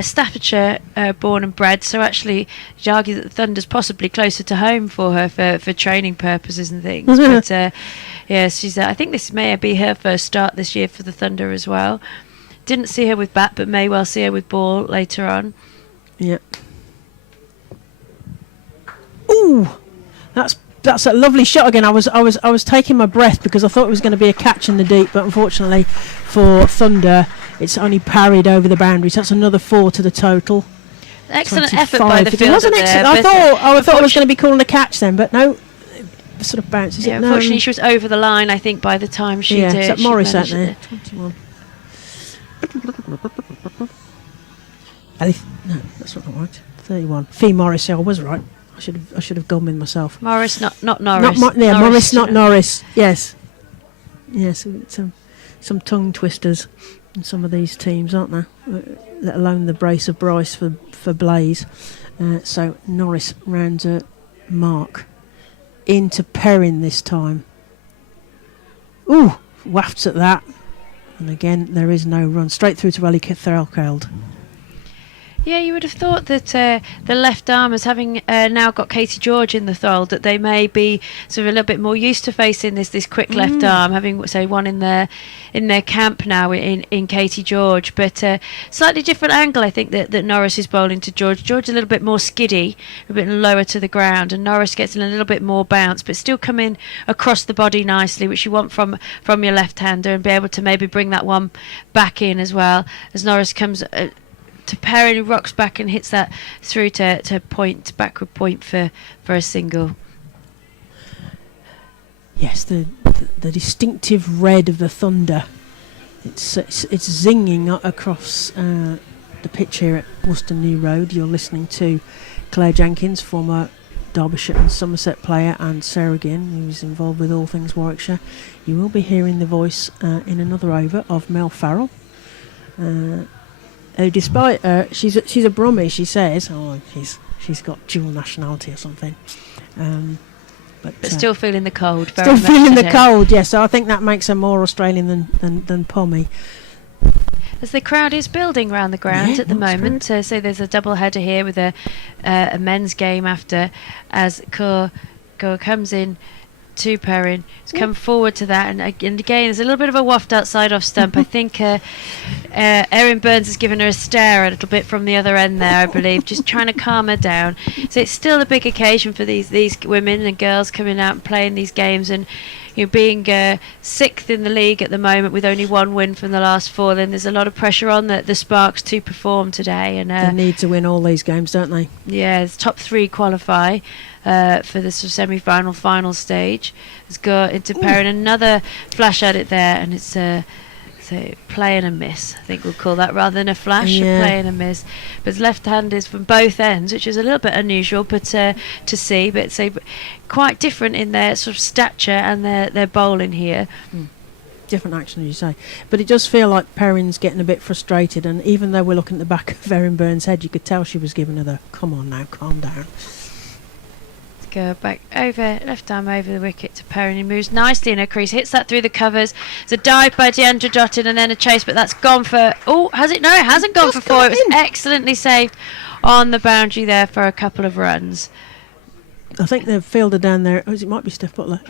Staffordshire born and bred, so actually you'd argue that the Thunder's possibly closer to home for her for training purposes and things. But she's I think this may be her first start this year for the Thunder as well. Didn't see her with bat, but may well see her with ball later on. Yep. Ooh, that's a lovely shot again. I was taking my breath because I thought it was going to be a catch in the deep, but unfortunately for Thunder, it's only parried over the boundaries. That's another 4 to the total. Excellent effort by the fielder there. I thought I was going to be calling a catch then, but no, it sort of bounces. Yeah, unfortunately, she was over the line, I think, by the time she did. Yeah, it's Morris out there. 21. No, that's not right. 31. Fee Morris. I was right. I should have gone with myself. Morris, not Norris. Morris, not Norris. Yes. Yes. Some tongue twisters in some of these teams, aren't there? Let alone the brace of Bryce for Blaze. So Norris rounds a mark into Perrin this time. Ooh, wafts at that. And again, there is no run. Straight through to Ellie Threlkeld. Yeah, you would have thought that the left armers, having now got Katie George in the fold, that they may be sort of a little bit more used to facing this quick left arm, having say one in their camp now in Katie George. But slightly different angle, I think that Norris is bowling to George. George a little bit more skiddy, a bit lower to the ground, and Norris gets in a little bit more bounce, but still coming across the body nicely, which you want from your left-hander, and be able to maybe bring that one back in as well as Norris comes. To Perrin, who rocks back and hits that through to backward point for a single. Yes, the distinctive red of the thunder. It's zinging across the pitch here at Worcester New Road. You're listening to Claire Jenkins, former Derbyshire and Somerset player, and Sarah Ginn, who's involved with all things Warwickshire. You will be hearing the voice in another over of Mel Farrell. Despite she's a Brummie, she says. Oh, she's got dual nationality or something. But still feeling the cold. Still feeling the cold. Yes, so I think that makes her more Australian than Pommy. As the crowd is building around the ground at the moment, so there's a double header here with a men's game after, as Kaur comes in to Perrin. He's come forward to that, and again there's a little bit of a waft outside off stump. I think Erin Burns has given her a stare a little bit from the other end there, I believe, just trying to calm her down. So it's still a big occasion for these women and girls coming out and playing these games, and being sixth in the league at the moment with only one win from the last four. Then there's a lot of pressure on the Sparks to perform today, and they need to win all these games, don't they? Yeah, the top three qualify for the sort of semi-final final stage. Let's go into Perrin. Another flash at it there, and it's so play and a miss, I think we'll call that, rather than a flash. A play and a miss. But it's left-handers from both ends, which is a little bit unusual, but to see, but quite different in their sort of stature and their bowling here. Different action, as you say, but it does feel like Perrin's getting a bit frustrated, and even though we're looking at the back of Erin Burns' head, you could tell she was giving her the come on now, calm down. Go back over, left arm over the wicket to Perrin. He moves nicely in her crease, hits that through the covers. It's a dive by Deandra Dottin and then a chase, but that's gone for... Oh, has it? No, it hasn't gone for four. It was excellently saved on the boundary there for a couple of runs. I think the fielder down there, it might be Steph Butler,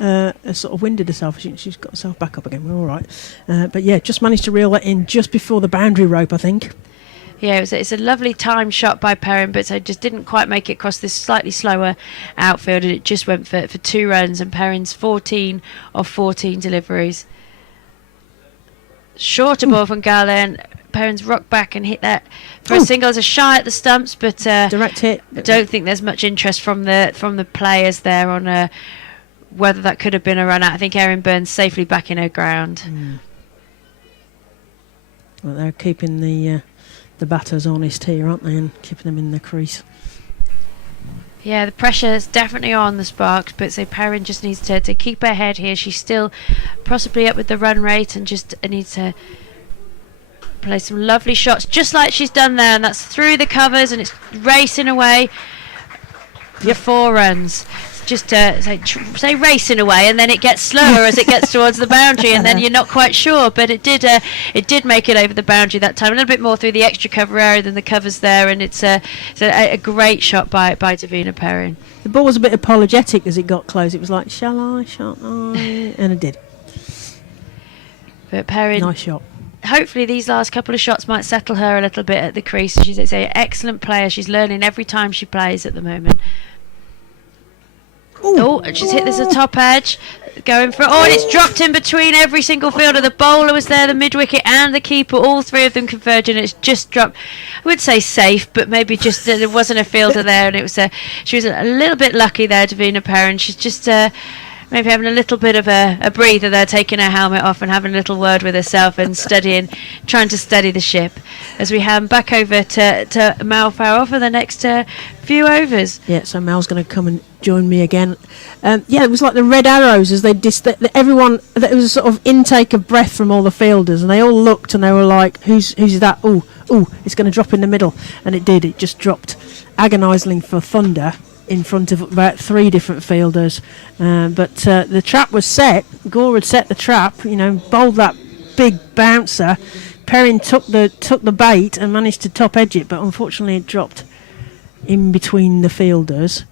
has sort of winded herself. She's got herself back up again. We're all right. But yeah, just managed to reel that in just before the boundary rope, I think. Yeah, it's a lovely time shot by Perrin, but so just didn't quite make it across this slightly slower outfield, and it just went for 2 runs, and Perrin's 14 of 14 deliveries. Shorter ball from Garland. Perrin's rocked back and hit that for a single. As a shy at the stumps, but direct hit. I don't think there's much interest from the players there on whether that could have been a run out. I think Erin Burns safely back in her ground. Well, they're keeping the batters honest here, aren't they, and keeping them in the crease. Yeah, the pressure is definitely on the Sparks, but so Perrin just needs to keep her head here. She's still possibly up with the run rate, and just needs to play some lovely shots, just like she's done there, and that's through the covers, and it's racing away for 4 runs. Just say racing away, and then it gets slower as it gets towards the boundary, and then you're not quite sure. But it did make it over the boundary that time, a little bit more through the extra cover area than the covers there, and it's a great shot by Davina Perrin. The ball was a bit apologetic as it got close. It was like, shall I, shan't I? And it did. But Perrin, nice shot. Hopefully these last couple of shots might settle her a little bit at the crease. She's an excellent player. She's learning every time she plays at the moment. And she's hit this at top edge, going for and it's dropped in between every single fielder. The bowler was there, the mid-wicket and the keeper, all 3 of them converging. It's just dropped. I would say safe, but maybe just there wasn't a fielder there, and it was she was a little bit lucky there, Davina Perrin. She's just maybe having a little bit of a breather there, taking her helmet off and having a little word with herself and trying to steady the ship, as we hand back over to Mel Farrell for the next few overs. Yeah, so Mel's going to come and join me again. It was like the red arrows as they everyone. There was a sort of intake of breath from all the fielders, and they all looked and they were like, "Who's that? Oh, it's going to drop in the middle," and it did. It just dropped agonisingly for thunder in front of about 3 different fielders. But the trap was set. Gore had set the trap. Bowled that big bouncer. Perrin took the bait and managed to top edge it, but unfortunately it dropped in between the fielders.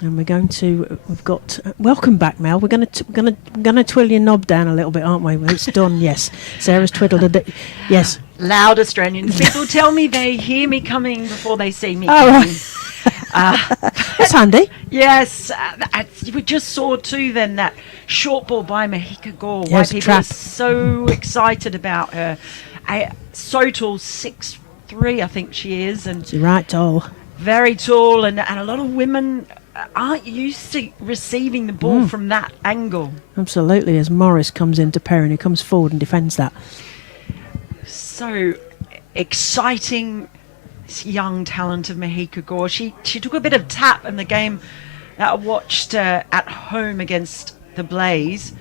And we've got welcome back, Mel. We're gonna twiddle your knob down a little bit, aren't we? Well, it's done. Yes, Sarah's twiddled it. Yes. Loud Australians. People tell me they hear me coming before they see me Oh, coming. right. That's handy. Yes, we just saw too then that short ball by Mahika Gore. Yeah, Why it's a people are trap. so excited about her. So tall, 6'3", I think she is, and She's right tall. very tall, and a lot of women aren't used to receiving the ball from that angle. Absolutely. As Morris comes into Perrin, who comes forward and defends that. So exciting, this young talent of Mahika Gore. She took a bit of tap in the game that I watched at home against the Blaze.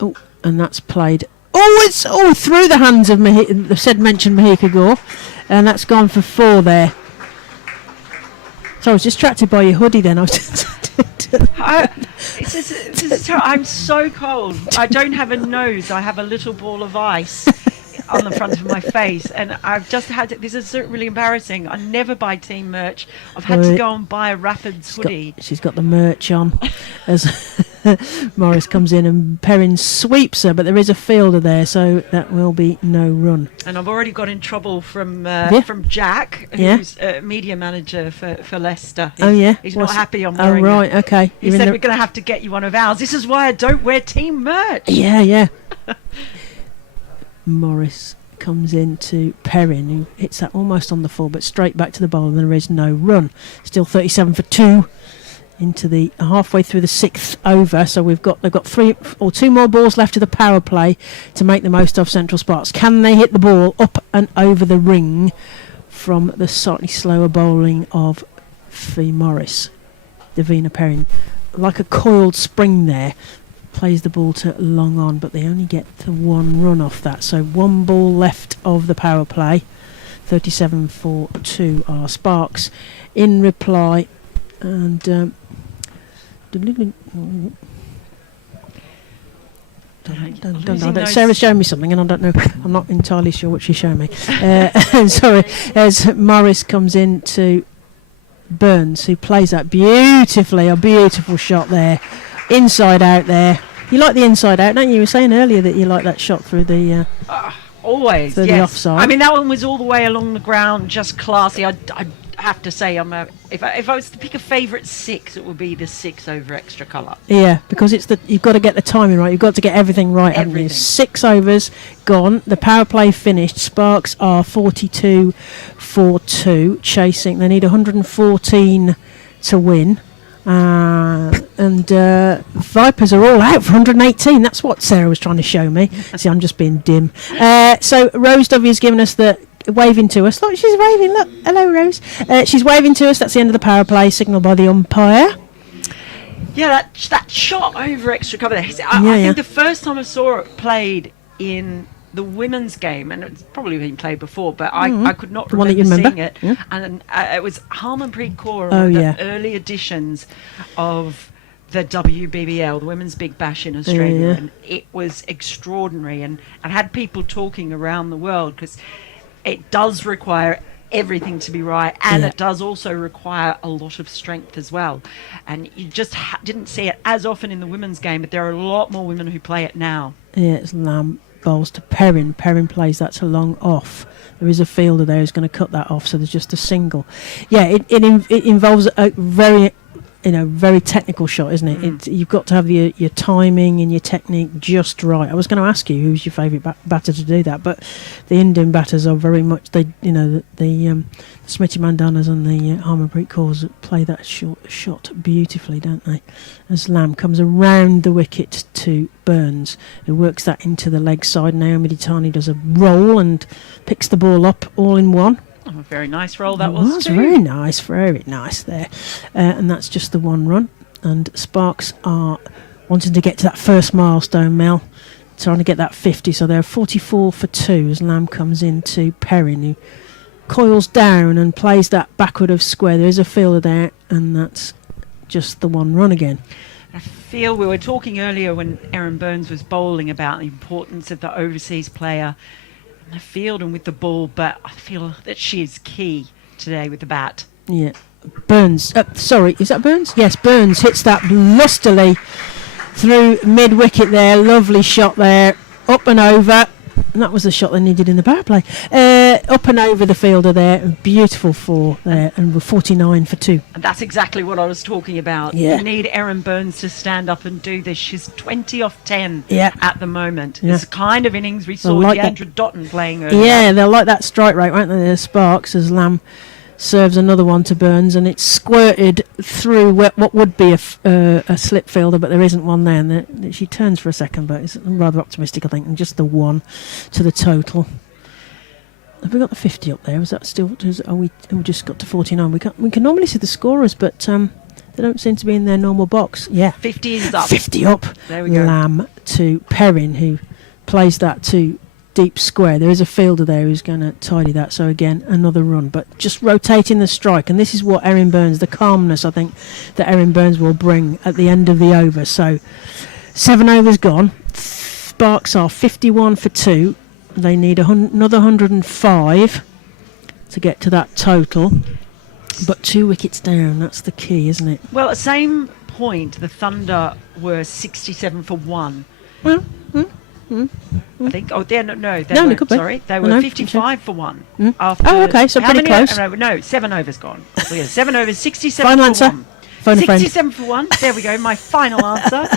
Oh, and that's played. Oh, it's through the hands of the said mentioned Mahika Gore, and that's gone for 4 there. So I was distracted by your hoodie then. I'm so cold. I don't have a nose. I have a little ball of ice on the front of my face, and I've just had this is really embarrassing. I never buy team merch. I've had to go and buy a Rapids hoodie. She's got the merch on as Morris comes in and Perrin sweeps her, but there is a fielder there, so that will be no run. And I've already got in trouble from Jack, Yeah. who's media manager for Leicester. Oh yeah, He's not happy on wearing Oh right, it. okay. He said we're going to have to get you one of ours. This is why I don't wear team merch. Yeah. Morris comes into Perrin, who hits that almost on the full, but straight back to the bowl, and there is no run. Still 37 for 2 into the halfway through the 6th over. So they've got 3 or 2 more balls left of the power play to make the most of Central Sparks. Can they hit the ball up and over the ring from the slightly slower bowling of Fee Morris? Davina Perrin, like a coiled spring there, plays the ball to long on, but they only get the 1 run off that. So 1 ball left of the power play. 37 for 2 are Sparks in reply, and Sarah's showing me something, and I don't know. I'm not entirely sure what she's showing me. Sorry, as Morris comes in to Burns, who plays that beautifully. A beautiful shot there. Inside out there. You like the inside out, don't you? You were saying earlier that you like that shot through the always through the offside. I mean, that one was all the way along the ground, just classy. I have to say, if I was to pick a favourite 6, it would be the 6 over extra colour. Yeah, because you've got to get the timing right. You've got to get everything right. Haven't you? Everything. 6 overs gone. The power play finished. Sparks are 42 for 2, chasing. They need 114 to win. And Vipers are all out for 118. That's what Sarah was trying to show me. See, I'm just being dim. So Rose Dovey has given us the waving to us. Look, she's waving. Look, hello, Rose. She's waving to us. That's the end of the power play. Signal by the umpire. Yeah, that shot over extra cover there. I think the first time I saw it played in the women's game, and it's probably been played before, but I could not one that you remember remember? seeing it. Yeah. And it was Harmanpreet Kaur, Oh, one of yeah. the early editions of the WBBL, the Women's Big Bash in Australia, Yeah. and it was extraordinary, and had people talking around the world, because it does require everything to be right, and Yeah. it does also require a lot of strength as well, and you just didn't see it as often in the women's game, but there are a lot more women who play it now. Yeah, it's Lamb bowls to Perrin. Perrin plays that to long off. There is a fielder there who's going to cut that off, so there's just a single. Yeah, it involves a very very technical shot, isn't it? You've got to have your timing and your technique just right. I was going to ask you who's your favourite batter to do that, but the Indian batters are very much the Smriti Mandanas and the Harmanpreet Kaurs play that shot beautifully, don't they? As Lamb comes around the wicket to Burns, who works that into the leg side. Naomi Ditani does a roll and picks the ball up all in one. Oh, a very nice roll that It was too. very nice there. And that's just the 1 run. And Sparks are wanting to get to that first milestone, Mel, trying to get that 50. So they're 44 for 2 as Lamb comes into Perrin, who coils down and plays that backward of square. There is a fielder there, and that's just the 1 run again. I feel we were talking earlier when Erin Burns was bowling about the importance of the overseas player in the field and with the ball, but I feel that she is key today with the bat. Yeah. Burns, sorry, is that Burns? Yes, Burns hits that lustily through mid-wicket there. Lovely shot there, up and over. And that was the shot they needed in the power play. Up and over the fielder there. Beautiful 4 there, and we're 49 for 2. And that's exactly what I was talking about. Yeah. You need Erin Burns to stand up and do this. She's 20 off 10 Yeah. at the moment. Yeah. It's the kind of innings we saw like that. Deandra Dottin playing earlier. Yeah, they'll like that strike rate, won't they? The sparks as Lamb serves another one to Burns, and it's squirted through what would be a slip fielder, but there isn't one there. And she turns for a second, but it's rather optimistic, I think, and just the 1 to the total. Have we got the 50 up there? Is that still? We just got to 49. We can normally see the scorers, but they don't seem to be in their normal box. Yeah, 50 is up. 50 up. There we go. Lamb to Perrin, who plays that to deep square. There is a fielder there who's going to tidy that, so again another run, but just rotating the strike, and this is what Erin Burns, the calmness I think that Erin Burns will bring at the end of the over. So 7 overs gone, Sparks are 51 for 2. They need another 105 to get to that total, but 2 wickets down, that's the key, isn't it? Well, at the same point the Thunder were 67 for 1. I think. Oh, no, they weren't, could be. sorry. They were 55 for 1. After Oh, okay, so how pretty many close. No, 7 overs gone. So, yeah, 7 overs, 67 Final for answer. 1. Phone a friend. 67 for 1. There we go, my final answer.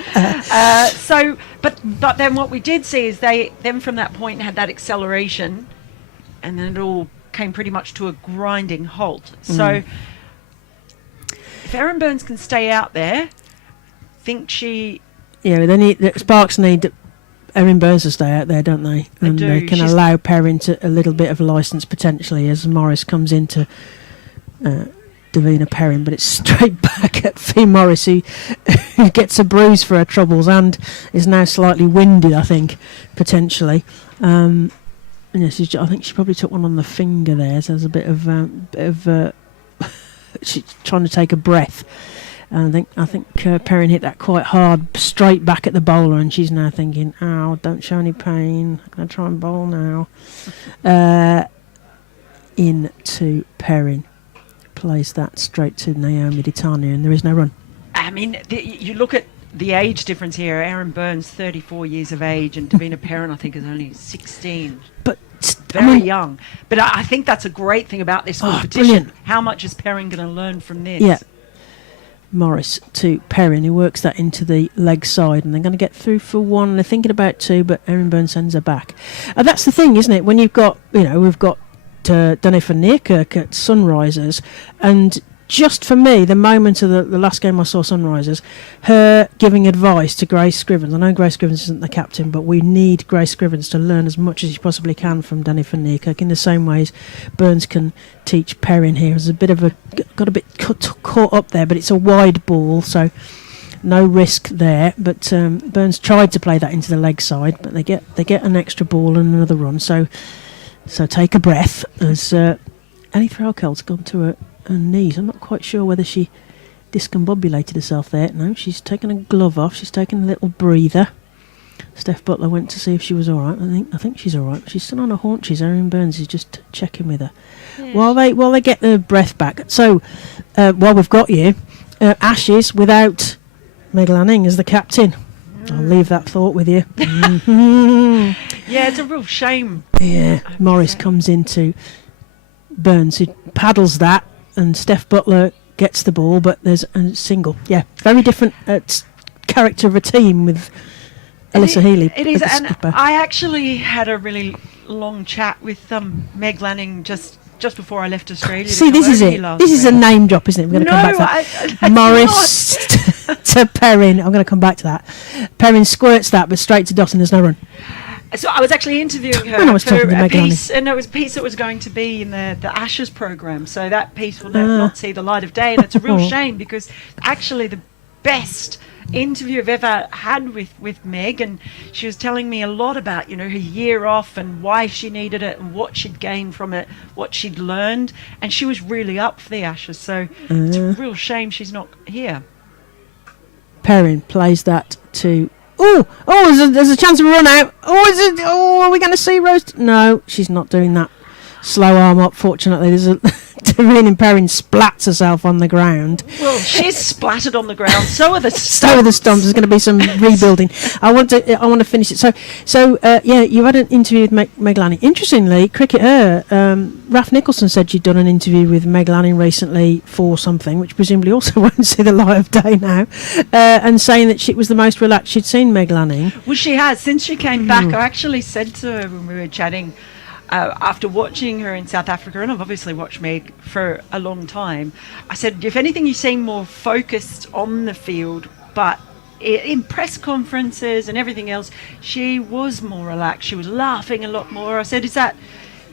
But then what we did see is they then from that point had that acceleration, and then it all came pretty much to a grinding halt. So if Erin Burns can stay out there, think she... Yeah, the Sparks need Erin Burns to stay out there, don't they? And do. they can She's- allow Perrin to a little bit of licence potentially as Morris comes into Davina Perrin, but it's straight back at Fee Morris, who gets a bruise for her troubles and is now slightly winded, I think, potentially. Yes, I think she probably took one on the finger there, so there's a bit of she's trying to take a breath. And I think Perrin hit that quite hard, straight back at the bowler, and she's now thinking, "Ow, don't show any pain. I'm going to try and bowl now." Into Perrin, plays that straight to Naomi Ditani, and there is no run. I mean, you look at the age difference here. Erin Burns, 34 years of age, and Davina Perrin, I think, is only 16. But Very young. But I think that's a great thing about this competition. Brilliant. How much is Perrin going to learn from this? Yeah. Morris to Perrin, who works that into the leg side, and they're going to get through for 1. They're thinking about 2, but Erin Burns sends her back. And that's the thing, isn't it? When you've got, we've got Donna van Neerkerk at Sunrisers, and just for me, the moment of the last game I saw Sunrisers, her giving advice to Grace Scrivens. I know Grace Scrivens isn't the captain, but we need Grace Scrivens to learn as much as she possibly can from Danny van Neerkerk, in the same ways Burns can teach Perrin here. There's got a bit caught up there, but it's a wide ball, so no risk there. But Burns tried to play that into the leg side, but they get an extra ball and another run. So take a breath as Ellie Threlkeld's gone to her knees. I'm not quite sure whether she discombobulated herself there. No, she's taken a glove off. She's taken a little breather. Steph Butler went to see if she was all right. I think she's all right. She's still on her haunches. Erin Burns is just checking with her while they get the breath back. So while we've got you, Ashes without Meg Lanning as the captain. I'll leave that thought with you. Yeah, it's a real shame. Yeah, Morris comes into Burns, who paddles that, and Steph Butler gets the ball, but there's a single. Yeah, very different character of a team with Alyssa Healy. It is, as the and skipper. I actually had a really long chat with Meg Lanning just before I left Australia. See, this is it. This is a name drop, isn't it? We're going to come back to that. Morris to Perrin. I'm going to come back to that. Perrin squirts that, but straight to Dottin. There's no run. So I was actually interviewing her When I was for talking to a Meg piece, and it was a piece that was going to be in the Ashes program. So that piece will not see the light of day, and it's a real shame because actually the best interview I've ever had with Meg, and she was telling me a lot about her year off and why she needed it and what she'd gained from it, what she'd learned, and she was really up for the Ashes. So it's a real shame she's not here. Perrin plays that to... there's a chance of a run out. Are we going to see Rose? No, she's not doing that. Slow arm up, fortunately. There's a... Tareen Perrin splats herself on the ground. Well, she's splattered on the ground. So are the stumps. So are the stumps. There's going to be some rebuilding. I want to finish it. So you had an interview with Meg Lanning. Interestingly, cricketer Raf Nicholson said you'd done an interview with Meg Lanning recently for something, which presumably also won't see the light of day now, and saying that she was the most relaxed she'd seen Meg Lanning. Well, she has. Since she came back, I actually said to her when we were chatting, after watching her in South Africa, and I've obviously watched Meg for a long time, I said, if anything, you seem more focused on the field, but in press conferences and everything else, she was more relaxed. She was laughing a lot more. I said, is that,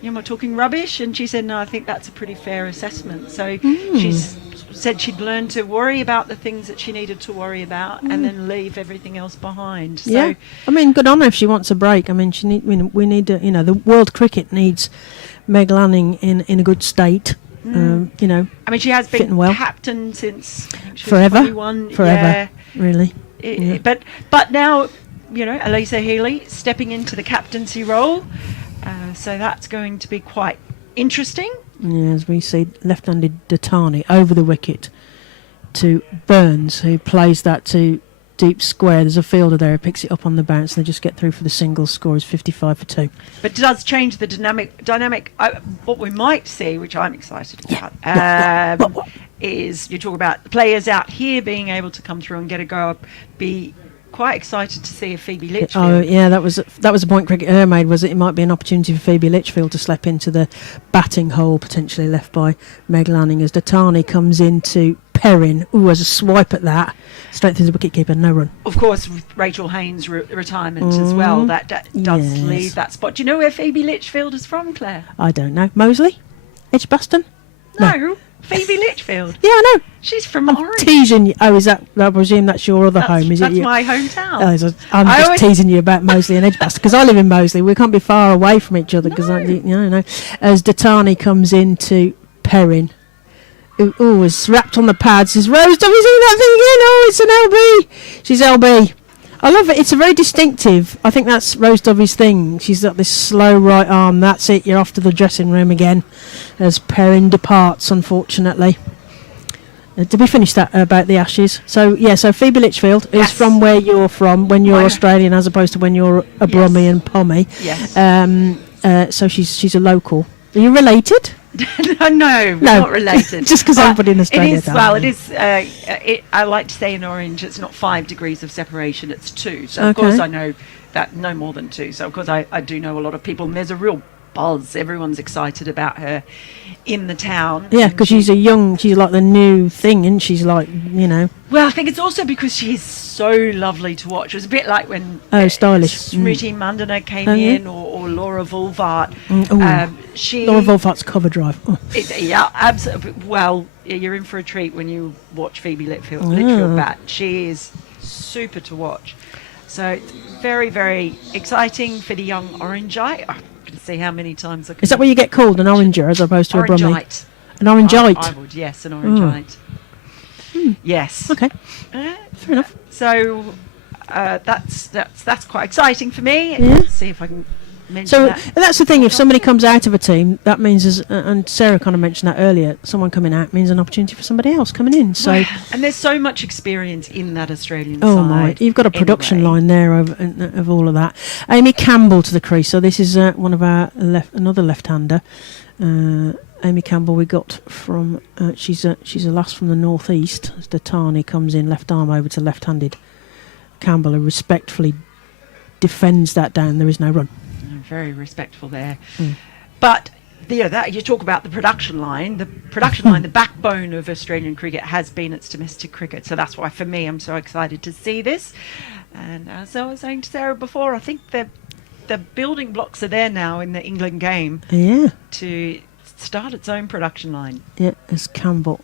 am I talking rubbish? And she said, no, I think that's a pretty fair assessment. So she's said she'd learned to worry about the things that she needed to worry about and then leave everything else behind. So, yeah, I mean, good on her if she wants a break. I mean, we need to, the world cricket needs Meg Lanning in a good state. I mean, she has been well. captain since she was forever, 21. forever, really. But now, Elisa Healy stepping into the captaincy role, so that's going to be quite interesting. Yeah, as we see, left-handed Dottin over the wicket to Burns, who plays that to deep square. There's a fielder there who picks it up on the bounce, and they just get through for the singles. Score is 55 for 2. But it does change the dynamic. What we might see, which I'm excited about, is you talk about the players out here being able to come through and get a go up, be quite excited to see a Phoebe Litchfield. Oh yeah, that was a point cricketer made, was it might be an opportunity for Phoebe Litchfield to slip into the batting hole potentially left by Meg Lanning as Dottin comes into Perrin, has a swipe at that straight through the wicketkeeper, no run. Of course, with Rachel Haynes' retirement as well, that does leave that spot. Do you know where Phoebe Litchfield is from, Claire? I don't know. Moseley? Edgbaston? No. Phoebe Litchfield. Yeah, I know. She's from I'm Orange. teasing you. Oh, is that? I presume that's your other home, is it? That's my hometown. I'm just teasing you about Moseley and Edgbaston because I live in Moseley. We can't be far away from each other because no. As Dottin comes into Perrin, who is wrapped on the pads, says, Rose, have you seen that thing again? Oh, it's an LB. She's LB. I love it. It's a very distinctive. I think that's Rose Dovy's thing. She's got this slow right arm. That's it. You're off to the dressing room again as Perrin departs, unfortunately. Did we finish that about the Ashes? So Phoebe Litchfield is from where you're from when you're Australian as opposed to when you're a Brummie and Pommy. Yes. So she's a local. Are you related? No, not related. Just because everybody in Australia it is. Well, it is. I like to say in Orange, it's not 5 degrees of separation; it's 2. So of course I know that no more than 2. So of course I do know a lot of people, and there's a real buzz. Everyone's excited about her in the town. Yeah, because she's like the new thing, and she's like, Well, I think it's also because she's so lovely to watch. It was a bit like when stylish Smriti Mandana came in, or Laura Vulvart. Laura Vulvart's cover drive. Absolutely. Well, you're in for a treat when you watch Phoebe Litchfield bat. She is super to watch. So it's very, very exciting for the young Orangeite. I'm going to see how many times I can. Is that what you get called, an oranger, as opposed to a Brummie? Orangeite. An orangeite? I would, yes, an orangeite. Yes. Okay. Fair enough. So that's quite exciting for me. Yeah. Let's see if I can mention that. So that's the thing. If somebody comes out of a team, that means, and Sarah kind of mentioned that earlier, someone coming out means an opportunity for somebody else coming in. So, and there's so much experience in that Australian oh side. my! You've got a production line there of all of that. Amy Campbell to the crease. So this is one of our another left-hander. Amy Campbell we got from she's a lass from the northeast. As Dottin comes in, left arm over to left-handed Campbell, who respectfully defends that down. There is no run. Very respectful there. But that you talk about the production line. The production line, the backbone of Australian cricket has been its domestic cricket. So that's why, for me, I'm so excited to see this. And as I was saying to Sarah before, I think the building blocks are there now in the England game. Yeah. To start its own production line. Yeah, as Campbell.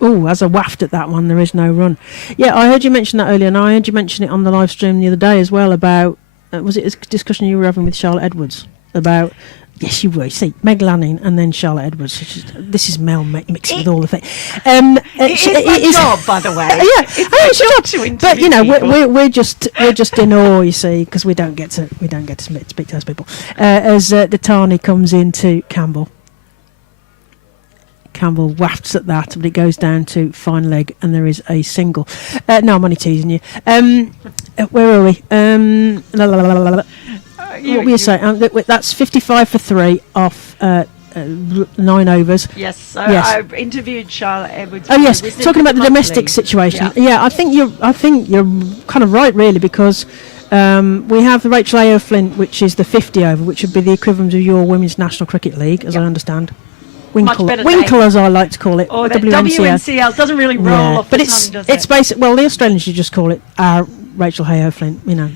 Oh, as a waft at that one, there is no run. Yeah, I heard you mention that earlier, and I heard you mention it on the live stream the other day as well about, was it a discussion you were having with Charlotte Edwards about Yes, you were. See, Meg Lanning and then Charlotte Edwards. This is Mel mixing with all the things. It is my job, by the way. Yeah, it's your job to interview but you know, people. we're just in awe, you see, because we don't get to speak to those people. As Dottin comes into Campbell. Campbell wafts at that, but it goes down to fine leg, and there is a single. No, I'm only teasing you. Where are we? What were you saying? That's 55 for 3 off 9 overs. Yes, so Yes. I interviewed Charlotte Edwards. Oh yes, Wisden talking about the monthly. domestic situation. Yeah. Yeah, I think you're kind of right, really, because we have the Rachel A.O. Flint, which is the 50 over, which would be the equivalent of your Women's National Cricket League, as I understand. Much better Winkle, name. as I like to call it. Or the WNCL doesn't really roll off but the it's tongue, does it's it? basic. Well, the Australians should just call it Rachel A.O. Flint, you know,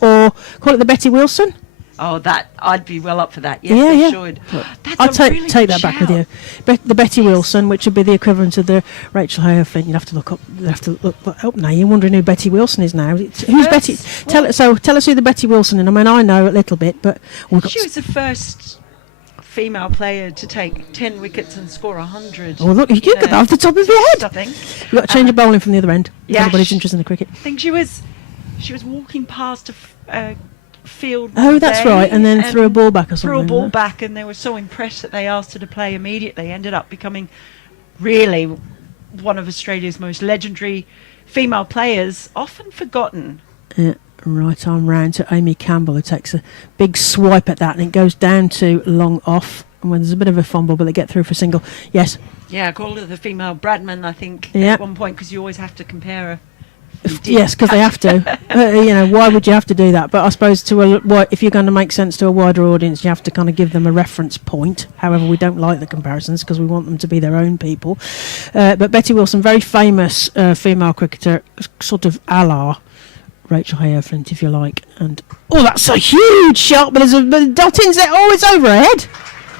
or call it the Betty Wilson. Oh, that I'd be well up for that. Yes, Yeah, they yeah. should. That's I'll a take really take good that back with shout. you. The Betty Wilson, which would be the equivalent of the Rachel A.O. Flint. You'd have to look up. You have to look up now. You're wondering who Betty Wilson is now. Who's Yes, Betty? well- Tell us who the Betty Wilson is. I mean, I know a little bit, but we've got. She was the first female player to take 10 wickets and score 100. Oh, look, you get that off the top of your head. I think. You've got to change of bowling from the other end. If yeah, anybody's interested in the cricket. I think she was walking past a field. Oh, one that's day right, and then threw a ball back or Threw a something, ball yeah. back, and they were so impressed that they asked her to play immediately. Ended up becoming really one of Australia's most legendary female players, often forgotten. Yeah, right arm round to Amy Campbell, who takes a big swipe at that, and it goes down to long off. And when there's a bit of a fumble, but they get through for a single. Yes. Yeah, I called her the female Bradman, I think, Yeah. at one point, because you always have to compare her. You did Yes, because they have to. You know, why would you have to do that? But I suppose if you're going to make sense to a wider audience, you have to kind of give them a reference point. However, we don't like the comparisons because we want them to be their own people. But Betty Wilson, very famous female cricketer, sort of a la Rachel A.O. Flint, if you like. And that's a huge shot, but Dottin's there. Oh, it's over her head.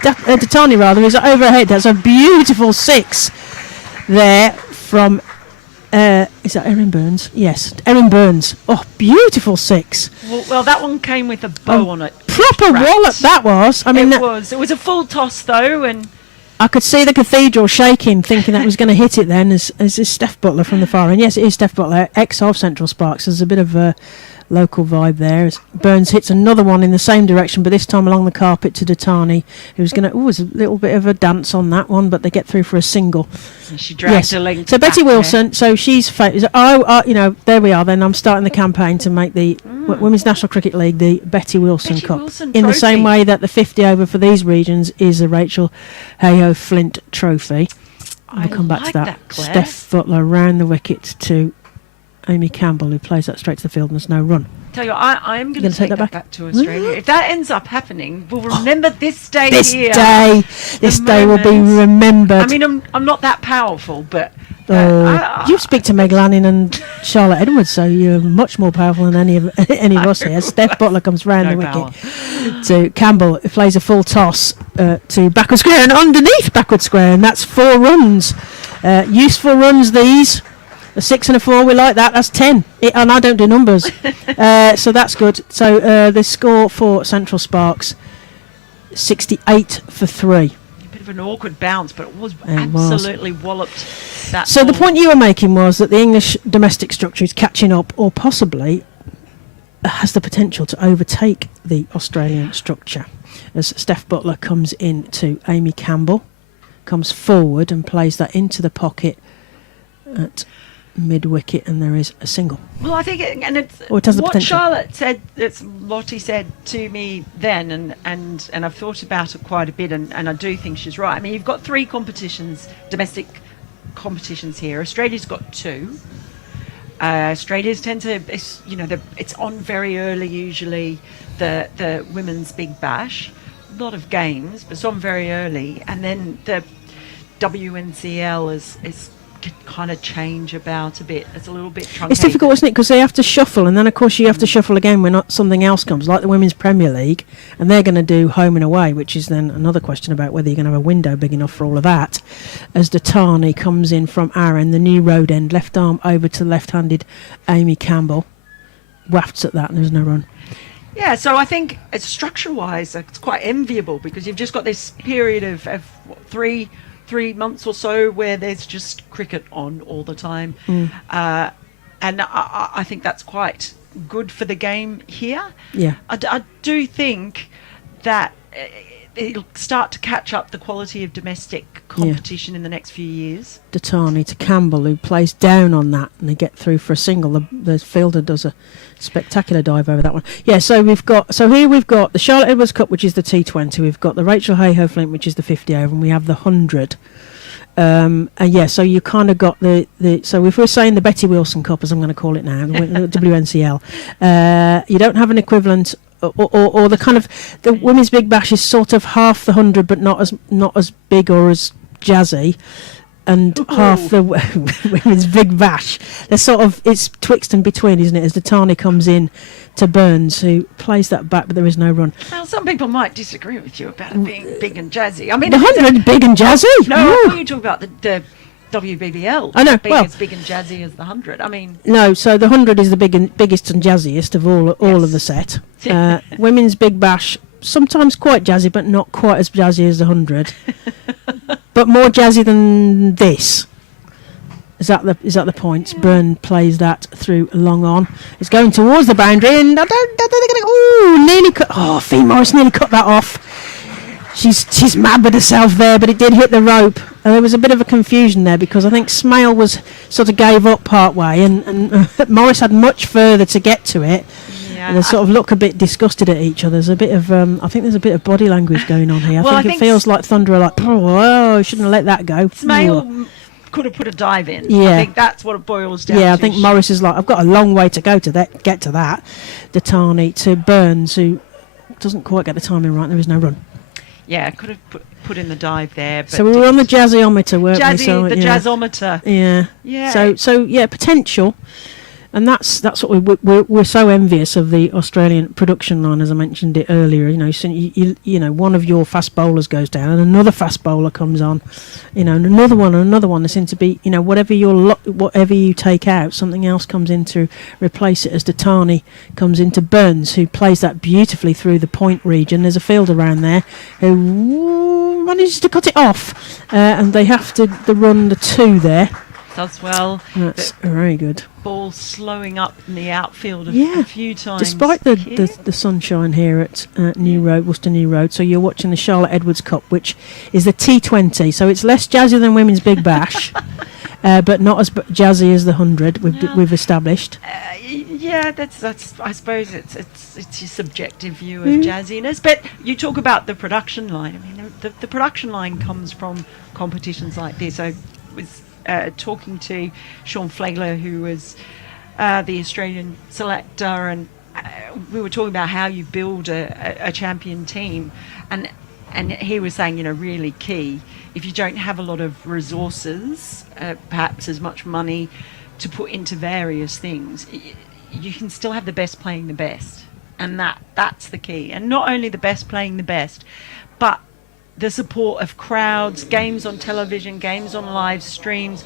Dottin, rather, is over her head. That's a beautiful 6 there from. Is that Erin Burns? Yes, Erin Burns. Oh, beautiful 6. Well, that one came with a bow on it. Proper Right. wallop that was. I mean, It was a full toss though, and I could see the cathedral shaking, thinking that was going to hit it then, as is Steph Butler from the far end. Yes, it is Steph Butler, ex of Central Sparks. There's a bit of a local vibe there. As Burns hits another one in the same direction, but this time along the carpet to Dottin, who's going to... there's a little bit of a dance on that one, but they get through for a single. she dragged her length. So Betty back there. Wilson, so she's famous. There we are then. I'm starting the campaign to make the Women's National Cricket League the Betty Wilson Betty Cup. Wilson in the trophy. same way that the 50 over for these regions is the Rachel A.O. Flint Trophy. I We'll come back like to that. that, Claire. Steph Butler round the wicket to Amy Campbell, who plays that straight to the field, and there's no run. Tell you, I am going gonna to take that back to Australia. If that ends up happening, we'll remember this day This here. this day will be moment. remembered. I mean, I'm not that powerful, but You speak to Meg Lanning and Charlotte Edwards, so you're much more powerful than any of us here. Steph Butler comes round the No wicket to Campbell, who plays a full toss to backward square and underneath backward square, and that's 4 runs. Useful runs these. A 6 and a 4, we like that. That's 10. And I don't do numbers, so that's good. So the score for Central Sparks, 68 for 3. a bit of an awkward bounce, but it was It was. absolutely walloped. That So the ball. point you were making was that the English domestic structure is catching up, or possibly has the potential to overtake the Australian structure, as Steph Butler comes in to Amy Campbell, comes forward and plays that into the pocket at mid-wicket, and there is a single. Well, I think, and it's Or it has the what potential. Charlotte said. It's Lottie said to me then, and I've thought about it quite a bit, and I do think she's right. I mean, you've got 3 competitions, domestic competitions here. Australia's got 2. Australia's tend to, it's on very early usually. The women's big bash, a lot of games, but it's on very early, and then the WNCL is kind of change about a bit. It's a little bit truncated. It's difficult, isn't it? Because they have to shuffle, and then of course you have to shuffle again when something else comes, like the Women's Premier League, and they're going to do home and away, which is then another question about whether you're going to have a window big enough for all of that. As Dottin comes in from our end, the new road end, left arm over to left-handed Amy Campbell, wafts at that, and there's no run. Yeah, so I think structure-wise, it's quite enviable because you've just got this period of what, three months or so where there's just cricket on all the time. And I think that's quite good for the game here. Yeah. I do think that it'll start to catch up the quality of domestic competition in the next few years. Dottin to Campbell, who plays down on that, and they get through for a single. The fielder does a spectacular dive over that one. Yeah, so we've got the Charlotte Edwards Cup, which is the T20. We've got the Rachel Hayhoe Flint, which is the 50 over, and we have the 100. And so you kind of got the so if we're saying the Betty Wilson Cup, as I'm going to call it now, the WNCL, you don't have an equivalent. Or the kind of the Women's Big Bash is sort of half the 100, but not as big or as jazzy, and half the Women's Big Bash. They're sort of, it's twixt and between, isn't it? As Dottin comes in to Burns, who plays that back, but there is no run. Well, some people might disagree with you about it being big and jazzy. I mean, The 100 big and jazzy. No, Ooh. you talk about the WBBL. I know, Being well- as big and jazzy as the 100. I mean, No, so the 100 is the biggest and jazziest of all of the set. Women's Big Bash, sometimes quite jazzy, but not quite as jazzy as the 100. But more jazzy than this. Is that the point? Yeah. Byrne plays that through long on. It's going towards the boundary, and Fee Morris nearly cut that off. She's mad with herself there, but it did hit the rope. There was a bit of a confusion there because I think Smale was sort of gave up part way, and Morris had much further to get to it. yeah, And they sort of look a bit disgusted at each other. There's a bit of, I think there's a bit of body language going on here. Well, I think it feels like Thunder are like, oh, shouldn't have let that go. Smale could have put a dive in. Yeah. I think that's what it boils down to. Yeah, I think Morris is like, I've got a long way to go to get to that. Dottin to Burns, who doesn't quite get the timing right. There is no run. Yeah, could have put in the dive there. But So we were on the jazziometer, weren't we? So, the yeah. jazzometer. Yeah. Yeah. So yeah, potential, and that's what we're so envious of the Australian production line, as I mentioned it earlier. You know, so you know, one of your fast bowlers goes down, and another fast bowler comes on. You know, and another one, and another one. There seems to be, you know, whatever you take out, something else comes in to replace it. As Dottin comes into Burns, who plays that beautifully through the point region. There's a field around there who manages to cut it off, and they have to run the 2 there. Does well. That's very good. Ball slowing up in the outfield a few times. Despite the sunshine here at Worcester New Road, so you're watching the Charlotte Edwards Cup, which is the T20, so it's less jazzy than Women's Big Bash, but not as jazzy as the 100 we've established. Yeah, that's. I suppose it's your subjective view of jazziness. But you talk about the production line. I mean, the production line comes from competitions like this. I was talking to Sean Flagler, who was the Australian selector, and we were talking about how you build a champion team, and he was saying, you know, really key, if you don't have a lot of resources, perhaps as much money to put into various things, you can still have the best playing the best, and that's the key. And not only the best playing the best, but the support of crowds, games on television, games on live streams,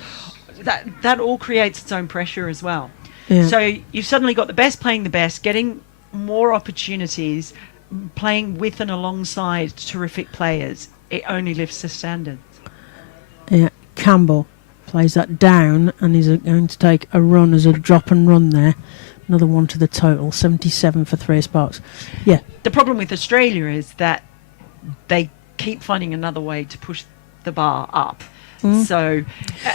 that all creates its own pressure as well. Yeah. So you've suddenly got the best playing the best, getting more opportunities, playing with and alongside terrific players. It only lifts the standards. Yeah, Campbell plays that down, and he's going to take a run as a drop and run there. Another one to the total, 77 for 3 sparks. Yeah. The problem with Australia is that they keep finding another way to push the bar up. So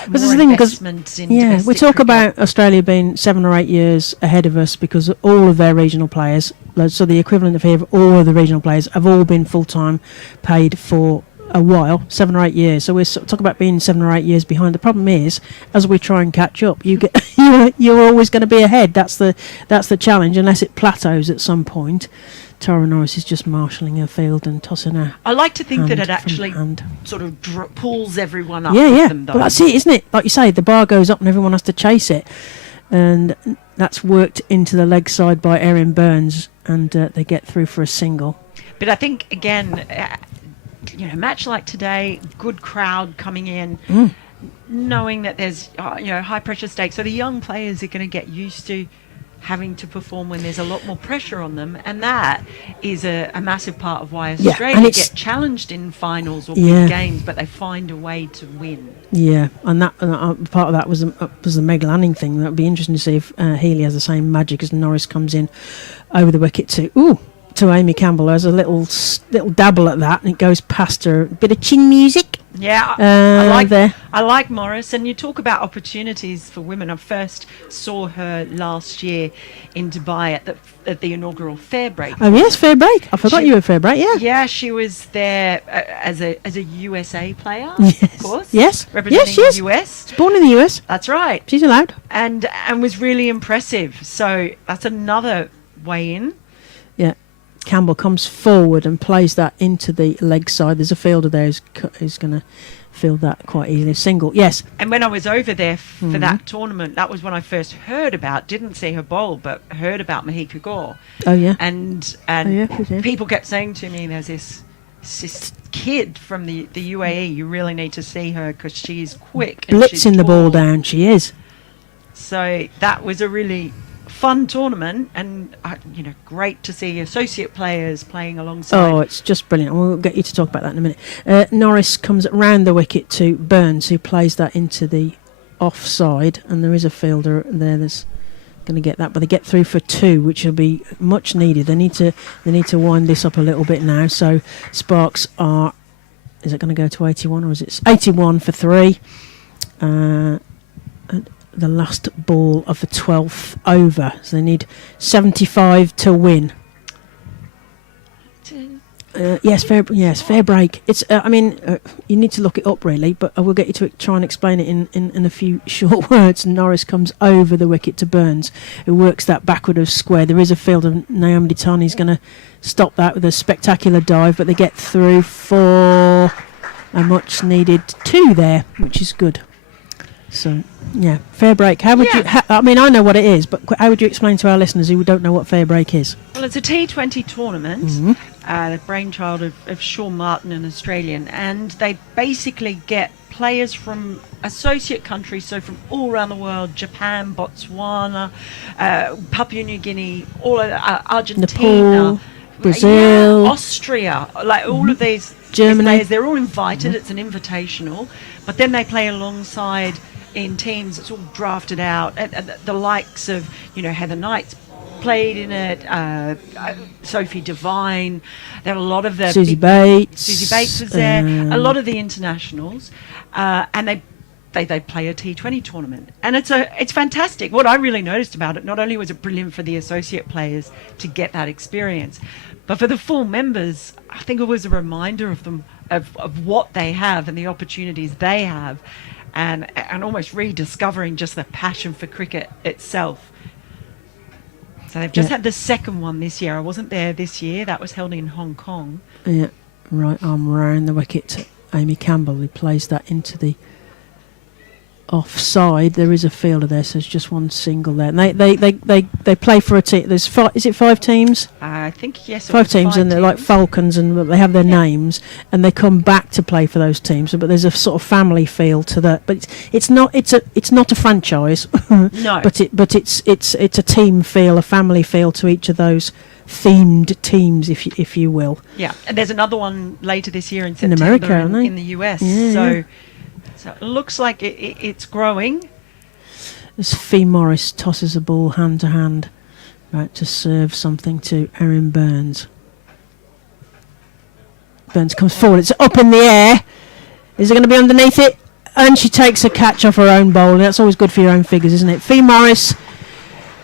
more investment in domestic we talk cricket. about Australia being 7 or 8 years ahead of us because all of their regional players, so the equivalent of here, all of the regional players have all been full-time paid for a while, 7 or 8 years. So we're talking about being 7 or 8 years behind. The problem is, as we try and catch up, you're always going to be ahead. That's the challenge, unless it plateaus at some point. Tara Norris is just marshalling her field and tossing her. I like to think that it hand actually from hand. sort of pulls everyone up. Yeah, with yeah. them, though. Well, that's it, isn't it? Like you say, the bar goes up and everyone has to chase it, and that's worked into the leg side by Erin Burns, and they get through for a single. But I think again, you know, a match like today, good crowd coming in, knowing that there's high pressure stakes, so the young players are going to get used to having to perform when there's a lot more pressure on them, and that is a massive part of why Yeah, Australia and it's- get challenged in finals or Yeah. big games, but they find a way to win. Yeah, and that part of that was the Meg Lanning thing. That would be interesting to see if Healy has the same magic as Norris comes in over the wicket to Amy Campbell. There's a little dabble at that, and it goes past her. Bit of chin music. Yeah, I like Morris, and you talk about opportunities for women. I first saw her last year in Dubai at the inaugural fair break. Oh yes, fair break. I forgot you were fair break. Yeah. Yeah, she was there as a USA player, Yes. of course. Yes. Representing Yes, she is. the US. Born in the US. That's right. She's allowed. And was really impressive. So that's another way in. Yeah. Campbell comes forward and plays that into the leg side. There's a fielder there who's going to field that quite easily. Single, yes. And when I was over there for that tournament, that was when I first heard about, didn't see her bowl, but heard about Mahika Gore. Oh, yeah. And yeah. people kept saying to me, there's this kid from the UAE, you really need to see her because she's quick. And she's Blitzing the ball tall. down, she is. So that was a really fun tournament, and great to see associate players playing alongside. Oh, it's just brilliant. We'll get you to talk about that in a minute. Norris comes round the wicket to Burns, who plays that into the offside, and there is a fielder there that's going to get that, but they get through for 2, which will be much needed. They need to wind this up a little bit now. So Sparks is it going to go to 81, or is it 81 for 3? The last ball of the 12th over, so they need 75 to win. Yes, fair break. It's you need to look it up really, but I will get you to try and explain it in a few short words. Norris comes over the wicket to Burns, who works that backward of square. There is a fielder, Naomi Ditani's going to stop that with a spectacular dive, but they get through for a much needed 2 there, which is good. So, yeah, fair break. How would you... I know what it is, but how would you explain to our listeners who don't know what fair break is? Well, it's a T20 tournament, the brainchild of Sean Martin, an Australian, and they basically get players from associate countries, so from all around the world, Japan, Botswana, Papua New Guinea, all Argentina, Nepal, Brazil, Austria, like all of these Germany. players, they're all invited. It's an invitational, but then they play alongside in teams. It's all drafted out. And the likes of Heather Knight's played in it. Sophie Devine. There are a lot of the Susie Bates. Susie Bates was there. A lot of the internationals, and they play a T20 tournament, and it's fantastic. What I really noticed about it, not only was it brilliant for the associate players to get that experience, but for the full members, I think it was a reminder of them of what they have and the opportunities they have, and almost rediscovering just the passion for cricket itself. So they've just had the second one this year. I wasn't there this year. That was held in Hong Kong. Yeah, right arm round the wicket to Amy Campbell, who plays that into the offside. There is a fielder there, so it's just one single there. And they play for a team. There's 5. Is it 5 teams? I think yes. 5 teams, and they're like Falcons, and they have their names, and they come back to play for those teams. But there's a sort of family feel to that. But it's not a franchise. No. But it's a team feel, a family feel to each of those themed teams, if you will. Yeah, and there's another one later this year in In September America, aren't they? in the US. Yeah. So it looks like it's growing. As Fee Morris tosses a ball hand to hand, right, to serve something to Erin Burns. Burns comes forward. It's up in the air. Is it going to be underneath it? And she takes a catch off her own bowl. That's always good for your own figures, isn't it? Fee Morris.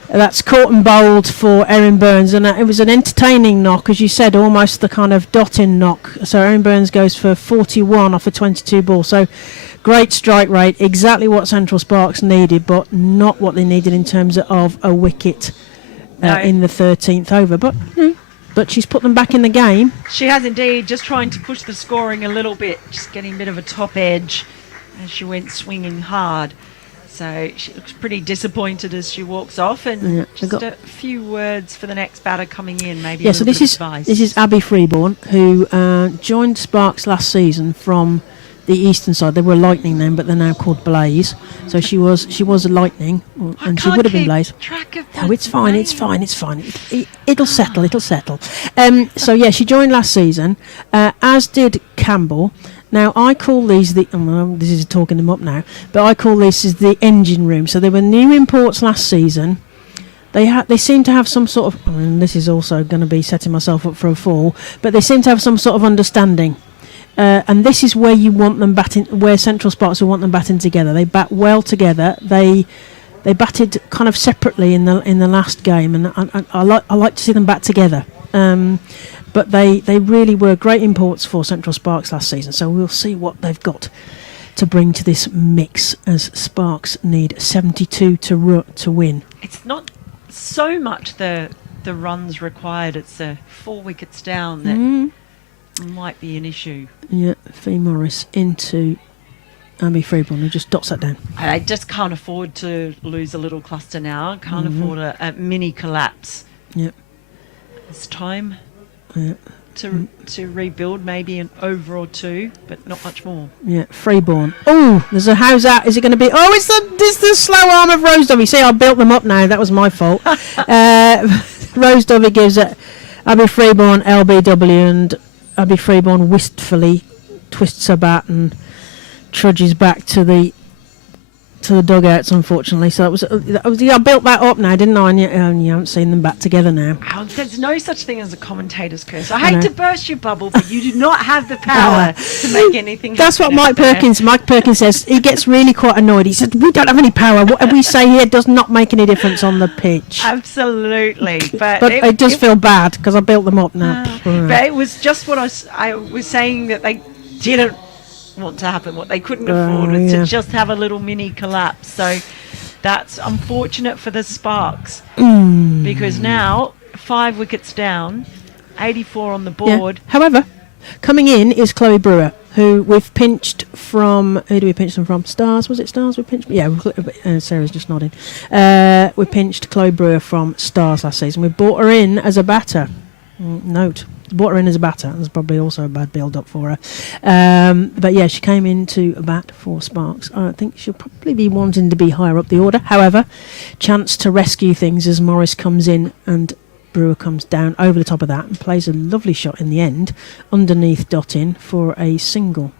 That's caught and bowled for Erin Burns, and it was an entertaining knock, as you said, almost the kind of Dottin knock. So Erin Burns goes for 41 off a 22 ball. So great strike rate, exactly what Central Sparks needed, but not what they needed in terms of a wicket in the 13th over. But she's put them back in the game. She has indeed, just trying to push the scoring a little bit, just getting a bit of a top edge as she went swinging hard. So she looks pretty disappointed as she walks off, and just a few words for the next batter coming in, maybe. Yeah, so this is Abby Freeborn, who joined Sparks last season from the eastern side. They were Lightning then, but they're now called Blaze. So she was a Lightning, and she would have been Blaze. Track of No, it's fine. It's fine. It's fine. It'll settle. It'll settle. So yeah, she joined last season, as did Campbell. Now I call these this is talking them up now, but I call this is the engine room. So they were new imports last season. They seem to have some sort of. This is also going to be setting myself up for a fall, but they seem to have some sort of understanding. And this is where you want them batting, where Central Sparks will want them batting together. They bat well together. They batted kind of separately in the last game, and I like to see them bat together. But they really were great imports for Central Sparks last season. So we'll see what they've got to bring to this mix, as Sparks need 72 to win. It's not so much the runs required; it's the 4 wickets down that might be an issue. Yeah, Fee Morris into Abby Freeborn, who just dots that down. I just can't afford to lose a little cluster now. Can't afford a mini collapse. Yep. It's time Yeah. to rebuild, maybe an over or two, but not much more. Yeah, Freeborn. Oh, there's a how's that? Is it going to be? Oh, it's the slow arm of Rose Dovey. See, I built them up now. That was my fault. Rose Dovey gives it Abby Freeborn LBW, and Abby Freeborn wistfully twists her bat and trudges back to the dugouts, unfortunately. So that was I built that up now, didn't I? And you haven't seen them back together now. Oh, there's no such thing as a commentator's curse. I hate to burst your bubble, but you do not have the power to make anything That's what happen Mike Perkins says. He gets really quite annoyed. He said, we don't have any power. What we say here does not make any difference on the pitch. Absolutely. But it does feel bad, because I built them up now. But it was just what I was saying, that they didn't want to happen. What they couldn't afford was to just have a little mini collapse. So that's unfortunate for the Sparks, because now 5 wickets down, 84 on the board. Yeah. However, coming in is Chloe Brewer, who we've pinched from. Who do we pinch them from? Stars? Was it Stars we pinched? Yeah, Sarah's just nodding. We pinched Chloe Brewer from Stars last season. We brought her in as a batter. Note. Brought her in as a batter. There's probably also a bad build-up for her. But yeah, she came into a bat for Sparks. I think she'll probably be wanting to be higher up the order. However, chance to rescue things as Morris comes in and Brewer comes down over the top of that and plays a lovely shot in the end underneath Dottin for a single.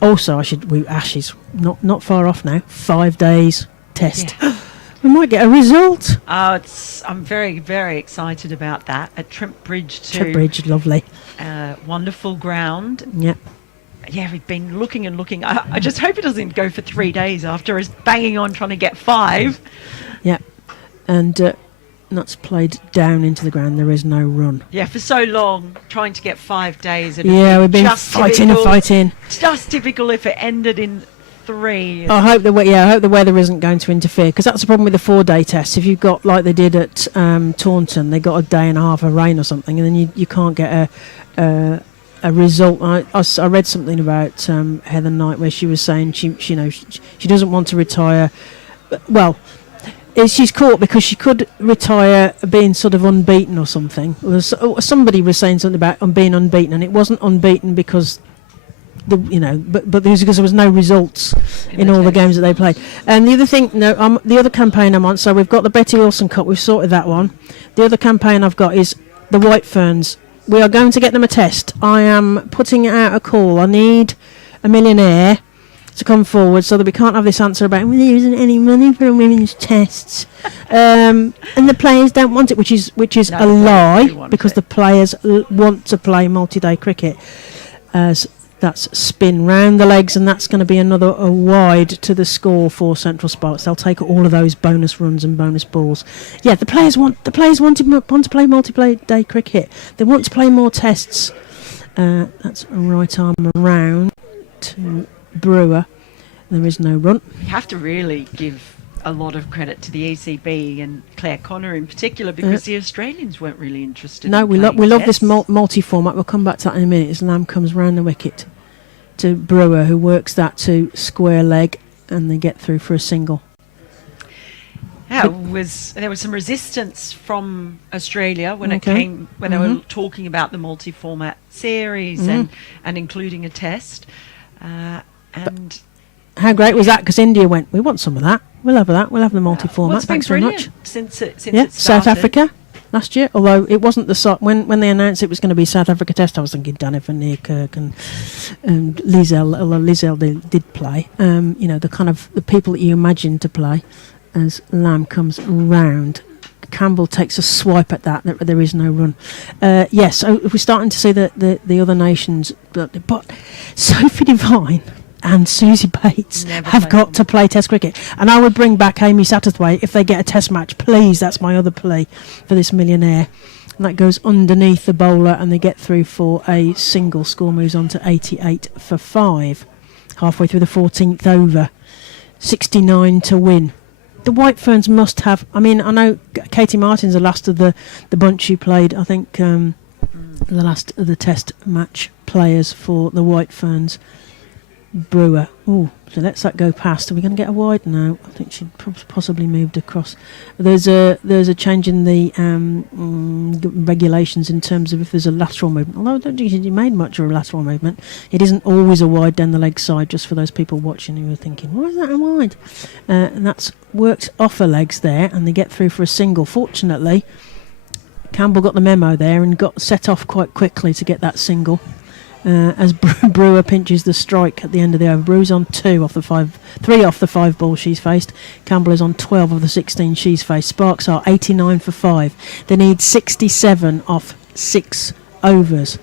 Also, Ashes, not far off now. 5 days test. Yeah. We might get a result. I'm very, very excited about that. At Trent Bridge too. Trent Bridge, lovely. Wonderful ground. Yeah. Yeah, we've been looking and looking. I just hope it doesn't go for 3 days after us banging on trying to get 5. Yeah. And that's played down into the ground. There is no run. Yeah, for so long, trying to get 5 days. Yeah, we've been fighting and fighting. It's just typical if it ended in 3. I hope the weather isn't going to interfere, because that's the problem with the 4-day test. If you've got, like they did at Taunton, they got a day and a half of rain or something, and then you can't get a result. I read something about Heather Knight where she was saying she doesn't want to retire. Well, she's caught because she could retire being sort of unbeaten or something. Somebody was saying something about being unbeaten, and it wasn't unbeaten because. But because there was no results in all the games that they played. And the other thing, the other campaign I'm on. So we've got the Betty Wilson Cup. We've sorted that one. The other campaign I've got is the White Ferns. We are going to get them a test. I am putting out a call. I need a millionaire to come forward so that we can't have this answer about there isn't any money for women's tests, and the players don't want it, which is a lie, because the players want to play multi-day cricket. As that's spin round the legs, and that's going to be another wide to the score for Central Sparks. They'll take all of those bonus runs and bonus balls. Yeah, the players want to play multi-day cricket. They want to play more tests. That's a right arm around to Brewer. There is no run. You have to really give a lot of credit to the ECB and Claire Connor in particular, because the Australians weren't really interested. No, we love this multi-format. We'll come back to that in a minute. As Lamb comes round the wicket to Brewer, who works that to square leg, and they get through for a single. Yeah, there was some resistance from Australia when they were talking about the multi-format series and including a test. And How great was that? Because India went, we want some of that. We'll have that. We'll have the multi-format. what's been Thanks very much. brilliant since it Yeah, started. South Africa last year. Although it wasn't when they announced it was going to be South Africa Test, I was thinking done it for Neerkirk and Liesel. Although Liesel did play. The kind of the people that you imagine to play as Lamb comes round. Campbell takes a swipe at that. There is no run. Yes, so we're starting to see the other nations, but Sophie Devine and Susie Bates have got to play Test cricket, and I would bring back Amy Satterthwaite if they get a Test match, please. That's my other plea for this millionaire. And that goes underneath the bowler, and they get through for a single. Score moves on to 88 for 5. Halfway through the 14th over, 69 to win. The White Ferns must have. I mean, I know Katie Martin's the last of the bunch who played. I think the last of the Test match players for the White Ferns. Brewer. Oh, so lets that go past. Are we going to get a wide? No, I think she possibly moved across. There's a change in the regulations in terms of if there's a lateral movement. Although I don't think she made much of a lateral movement. It isn't always a wide down the leg side. Just for those people watching who are thinking, why is that a wide? And that's worked off her legs there, and they get through for a single. Fortunately, Campbell got the memo there and got set off quite quickly to get that single. As Brewer pinches the strike at the end of the over. Brewer's on 3 off the 5 balls she's faced. Campbell is on 12 of the 16 she's faced. Sparks are 89 for 5. They need 67 off 6 overs.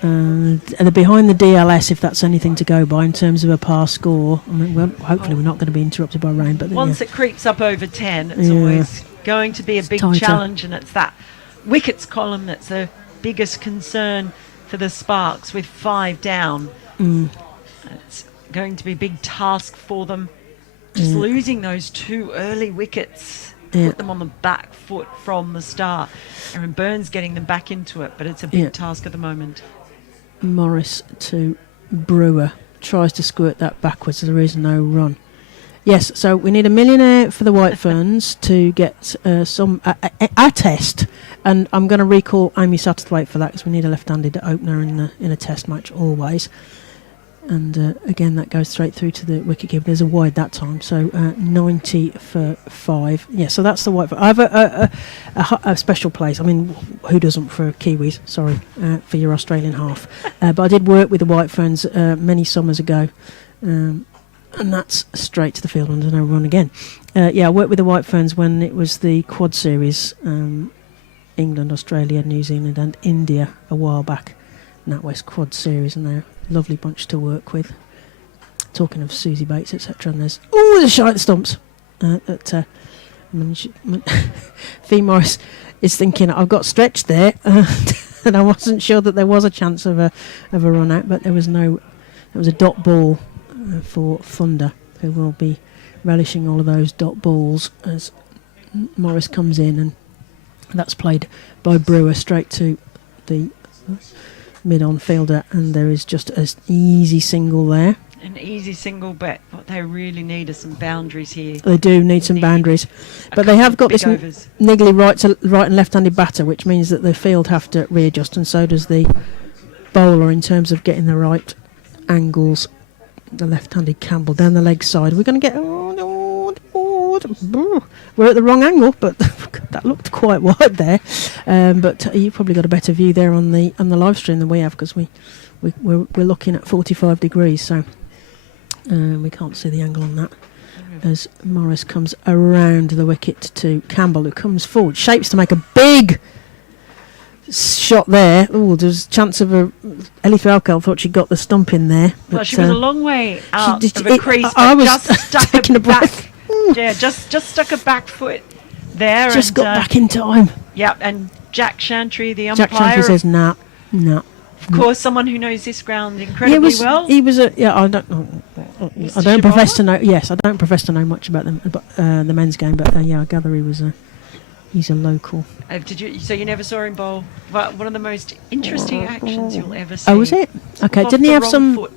They're behind the DLS, if that's anything to go by in terms of a par score. I mean, hopefully we're not going to be interrupted by rain. But once it creeps up over 10, it's always going to be a big tighter challenge, and it's that wickets column that's the biggest concern for the Sparks with 5 down. It's going to be a big task for them. Just losing those 2 early wickets put them on the back foot from the start. Aaron Burns getting them back into it, but it's a big task at the moment. Morris to Brewer. Tries to squirt that backwards. There is no run. Yes, so we need a millionaire for the White Ferns to get a Test, and I'm going to recall Amy Satterthwaite for that because we need a left-handed opener in a Test match always. And again, that goes straight through to the wicketkeeper. There's a wide that time, so 90 for 5. Yeah, so that's the White Ferns. I have a special place. I mean, who doesn't for Kiwis? Sorry for your Australian half, but I did work with the White Ferns many summers ago. And that's straight to the field under no run again. I worked with the White Ferns when it was the Quad Series, England, Australia, New Zealand and India a while back. NatWest Quad Series, and they're a lovely bunch to work with. Talking of Susie Bates, etc. And there's the shot at the stumps. Fee Morris is thinking, I've got stretched there, and I wasn't sure that there was a chance of a run out, but there was a dot ball for Thunder, who will be relishing all of those dot balls as Morris comes in, and that's played by Brewer straight to the mid-on fielder, and there is just an easy single there. An easy single, but what they really need are some boundaries here. They do need some boundaries, but they have got this niggly right and left-handed batter, which means that the field have to readjust, and so does the bowler in terms of getting the right angles. The left-handed Campbell down the leg side. We're going to get. We're at the wrong angle, but that looked quite wide there. But you've probably got a better view there on the live stream than we have, because we're looking at 45 degrees, so we can't see the angle on that. As Morris comes around the wicket to Campbell, who comes forward, shapes to make a big shot there. There's a chance of Ellie Falco thought she got the stump in there. Well, she was a long way out of a crease. I was just stuck taking a breath. Just stuck a back foot there. Just got back in time. Yep, and Jack Chantry, the umpire. Jack Chantry says, nah. Of course, someone who knows this ground incredibly well. He was I don't know. I don't profess to know. Yes, I don't profess to know much about the men's game, but I gather he was he's a local. So you never saw him bowl? One of the most interesting actions you'll ever see. Oh, was it? Okay. Didn't he have some?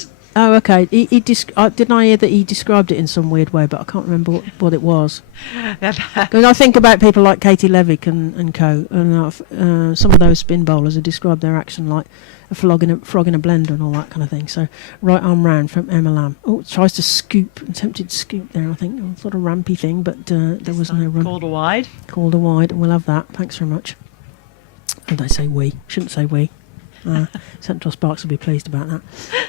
Oh, okay. Didn't I hear that he described it in some weird way, but I can't remember what it was. Because I think about people like Katie Levick and co, and some of those spin bowlers who describe their action like a frog in a blender and all that kind of thing. So right arm round from Emma Lamb. Oh, tries to scoop, attempted scoop there, I think. Sort of rampy thing, but there was no run. Called a wide. Called a wide, and we'll have that. Thanks very much. And I say we. Shouldn't say we. Central Sparks will be pleased about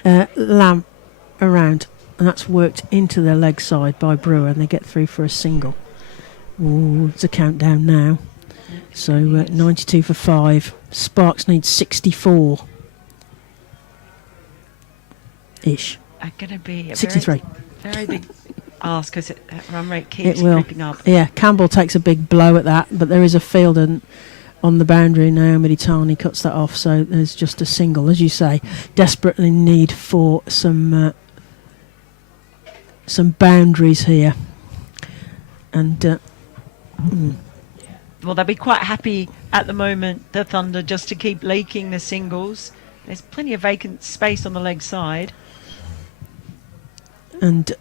that. Lamb around, and that's worked into the leg side by Brewer, and they get through for a single. Ooh, it's a countdown now. So 92 for 5. Sparks needs 64 ish. Going to be a 63. very big ask because run rate keeps It will. creeping up. Yeah, Campbell takes a big blow at that, but there is a fielder on the boundary. Naomi Tani cuts that off, so there's just a single, as you say. Desperately need for some boundaries here, and well, they'll be quite happy at the moment, the Thunder, just to keep leaking the singles. There's plenty of vacant space on the leg side, and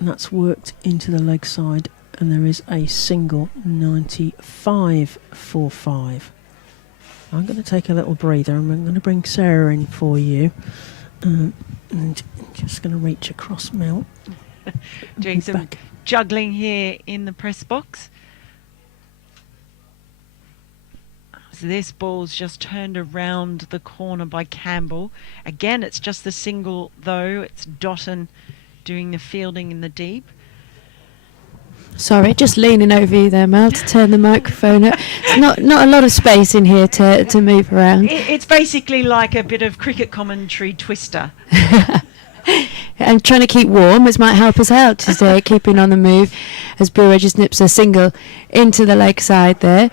that's worked into the leg side. And there is a single, 95 for 5. I'm going to take a little breather, and I'm going to bring Sarah in for you. And just going to reach across Mel. doing some juggling here in the press box. So this ball's just turned around the corner by Campbell. Again, it's just the single, though. It's Dottin doing the fielding in the deep. Sorry, just leaning over you there, Mel, to turn the microphone up. It's not a lot of space in here to move around. It's basically like a bit of cricket commentary twister. And trying to keep warm, which might help us out today, keeping on the move as Brewer just nips a single into the leg side there.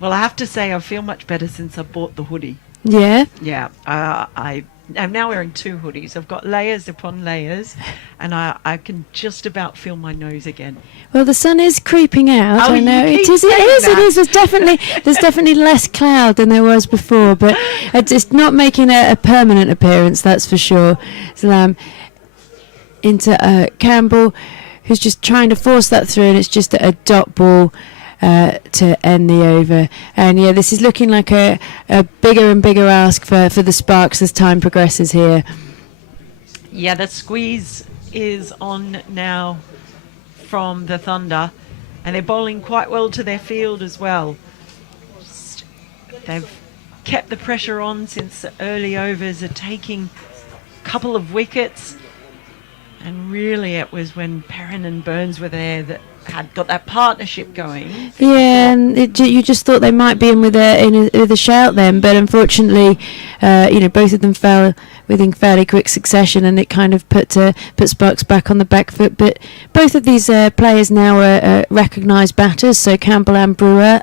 Well, I have to say I feel much better since I bought the hoodie. Yeah? Yeah, I'm now wearing 2 hoodies. I've got layers upon layers, and I can just about feel my nose again. Well, the sun is creeping out. Oh, I know you it keep is. It saying is. It that. is. There's definitely less cloud than there was before, but it's not making a permanent appearance. That's for sure. Slam into Campbell, who's just trying to force that through, and it's just a dot ball to end the over. And yeah, this is looking like a bigger and bigger ask for the Sparks as time progresses here. Yeah, the squeeze is on now from the Thunder, and they're bowling quite well to their field as well. They've kept the pressure on since the early overs, are taking a couple of wickets, and really it was when Perrin and Burns were there that had got that partnership going. Yeah, and you just thought they might be in with a shout then, but unfortunately, both of them fell within fairly quick succession, and it kind of put Sparks back on the back foot. But both of these players now are recognised batters, so Campbell and Brewer.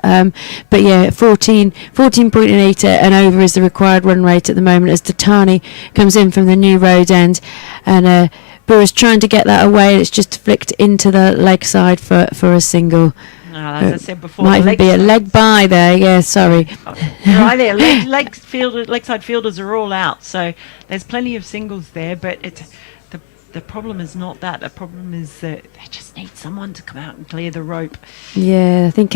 But yeah, 14.8 and over is the required run rate at the moment as Dottin comes in from the new road end, and Brewer's trying to get that away, and it's just flicked into the leg side for a single. As I said before, might even be a leg by there. Yeah, sorry. Right there, leg side fielders are all out, so there's plenty of singles there. But the problem is not that. The problem is that they just need someone to come out and clear the rope. Yeah, I think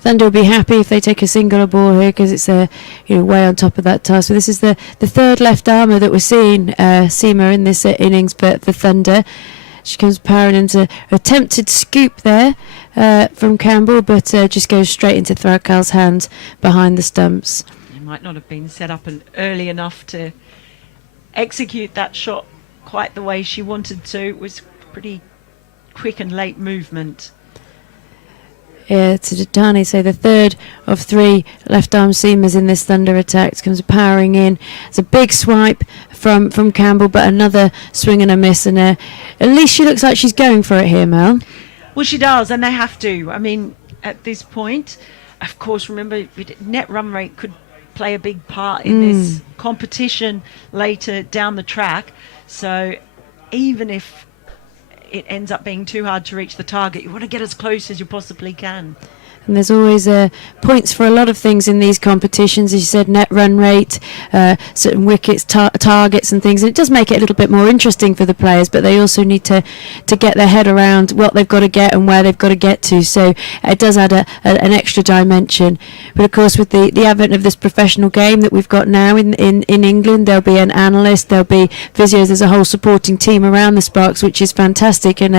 Thunder will be happy if they take a single ball here, because it's way on top of that task. So this is the third left armour that we're seeing Seema in this innings, but for Thunder. She comes powering into attempted scoop there from Campbell, but just goes straight into Thrakal's hand behind the stumps. It might not have been set up early enough to execute that shot quite the way she wanted to. It was pretty quick and late movement. Yeah, to Dottin, so the third of 3 left-arm seamers in this Thunder attack comes powering in. It's a big swipe from Campbell, but another swing and a miss, and at least she looks like she's going for it here, Mel. Well, she does, and they have to. I mean, at this point, of course, remember, net run rate could play a big part in this competition later down the track. So even if it ends up being too hard to reach the target, you want to get as close as you possibly can. And there's always points for a lot of things in these competitions, as you said, net run rate, certain wickets, targets and things. And it does make it a little bit more interesting for the players, but they also need to get their head around what they've got to get and where they've got to get to. So it does add an extra dimension. But of course, with the advent of this professional game that we've got now in England, there'll be an analyst, there'll be physios, there's a whole supporting team around the Sparks, which is fantastic and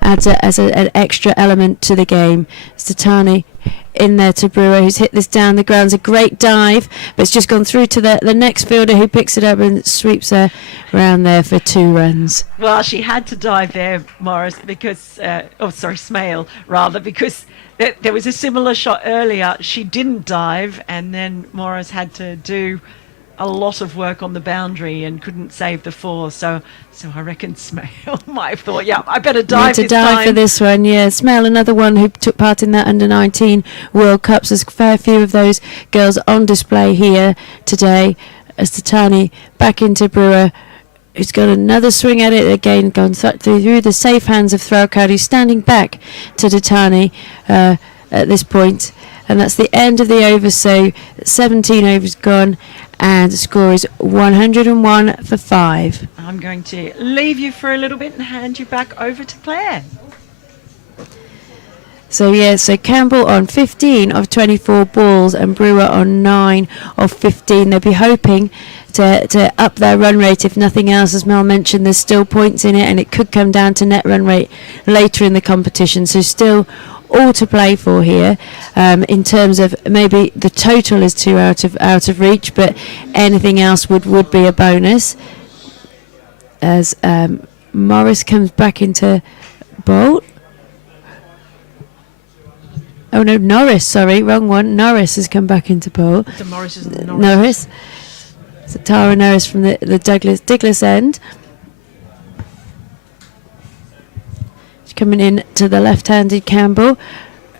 adds an extra element to the game. Dottin in there to Brewer, who's hit this down the ground. It's a great dive, but it's just gone through to the next fielder, who picks it up and sweeps her around there for 2 runs. Well, she had to dive there, Morris, because Smale rather, because there was a similar shot earlier. She didn't dive, and then Morris had to do a lot of work on the boundary and couldn't save the 4. So I reckon Smale might have thought, yeah, I better dive to this dive time. for this one, yeah. Smale, another one who took part in that under-19 World Cups. There's a fair few of those girls on display here today. As Dottin back into Brewer, who's got another swing at it again, gone through the safe hands of Threlkeld, who's standing back to Dottin at this point. And that's the end of the over, so 17 overs gone, and the score is 101 for 5. I'm going to leave you for a little bit and hand you back over to Claire. So Campbell on 15 of 24 balls and Brewer on 9 of 15. They'll be hoping to up their run rate, if nothing else. As Mel mentioned, there's still points in it, and it could come down to net run rate later in the competition. So still all to play for here. In terms of maybe the total is 2 out of reach, but anything else would be a bonus. As Morris comes back into bowl. Oh no, Norris, sorry, wrong one. Norris has come back into bowl. The Morris is the Norris. So Tara Norris from the Douglas end. She's coming in to the left-handed Campbell,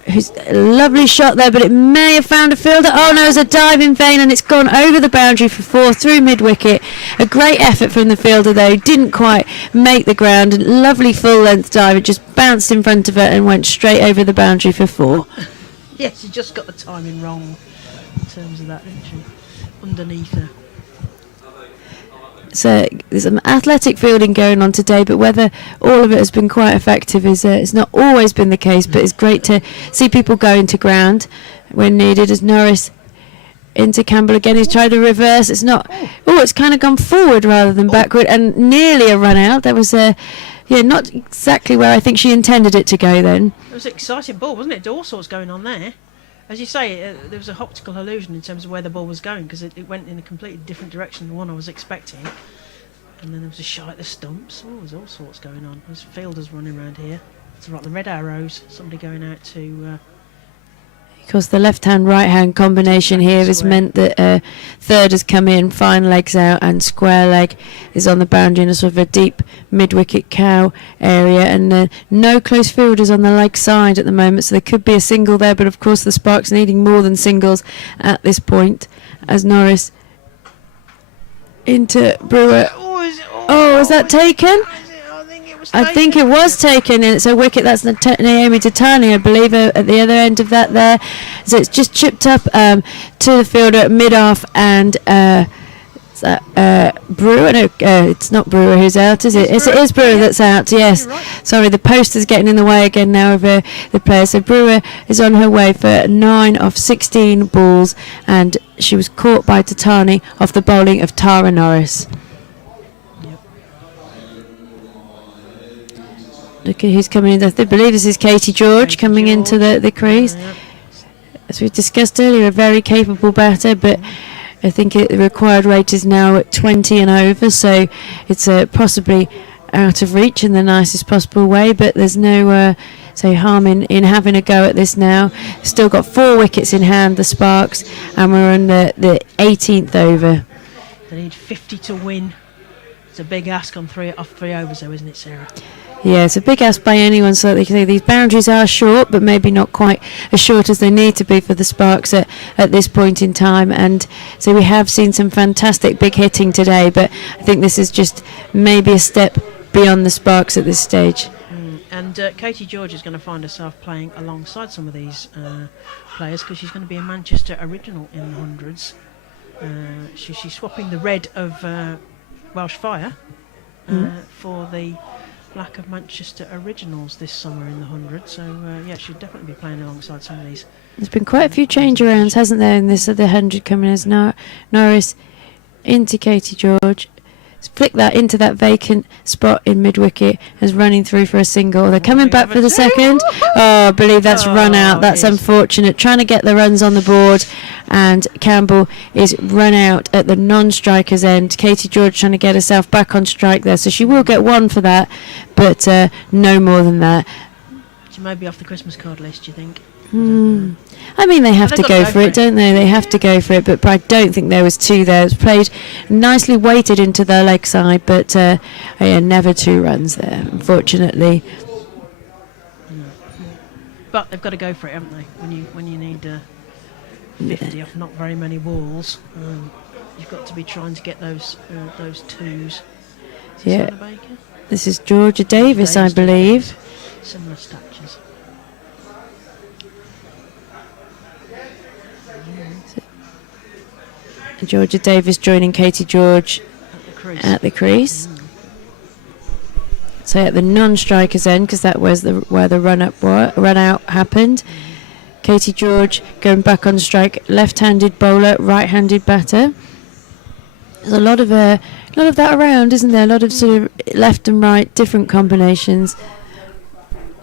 who's a lovely shot there, but it may have found a fielder. Oh no, it's a dive in vain, and it's gone over the boundary for 4 through mid-wicket. A great effort from the fielder though, didn't quite make the ground. A lovely full-length dive, it just bounced in front of her and went straight over the boundary for 4. Yeah, she just got the timing wrong in terms of that, didn't she? Underneath her. So there's some athletic fielding going on today, but whether all of it has been quite effective is it's not always been the case. But it's great to see people go into ground when needed. As Norris into Campbell again, he's tried to reverse. It's not. Oh, it's kind of gone forward rather than backward, and nearly a run out. There was not exactly where I think she intended it to go. Then it was an exciting ball, wasn't it? All sorts going on there. As you say, there was a optical illusion in terms of where the ball was going, because it went in a completely different direction than the one I was expecting. And then there was a shot at the stumps. Oh, there's all sorts going on. There's fielders running around here. It's like the red arrows. Somebody going out to... Because the left-hand, right-hand combination here has meant that third has come in, fine legs out, and square leg is on the boundary in a sort of a deep mid-wicket cow area, and no close fielders on the leg side at the moment, so there could be a single there, but of course the Sparks needing more than singles at this point, as Norris into Brewer. Was that taken? I think it was taken, and it's a wicket. That's Naomi Dottin, I believe, at the other end of that there. So it's just chipped up to the fielder mid-off, and Brewer. No, it's not Brewer who's out, is it? It is Brewer that's out. Yes. Sorry, the post is getting in the way again now of the player. So Brewer is on her way for 9 of 16 balls, and she was caught by Dottin off the bowling of Tara Norris. Look at who's coming in. I believe this is Katie George coming into the crease. As we discussed earlier, a very capable batter, but I think the required rate is now at 20 and over, so it's possibly out of reach in the nicest possible way, but there's no harm in having a go at this now. Still got 4 wickets in hand, the Sparks, and we're on the 18th over. They need 50 to win. It's a big ask on 3 overs though, isn't it, Sarah? Yeah, it's a big ask by anyone, so they can say these boundaries are short, but maybe not quite as short as they need to be for the Sparks at this point in time. And so we have seen some fantastic big hitting today, but I think this is just maybe a step beyond the Sparks at this stage. And Katie George is going to find herself playing alongside some of these players because she's going to be a Manchester original in the hundreds. She's swapping the red of Welsh Fire for the black of Manchester originals this summer in the hundreds. So yeah, she'll definitely be playing alongside some of these. There's been quite a few change arounds, hasn't there, in this the 100 coming as Norris into Katie George. Flick that into that vacant spot in mid-wicket as running through for a single. They're coming back for the second. Oh, I believe that's run out. That's unfortunate. Trying to get the runs on the board, and Campbell is run out at the non-striker's end. Katie George trying to get herself back on strike there, so she will get one for that, but no more than that. She may be off the Christmas card list, do you think? I mean, they have to go for it, don't they? They have to go for it, but I don't think there was two there. It was played nicely weighted into their leg side, but never 2 runs there, unfortunately. But they've got to go for it, haven't they? When you need 50 off not very many balls, you've got to be trying to get those 2s. Yeah, this is Georgia Davis, I believe. Similar statures. Georgia Davis joining Katie George at the crease. So at the non-striker's end, because that was where the run out happened. Katie George going back on strike, left-handed bowler, right-handed batter. There's a lot of that around, isn't there? A lot of sort of left and right, different combinations.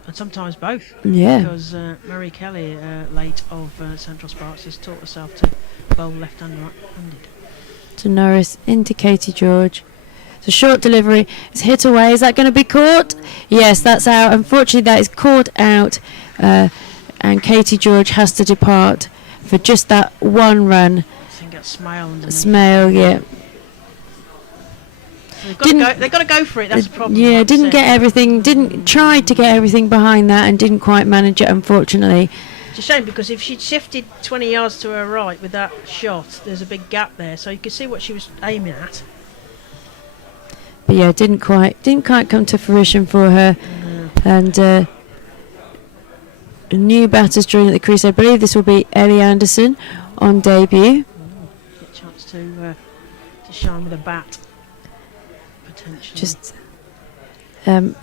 And sometimes both. Yeah. Because Marie Kelly, late of Central Sparks, has taught herself to bowl left and right-handed. To Norris into Katie George. It's a short delivery. It's hit away. Is that going to be caught? Yes, that's out. Unfortunately, that is caught out. And Katie George has to depart for just that one run. I think that's Smale. Smale, yeah. They've got to go for it. That's the problem. Yeah, didn't get everything. Didn't try to get everything behind that, and didn't quite manage it. Unfortunately, it's a shame because if she'd shifted 20 yards to her right with that shot, there's a big gap there, so you could see what she was aiming at. But yeah, didn't quite come to fruition for her. And new batters joining at the crease. I believe this will be Ellie Anderson on debut. Get a chance to shine with a bat. Just Ellie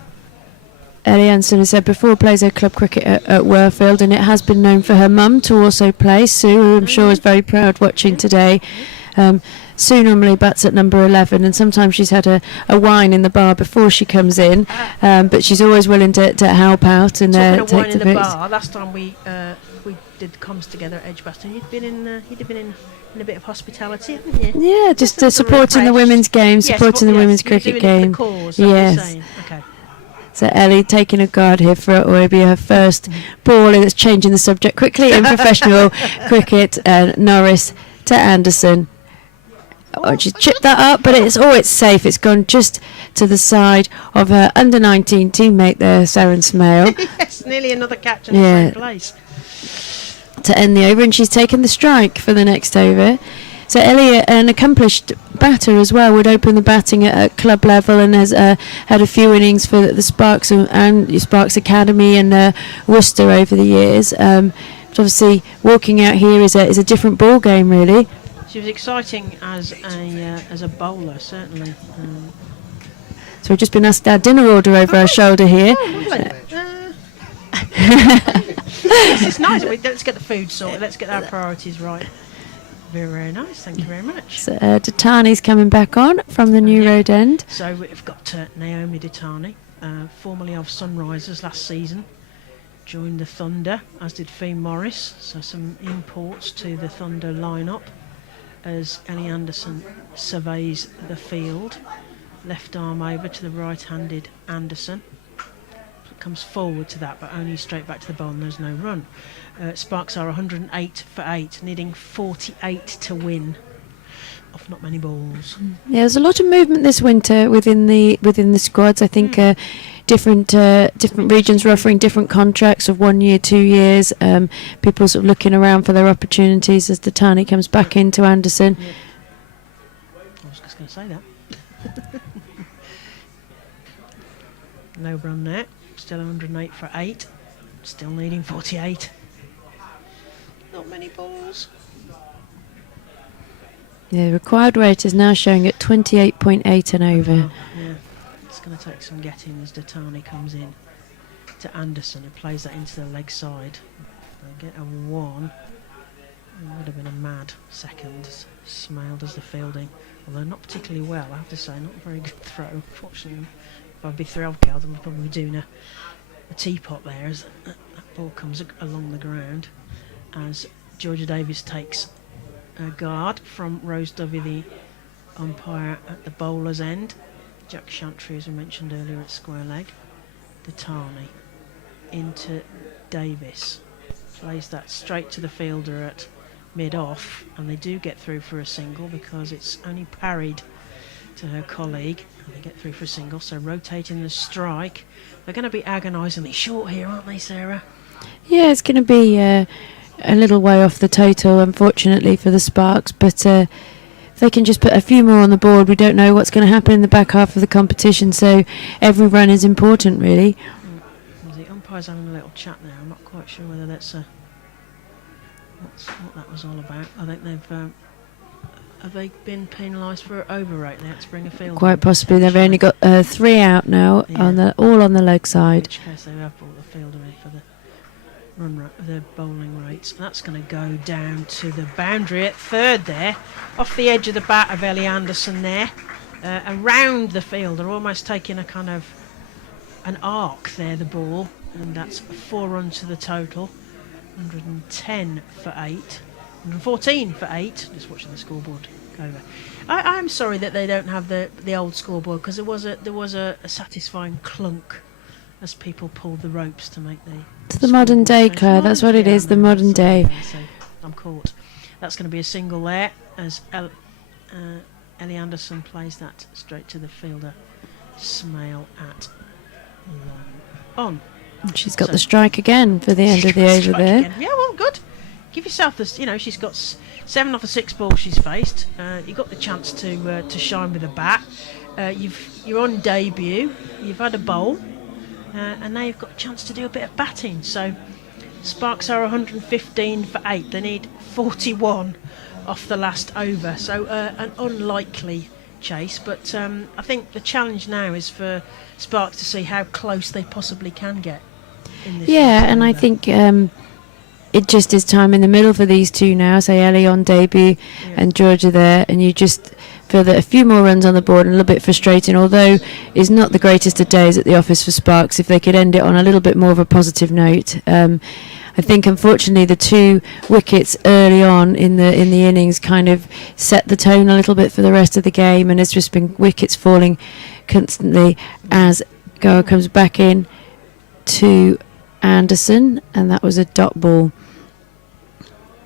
Anderson has said before plays her club cricket at Werfield, and it has been known for her mum to also play. Sue, who I'm sure is very proud watching today. Sue normally bats at number 11, and sometimes she's had a wine in the bar before she comes in, but she's always willing to help out and Talking take of wine in the the bits. bar, last time we did comms together at Edgbaston, you'd have been in a bit of hospitality, haven't you? Yeah, just supporting the women's game, supporting the women's cricket game. Yes. Okay. So Ellie taking a guard here for what will be her first ball. It's changing the subject quickly in professional cricket. Norris to Anderson. Oh, she chipped that up, but it's safe. It's gone just to the side of her under-19 teammate there, Saren Smale. Yes, nearly another catch in the same place. To end the over, and she's taken the strike for the next over. So Ellie, an accomplished batter as well, would open the batting at club level and has had a few innings for the Sparks and Sparks Academy and Worcester over the years. But obviously, walking out here is a different ball game, really. She was exciting as a bowler, certainly. So we've just been asked our dinner order over our shoulder here. It's nice. Let's get the food sorted. Let's get our priorities right. Very, very nice. Thank you very much. So Datani's coming back on from the New Road End. So we've got Naomi Datani, formerly of Sunrisers last season, joined the Thunder, as did Fee Morris. So some imports to the Thunder lineup as Ellie Anderson surveys the field. Left arm over to the right-handed Anderson. Comes forward to that, but only straight back to the bowl, and there's no run. Sparks are 108 for 8, needing 48 to win off not many balls. Yeah, there's a lot of movement this winter within the squads. I think different regions are offering different contracts of 1 year, 2 years. People sort of looking around for their opportunities as Datani comes back into Anderson. Yeah. I was just going to say that. No run there. Still 108 for 8. Still needing 48. Not many balls. The required rate is now showing at 28.8 and over. Yeah, it's going to take some getting as Dottin comes in to Anderson, who plays that into the leg side. They get a 1. It would have been a mad second. Smale does the fielding, although not particularly well, I have to say. Not a very good throw, unfortunately. If I'd be thrilled, I'd probably be doing a teapot there as that ball comes along the ground as Georgia Davis takes a guard from Rose Dovey, the umpire at the bowler's end. Jack Chantry, as we mentioned earlier, at square leg. Dottin into Davis. Plays that straight to the fielder at mid-off, and they do get through for a single because it's only parried to her colleague, and they get through for a single. So rotating the strike. They're going to be agonisingly short here, aren't they, Sarah? Yeah, it's going to be a little way off the total, unfortunately, for the Sparks, but if they can just put a few more on the board, we don't know what's going to happen in the back half of the competition, so every run is important, really. The umpire's having a little chat now. I'm not quite sure whether that's what that was all about. I think they've have they been penalised for overrate? They had to bring a field. Quite possibly. They've only got 3 out now, Yeah. all on the leg side. In which case they have brought the fielder in for the bowling rates. That's going to go down to the boundary at third there, off the edge of the bat of Ellie Anderson there, around the fielder, almost taking a kind of an arc there, the ball, and that's 4 runs to the total. 110 for 8, 114 for 8. Just watching the scoreboard go over. I'm sorry that they don't have the old scoreboard, because there was a satisfying clunk as people pulled the ropes to make the. It's the modern day, Claire. That's what it is. The modern day. So I'm caught. That's going to be a single there as Ellie Anderson plays that straight to the fielder. Smale at on. She's got the strike again for the end of the over there. Again. Yeah, well, good. Give yourself this. She's got 7 off the 6 balls she's faced. You've got the chance to shine with a bat. You're on debut. You've had a bowl, and now you've got a chance to do a bit of batting. So Sparks are 115 for 8. They need 41 off the last over. So an unlikely chase, but I think the challenge now is for Sparks to see how close they possibly can get. Yeah, and I think it just is time in the middle for these two now. Say Ellie on debut and Georgia there, and you just feel that a few more runs on the board and a little bit frustrating, although it's not the greatest of days at the office for Sparks. If they could end it on a little bit more of a positive note. I think unfortunately the 2 wickets early on in the innings kind of set the tone a little bit for the rest of the game, and it's just been wickets falling constantly as Goa comes back in to Anderson, and that was a dot ball.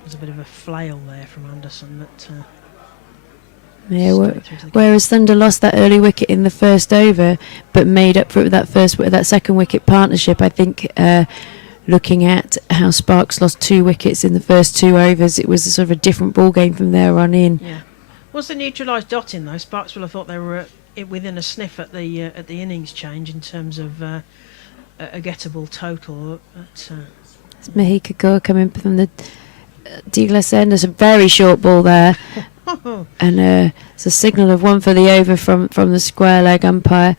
There's a bit of a flail there from Anderson, but whereas Thunder lost that early wicket in the first over, but made up for it with that second wicket partnership. I think looking at how Sparks lost 2 wickets in the first 2 overs, it was a sort of a different ball game from there on in. Yeah. Was the neutralised Dottin though? Sparks will have thought they were within a sniff at the innings change in terms of a gettable total. It's Mahika Gore coming from the Douglas end. There's a very short ball there, and it's a signal of 1 for the over from the square leg umpire,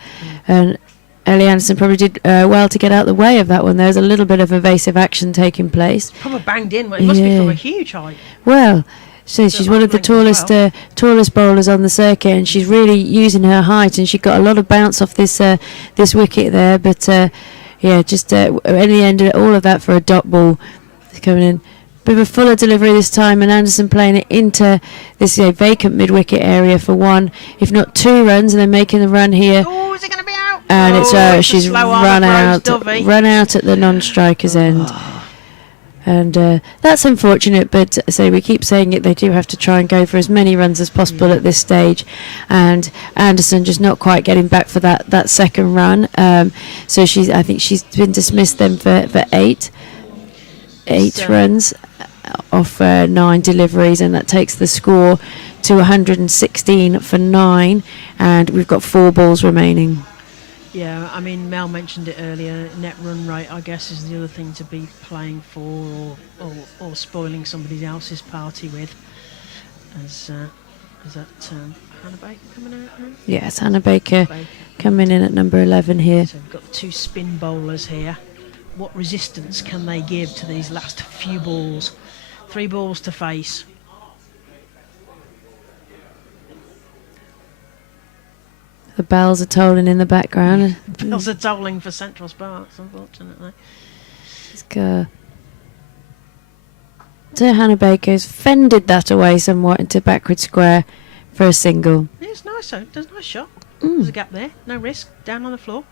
and Ellie Anderson probably did well to get out the way of that one. There's a little bit of evasive action taking place. Probably banged in. It must be from a huge height. Well, she's one of the tallest bowlers on the circuit, and she's really using her height, and she got a lot of bounce off this wicket there. But just in the end, all of that for a dot ball coming in. Bit of a fuller delivery this time, and Anderson playing it into this vacant mid-wicket area for 1, if not 2 runs, and then making the run here. Oh, is it going to be out? And she's run out at the non-striker's end. And that's unfortunate, but we keep saying it, they do have to try and go for as many runs as possible at this stage, and Anderson just not quite getting back for that second run. So I think she's been dismissed then for 8 runs off 9 deliveries, and that takes the score to 116 for 9, and we've got 4 balls remaining. Yeah, I mean, Mel mentioned it earlier. Net run rate, I guess, is the other thing to be playing for, or spoiling somebody else's party with. Is that Hannah Baker coming out now? Yes, Hannah Baker Baker. coming in at number 11 here. So we've got 2 spin bowlers here. What resistance can they give to these last few balls? 3 balls to face. The bells are tolling in the background. Bells are tolling for Central Sparks, unfortunately. Let's go. So Hannah Baker's fended that away somewhat into backward square for a single. Yeah, it's nice though. There's a nice shot. There's a gap there. No risk. Down on the floor.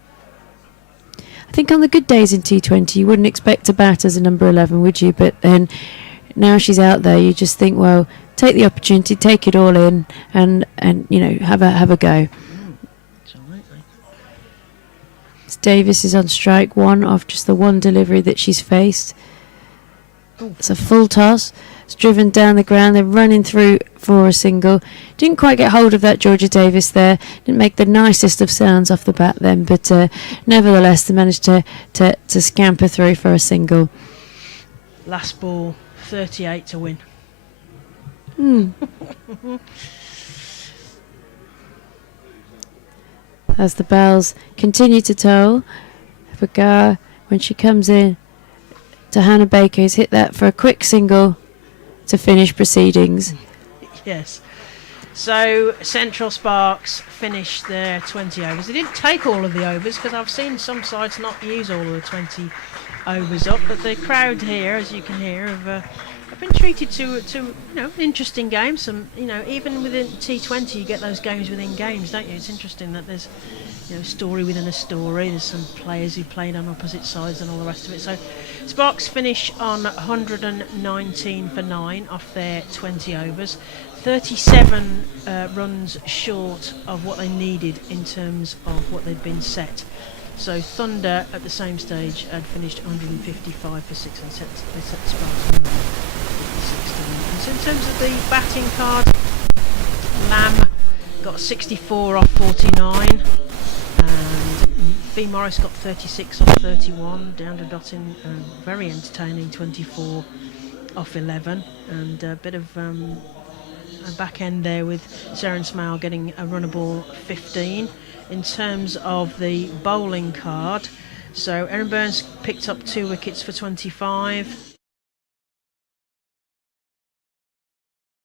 I think on the good days in T20 you wouldn't expect to bat as a number 11, would you? But then now she's out there, you just think, well, take the opportunity, take it all in, and you know, have a go. Absolutely. Davis is on strike one off just the one delivery that she's faced. It's a full toss. It's driven down the ground. They're running through for a single. Didn't quite get hold of that Georgia Davis there. Didn't make the nicest of sounds off the bat then, but nevertheless they managed to scamper through for a single. Last ball, 38 to win. As the bells continue to toll, Vergara, when she comes in to Hannah Baker, who's hit that for a quick single to finish proceedings. Yes. So Central Sparks finished their 20 overs. They didn't take all of the overs because I've seen some sides not use all of the 20 overs up, but the crowd here, as you can hear, have been treated to interesting games. Some, even within T20 you get those games within games, don't you? It's interesting that there's story within a story. There's some players who played on opposite sides and all the rest of it. So Sparks finish on 119 for 9 off their 20 overs. 37 runs short of what they needed in terms of what they'd been set. So Thunder at the same stage had finished 155 for 6 and they set Sparks on 16. And so in terms of the batting card, Lamb got 64 off 49. B. Morris got 36 off 31. Down to Dottin, very entertaining 24 off 11. And a bit of a back end there with Seren Smale getting a runnable 15. In terms of the bowling card, so Erin Burns picked up 2 wickets for 25.